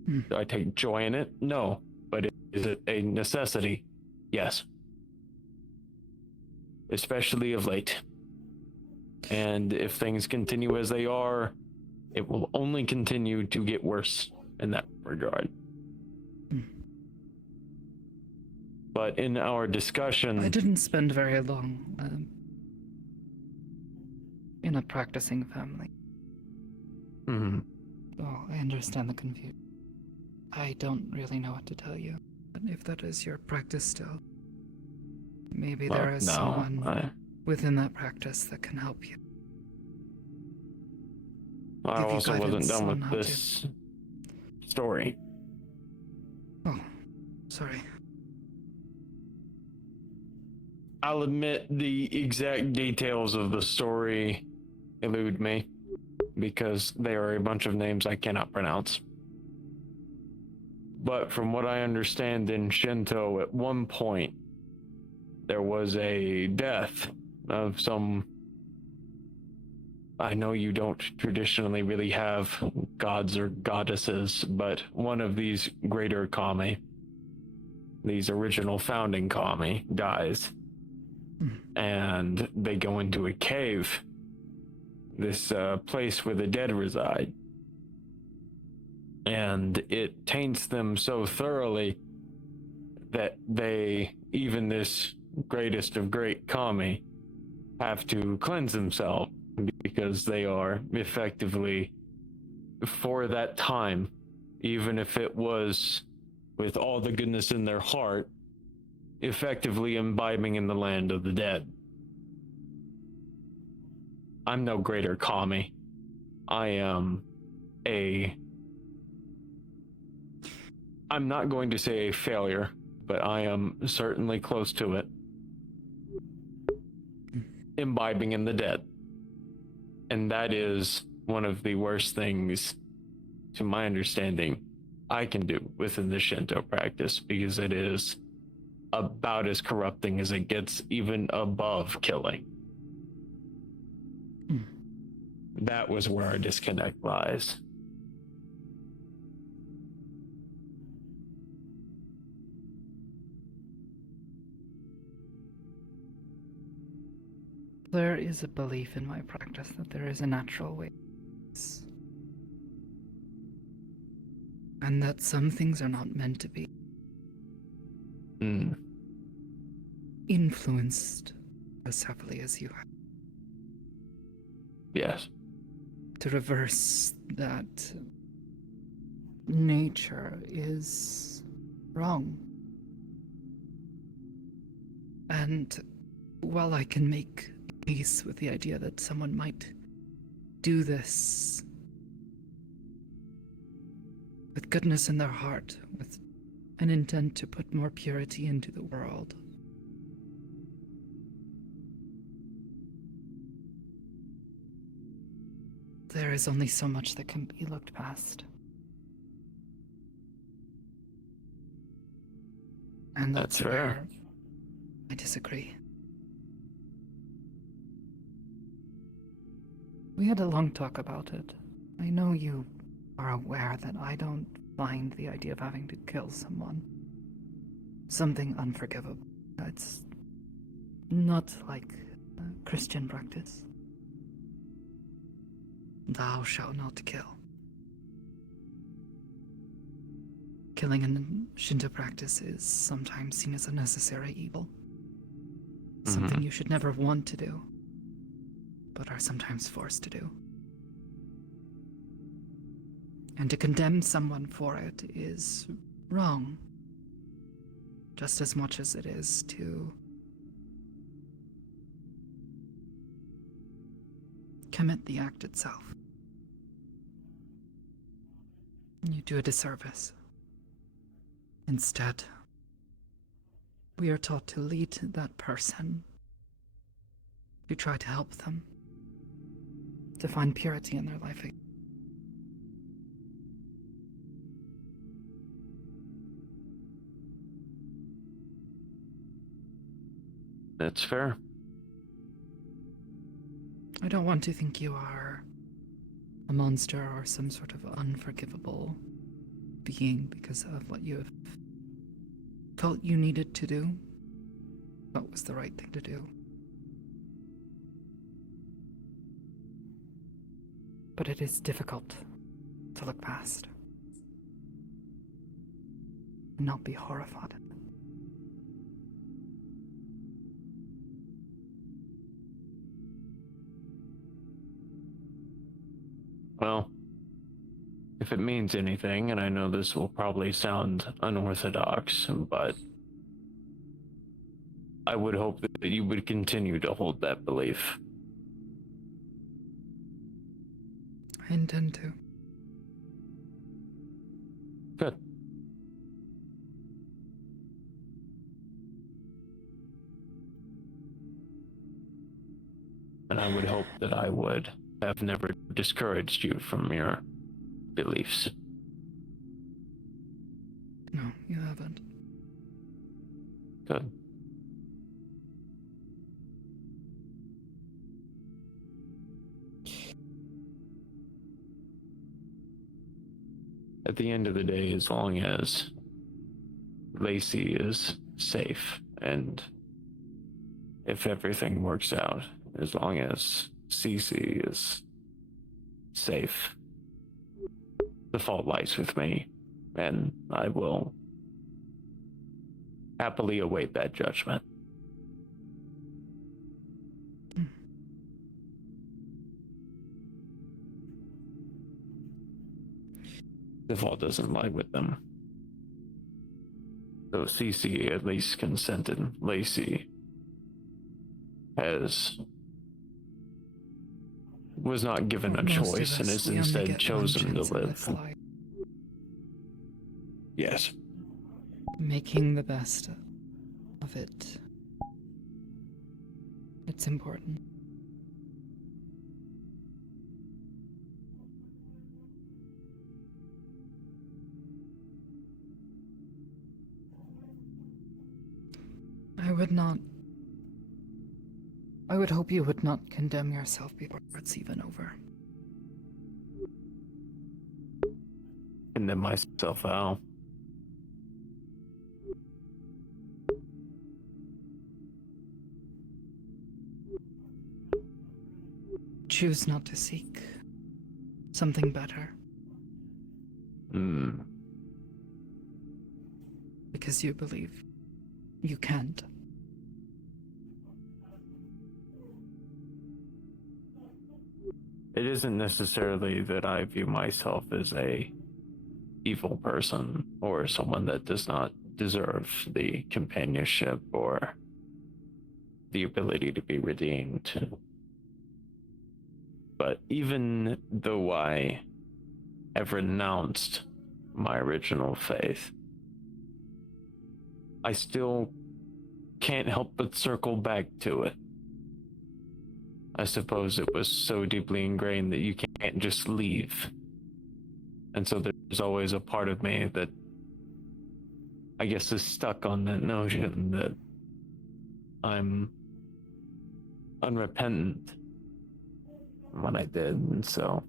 Do I take joy in it? No. But is it a necessity? Yes. Especially of late. And if things continue as they are, it will only continue to get worse in that regard. But in our discussion... I didn't spend very long in a practicing family. Oh, I understand the confusion. I don't really know what to tell you. But if that is your practice still, maybe there is someone within that practice that can help you. I Give you also wasn't guidance done on with how this story. Oh, sorry. I'll admit the exact details of the story elude me because they are a bunch of names I cannot pronounce. But from what I understand in Shinto, at one point, there was a death of some... I know you don't traditionally really have gods or goddesses, but one of these greater kami, these original founding kami, dies. And they go into a cave, this place where the dead reside. And it taints them so thoroughly that they, even this greatest of great kami, have to cleanse themselves because they are effectively, for that time, even if it was with all the goodness in their heart, effectively imbibing in the land of the dead. I'm no greater kami. I am I'm not going to say a failure, but I am certainly close to it. Imbibing in the dead. And that is one of the worst things, to my understanding, I can do within the Shinto practice, because it is about as corrupting as it gets, even above killing. That was where our disconnect lies. There is a belief in my practice that there is a natural way. And that some things are not meant to be influenced as heavily as you have. Yes. To reverse that, nature is wrong. And while I can make peace with the idea that someone might do this with goodness in their heart, with an intent to put more purity into the world. There is only so much that can be looked past. And that's fair. where I disagree. We had a long talk about it. I know you are aware that I don't find the idea of having to kill someone something unforgivable. It's not like a Christian practice. Thou shalt not kill. Killing in Shinto practice is sometimes seen as a necessary evil. Something you should never want to do, but are sometimes forced to do. And to condemn someone for it is wrong, just as much as it is to commit the act itself. You do a disservice. Instead, we are taught to lead that person, to try to help them, to find purity in their life again. That's fair. I don't want to think you are a monster or some sort of unforgivable being because of what you have felt you needed to do, what was the right thing to do. But it is difficult to look past and not be horrified. Well, if it means anything, and I know this will probably sound unorthodox, but I would hope that you would continue to hold that belief. I intend to. Good. And I would hope that I would have never discouraged you from your beliefs. No, you haven't. Good. At the end of the day, as long as Lacey is safe and if everything works out, as long as Cece is safe, the fault lies with me, and I will happily await that judgment. The fault doesn't lie with them. Though Cece at least consented, Lacey was not given a Most of choice and us, has we only instead get one chosen to chance in live. this life. Yes. Making the best of it. It's important. I would hope you would not condemn yourself before it's even over. Condemn myself how? Choose not to seek something better. Because you believe you can't. It isn't necessarily that I view myself as a evil person or someone that does not deserve the companionship or the ability to be redeemed. but even though I have renounced my original faith, I still can't help but circle back to it. I suppose it was so deeply ingrained that you can't just leave. And so there's always a part of me that I guess is stuck on that notion that I'm unrepentant when I did, and so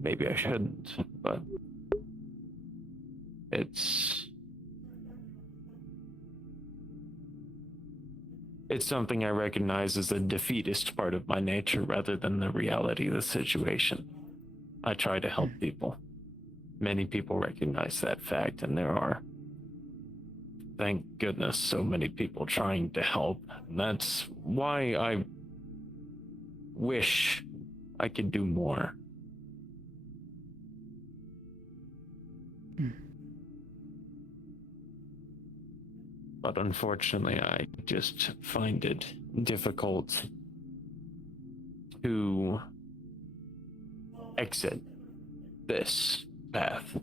maybe I shouldn't, but it's something I recognize as a defeatist part of my nature rather than the reality of the situation. I try to help people. Many people recognize that fact, and there are, thank goodness, so many people trying to help. And that's why I wish I could do more. But unfortunately, I just find it difficult to exit this path.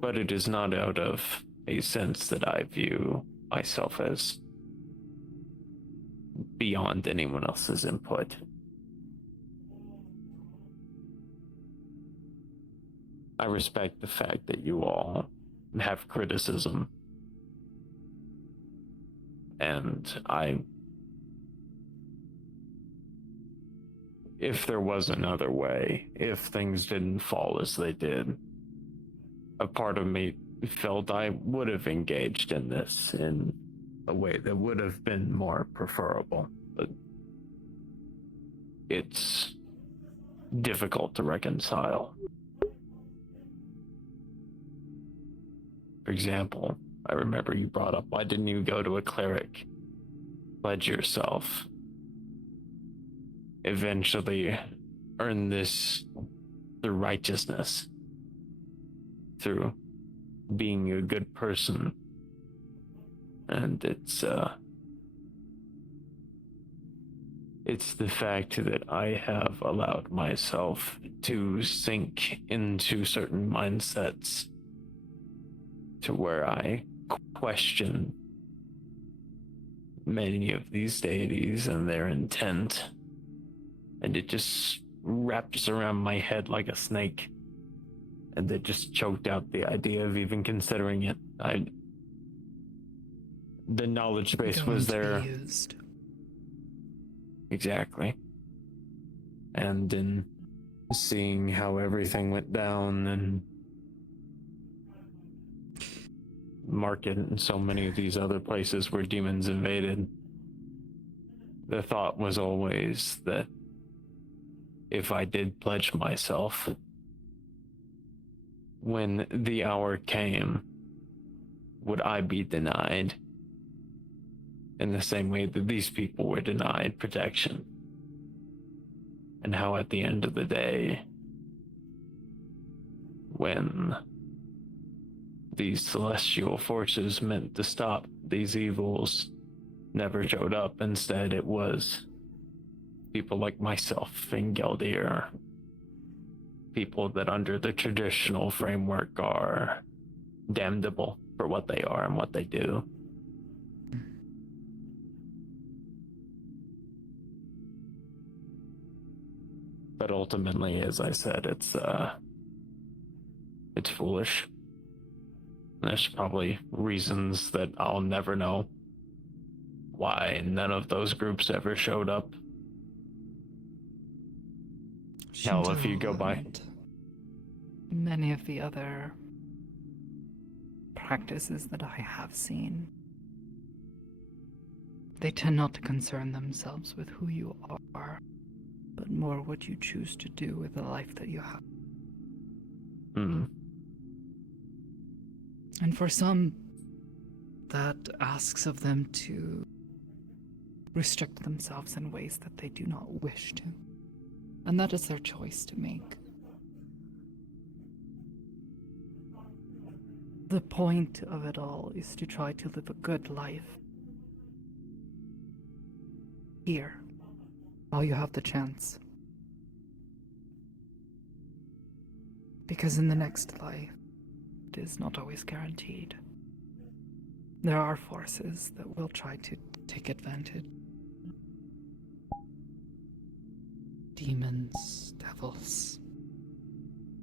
But it is not out of a sense that I view myself as beyond anyone else's input. I respect the fact that you all have criticism, and if there was another way, if things didn't fall as they did, a part of me felt I would have engaged in this in a way that would have been more preferable, but it's difficult to reconcile. For example, I remember you brought up, why didn't you go to a cleric, pledge yourself, eventually earn this through righteousness, through being a good person? And it's the fact that I have allowed myself to sink into certain mindsets to where I question many of these deities and their intent, and it just wraps around my head like a snake, and it just choked out the idea of even considering it. The knowledge base was there. Used. Exactly. And in seeing how everything went down and Market and so many of these other places where demons invaded, the thought was always that if I did pledge myself, when the hour came, would I be denied in the same way that these people were denied protection? And how at the end of the day, when these celestial forces meant to stop these evils never showed up. Instead, it was people like myself and Geldir, people that under the traditional framework are damnable for what they are and what they do. But ultimately, as I said, it's foolish. There's probably reasons that I'll never know why none of those groups ever showed up. Hell, if you go by many of the other practices that I have seen, they tend not to concern themselves with who you are, but more what you choose to do with the life that you have. And for some, that asks of them to restrict themselves in ways that they do not wish to. And that is their choice to make. The point of it all is to try to live a good life here, while you have the chance. Because in the next life, it is not always guaranteed. There are forces that will try to take advantage. Demons, devils.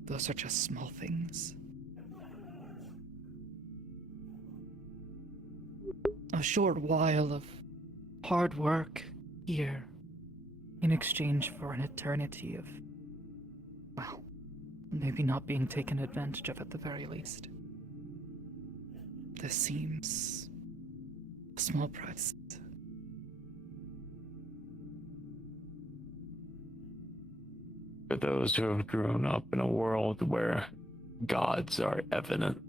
Those are just small things. A short while of hard work here in exchange for an eternity of, well, maybe not being taken advantage of at the very least. This seems a small price. For those who have grown up in a world where gods are evident,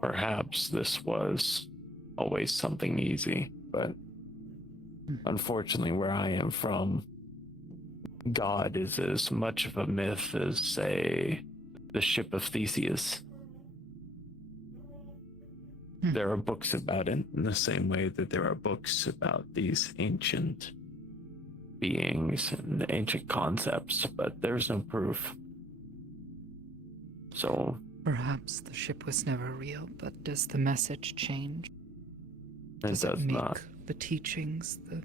perhaps this was always something easy, but unfortunately where I am from, God is as much of a myth as, say, the ship of Theseus. There are books about it in the same way that there are books about these ancient beings and ancient concepts, but there's no proof. So perhaps the ship was never real, but does the message change? Does it make not. the teachings, the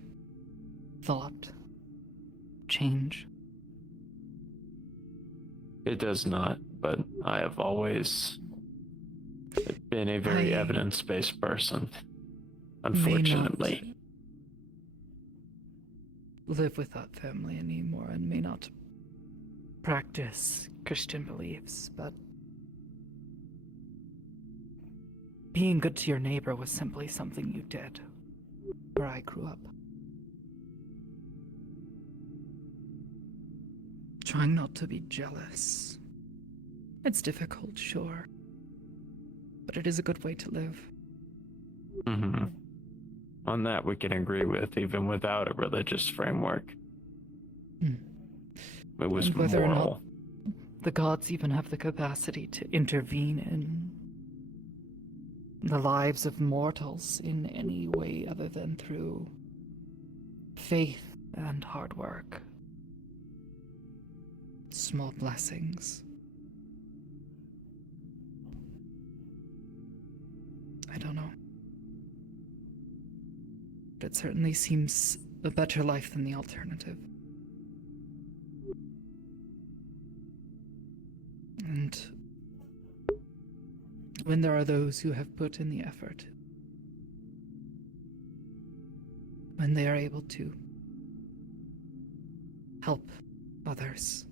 thought change? It does not, but I have always been a very evidence-based person, unfortunately. Live with that family anymore and may not practice Christian beliefs, but being good to your neighbor was simply something you did where I grew up. Trying not to be jealous. It's difficult, sure, but it is a good way to live. Mm-hmm. On that we can agree with, even without a religious framework. It was And whether or not moral. the gods even have the capacity to intervene in the lives of mortals in any way other than through faith and hard work. Small blessings. I don't know. But it certainly seems a better life than the alternative. And when there are those who have put in the effort, when they are able to help others,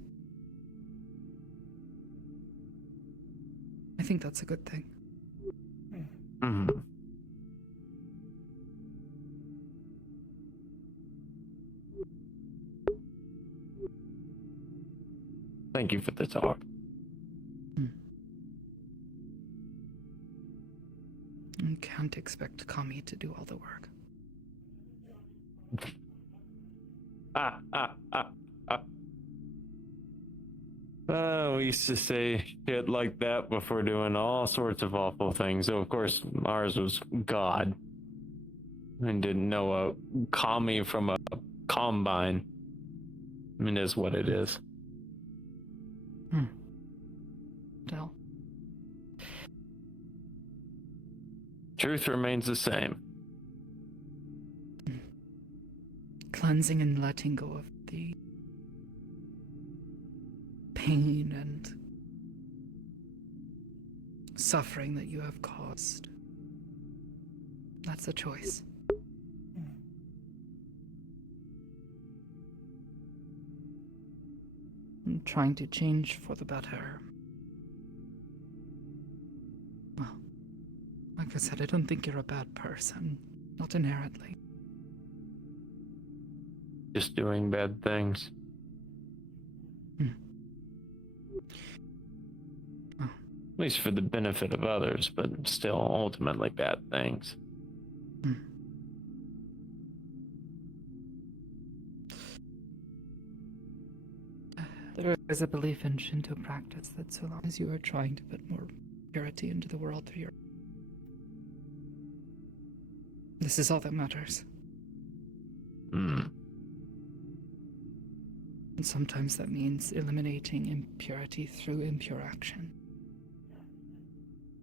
I think that's a good thing. Mm-hmm. Thank you for the talk. You can't expect Kami to do all the work. We used to say shit like that before doing all sorts of awful things. So of course, ours was God. I didn't know a Kami from a combine. I mean, it is what it is. Del. Truth remains the same. Cleansing and letting go of the pain and suffering that you have caused. That's a choice. And trying to change for the better. Well, like I said, I don't think you're a bad person. Not inherently. Just doing bad things. At least for the benefit of others, but still ultimately bad things. There is a belief in Shinto practice that so long as you are trying to put more purity into the world through your... This is all that matters. Hmm. And sometimes that means eliminating impurity through impure action.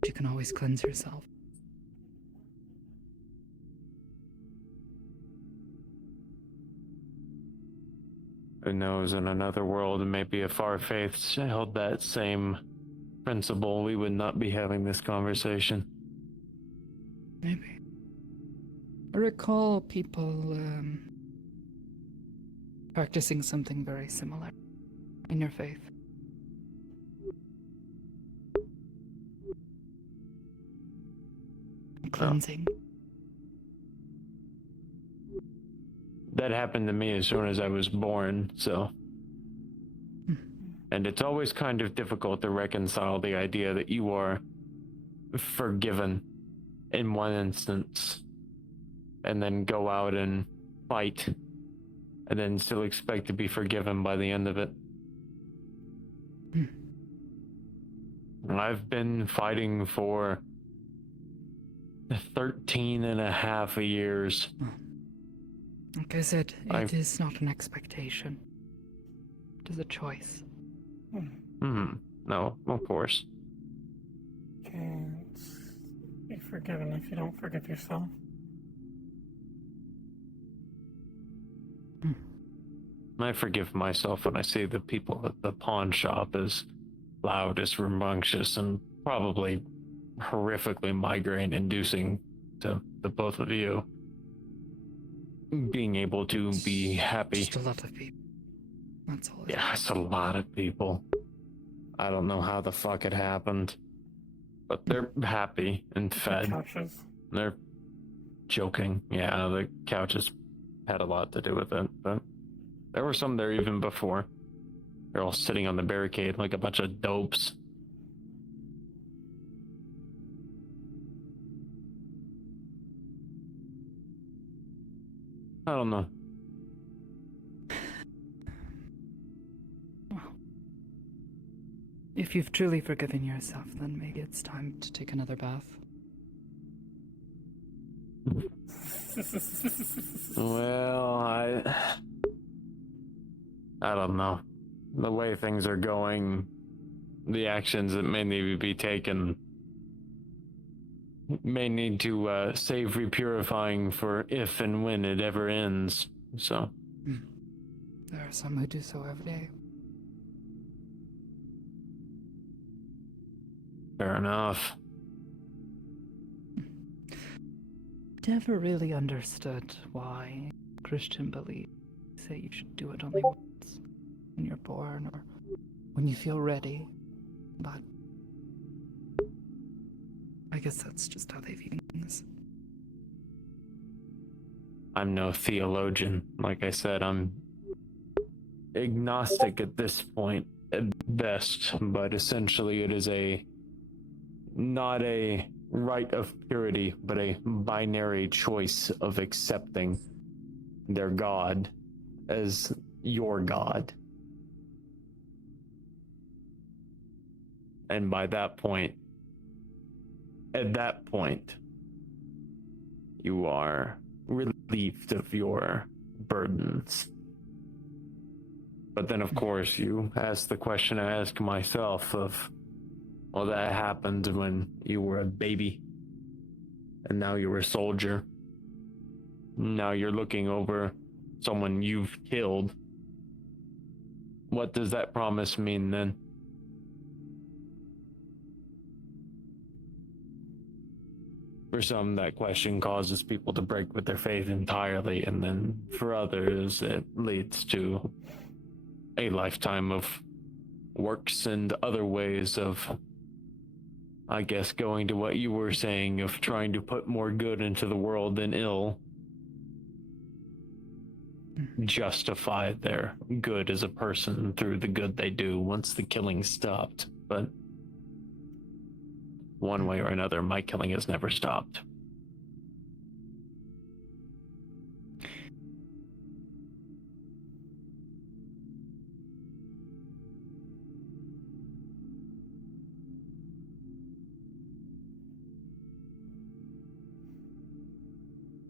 You can always cleanse yourself. Who knows, in another world, maybe if our faiths held that same principle, we would not be having this conversation. Maybe. I recall people practicing something very similar in your faith. Cleansing. That happened to me as soon as I was born, so. And it's always kind of difficult to reconcile the idea that you are forgiven in one instance, and then go out and fight, and then still expect to be forgiven by the end of it. I've been fighting for 13 and a half years. Like I said, it is not an expectation. It is a choice. No, of course. Can't be forgiven if you don't forgive yourself. I forgive myself when I see the people at the pawn shop as loud, as rambunctious, and probably horrifically migraine-inducing to the both of you. Being able to be happy. Just a lot of people. That's all. Yeah, it's a lot of people. I don't know how the fuck it happened, but they're happy and fed. Couches. They're joking. Yeah, the couches had a lot to do with it, but there were some there even before. They're all sitting on the barricade like a bunch of dopes. I don't know. If you've truly forgiven yourself, then maybe it's time to take another bath. Well, I don't know. The way things are going, the actions that may need to be taken may need to save repurifying for if and when it ever ends, so. There are some who do so every day. Fair enough. Never really understood why Christian beliefs say you should do it only once, when you're born or when you feel ready, but I guess that's just how they view things. I'm no theologian. Like I said, I'm agnostic at this point at best, but essentially it is not a rite of purity, but a binary choice of accepting their God as your God. And by that point, at that point, you are relieved of your burdens. But then, of course, you ask the question I ask myself of, well, that happened when you were a baby, and now you're a soldier. Now you're looking over someone you've killed. What does that promise mean then? For some, that question causes people to break with their faith entirely, and then for others, it leads to a lifetime of works and other ways of, I guess, going to what you were saying of trying to put more good into the world than ill. Justify their good as a person through the good they do once the killing stopped. But one way or another, my killing has never stopped.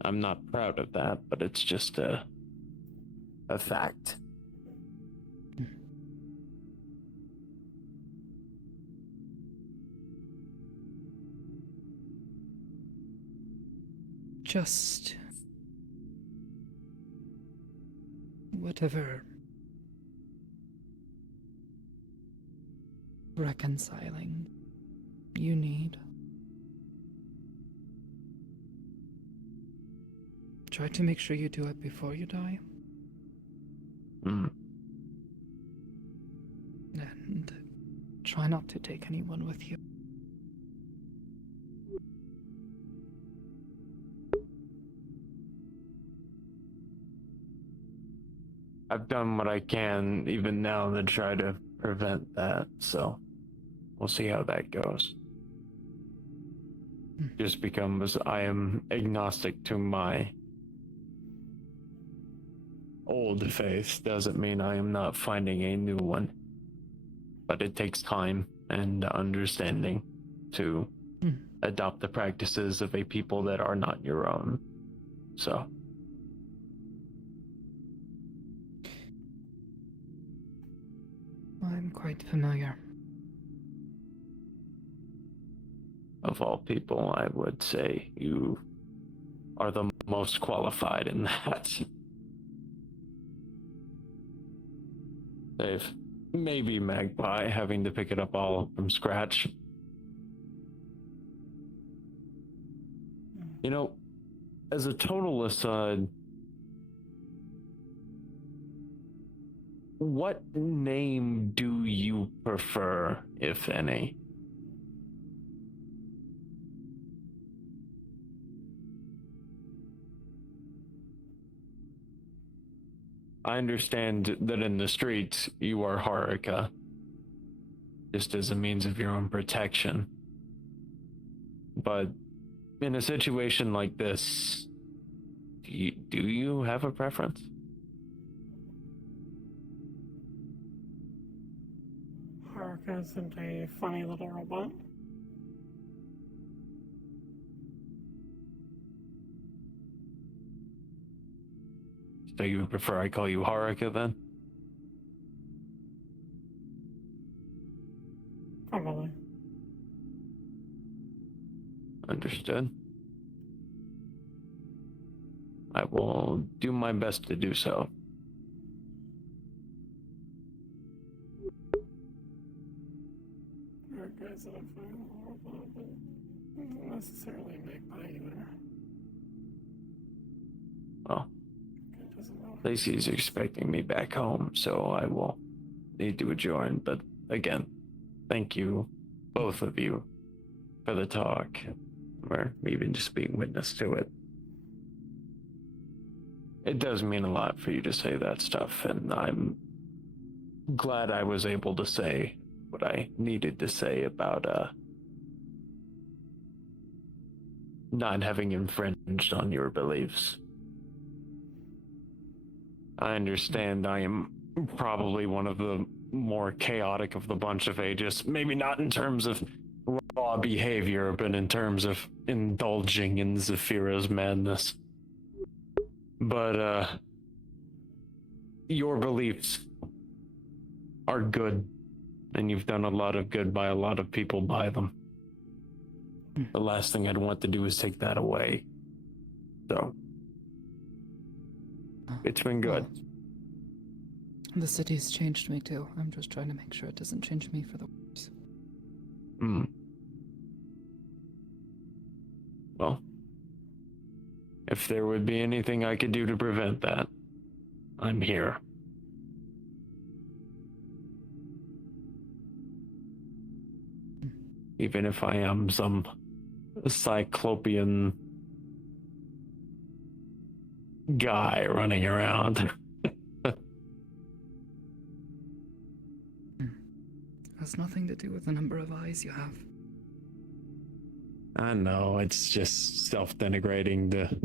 I'm not proud of that, but it's just a fact. Just whatever reconciling you need. Try to make sure you do it before you die. Mm. And try not to take anyone with you. I've done what I can even now to try to prevent that, so we'll see how that goes. Just because I am agnostic to my old faith doesn't mean I am not finding a new one. But it takes time and understanding to adopt the practices of a people that are not your own. So. I'm quite familiar. Of all people, I would say you are the most qualified in that. They've maybe Magpie having to pick it up all from scratch. You know, as a total aside, what name do you prefer, if any? I understand that in the streets you are Haruka, just as a means of your own protection. But in a situation like this, do you have a preference? Haruka isn't a funny little robot. So you would prefer I call you Haruka then? Probably. Understood. I will do my best to do so. Haruka isn't a funny little robot, but doesn't necessarily make by either. Well, Lacey's expecting me back home, so I will need to adjourn. But again, thank you, both of you, for the talk, or even just being witness to it. It does mean a lot for you to say that stuff, and I'm glad I was able to say what I needed to say about not having infringed on your beliefs. I understand I am probably one of the more chaotic of the bunch of ages. Maybe not in terms of raw behavior, but in terms of indulging in Zephyra's madness. But, your beliefs are good, and you've done a lot of good by a lot of people by them. The last thing I'd want to do is take that away. So, it's been good. The city's changed me too. I'm just trying to make sure it doesn't change me for the worse. Well, if there would be anything I could do to prevent that, I'm here. Even if I am some cyclopean guy running around. Has nothing to do with the number of eyes you have. I know, it's just self-denigrating to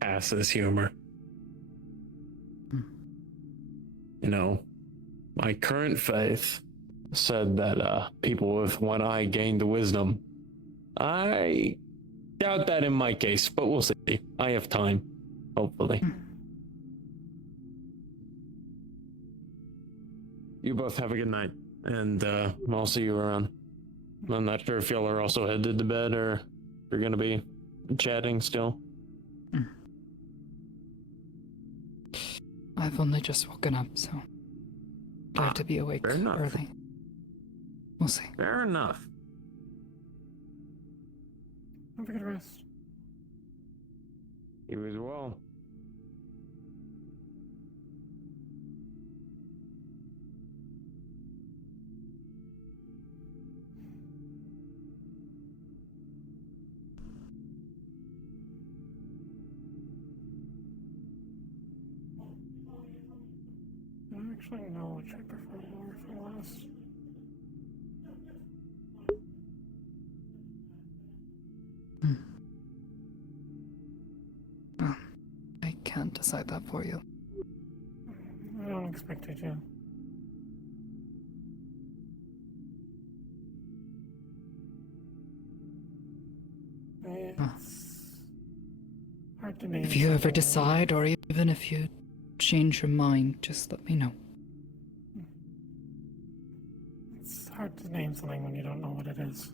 pass as humor. You know, my current faith said that people with one eye gain the wisdom. I doubt that in my case, but we'll see. I have time, hopefully. you both have a good night, and I'll see you around. I'm not sure if y'all are also headed to bed or if you're gonna be chatting still. I've only just woken up, so I have to be awake fair enough. early. We'll see. Fair enough. Have a good rest. You as well. I don't actually know which I prefer more for less. Well, I can't decide that for you. I don't expect you to. It's hard to name. If you ever something. decide, or even if you change your mind, just let me know. It's hard to name something when you don't know what it is.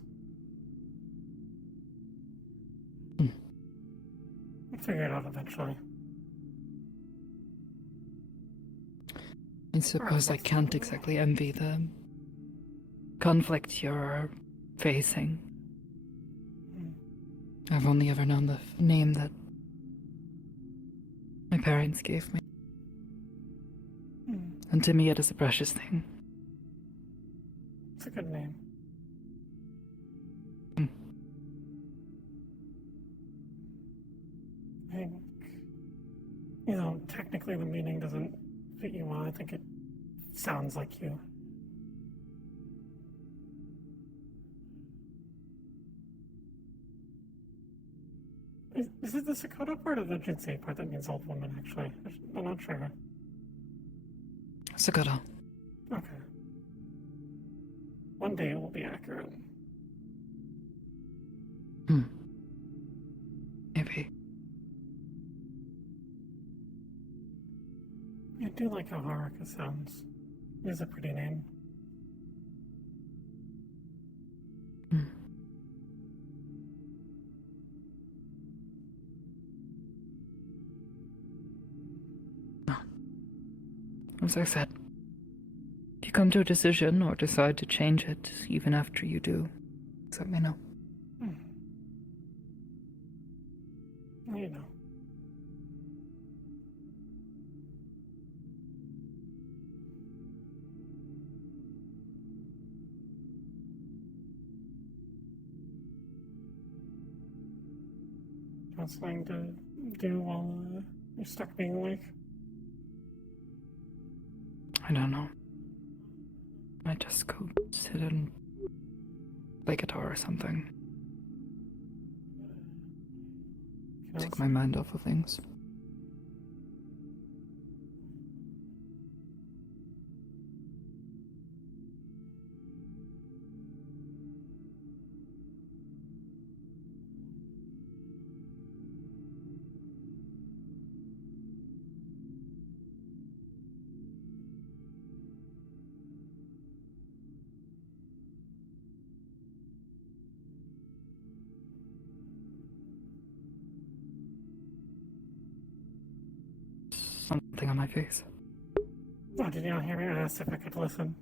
We'll figure it out eventually. I suppose I can't exactly envy the conflict you're facing. I've only ever known the name that my parents gave me. And to me it is a precious thing. It's a good name. I think, technically the meaning doesn't fit you well. I think it sounds like you. Is it the Sakota part or the Jinsei part that means old woman, actually? I'm not sure. Sakota. Okay. One day it will be accurate. Maybe. I do like how Haruka sounds. It is a pretty name. As I said, if you come to a decision or decide to change it, even after you do, just let me know. You know. What's something to do while you're stuck being awake? I don't know. I just go sit and play guitar or something. Take my mind off of things. Something on my face. Oh, did you not hear me? I asked if I could listen.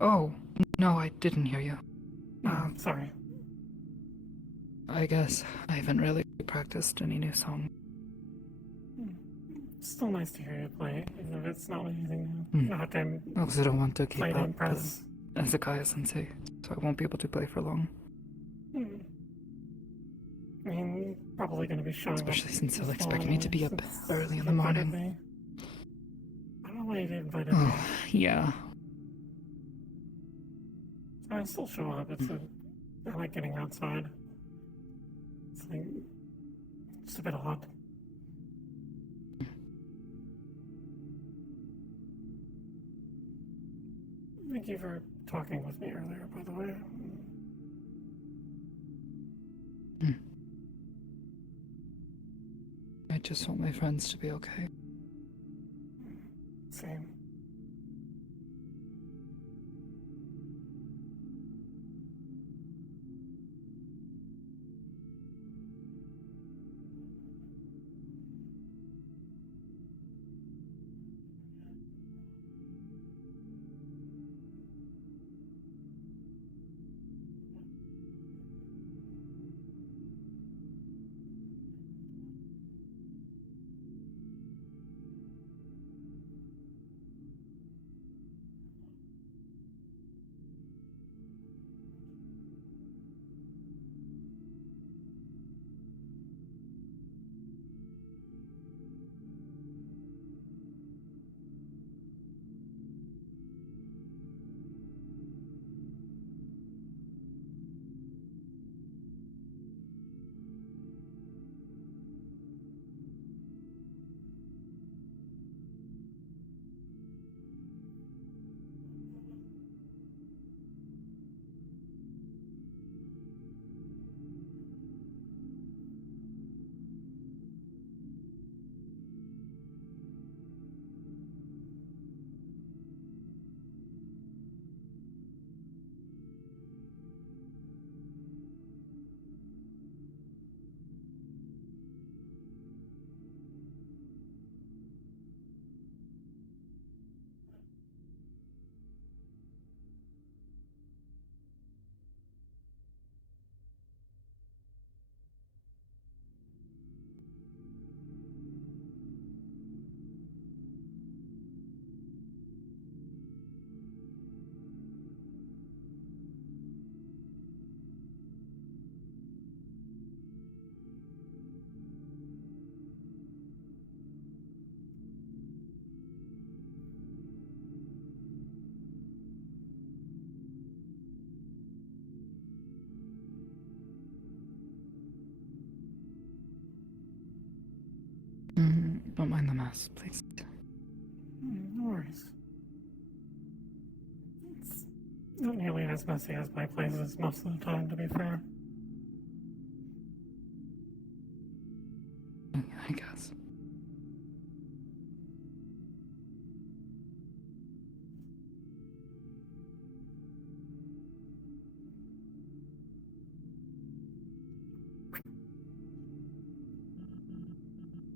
Oh, no, I didn't hear you. Sorry. I guess I haven't really practiced any new song. It's still nice to hear you play, even if it's not anything Hmm. not time. I also don't want to keep play to up impress. with Azakaya-sensei, so I won't be able to play for long. I mean, probably going to be showing Especially up since he'll this expect me to be up since early in he the invited morning. me. I don't know why he invited me. Oh, yeah. I still show up. I like getting outside. It's like, just a bit odd. Thank you for talking with me earlier, by the way. I just want my friends to be okay. Same. Don't mind the mess, please. No worries. It's not nearly as messy as my place is most of the time, to be fair. I guess.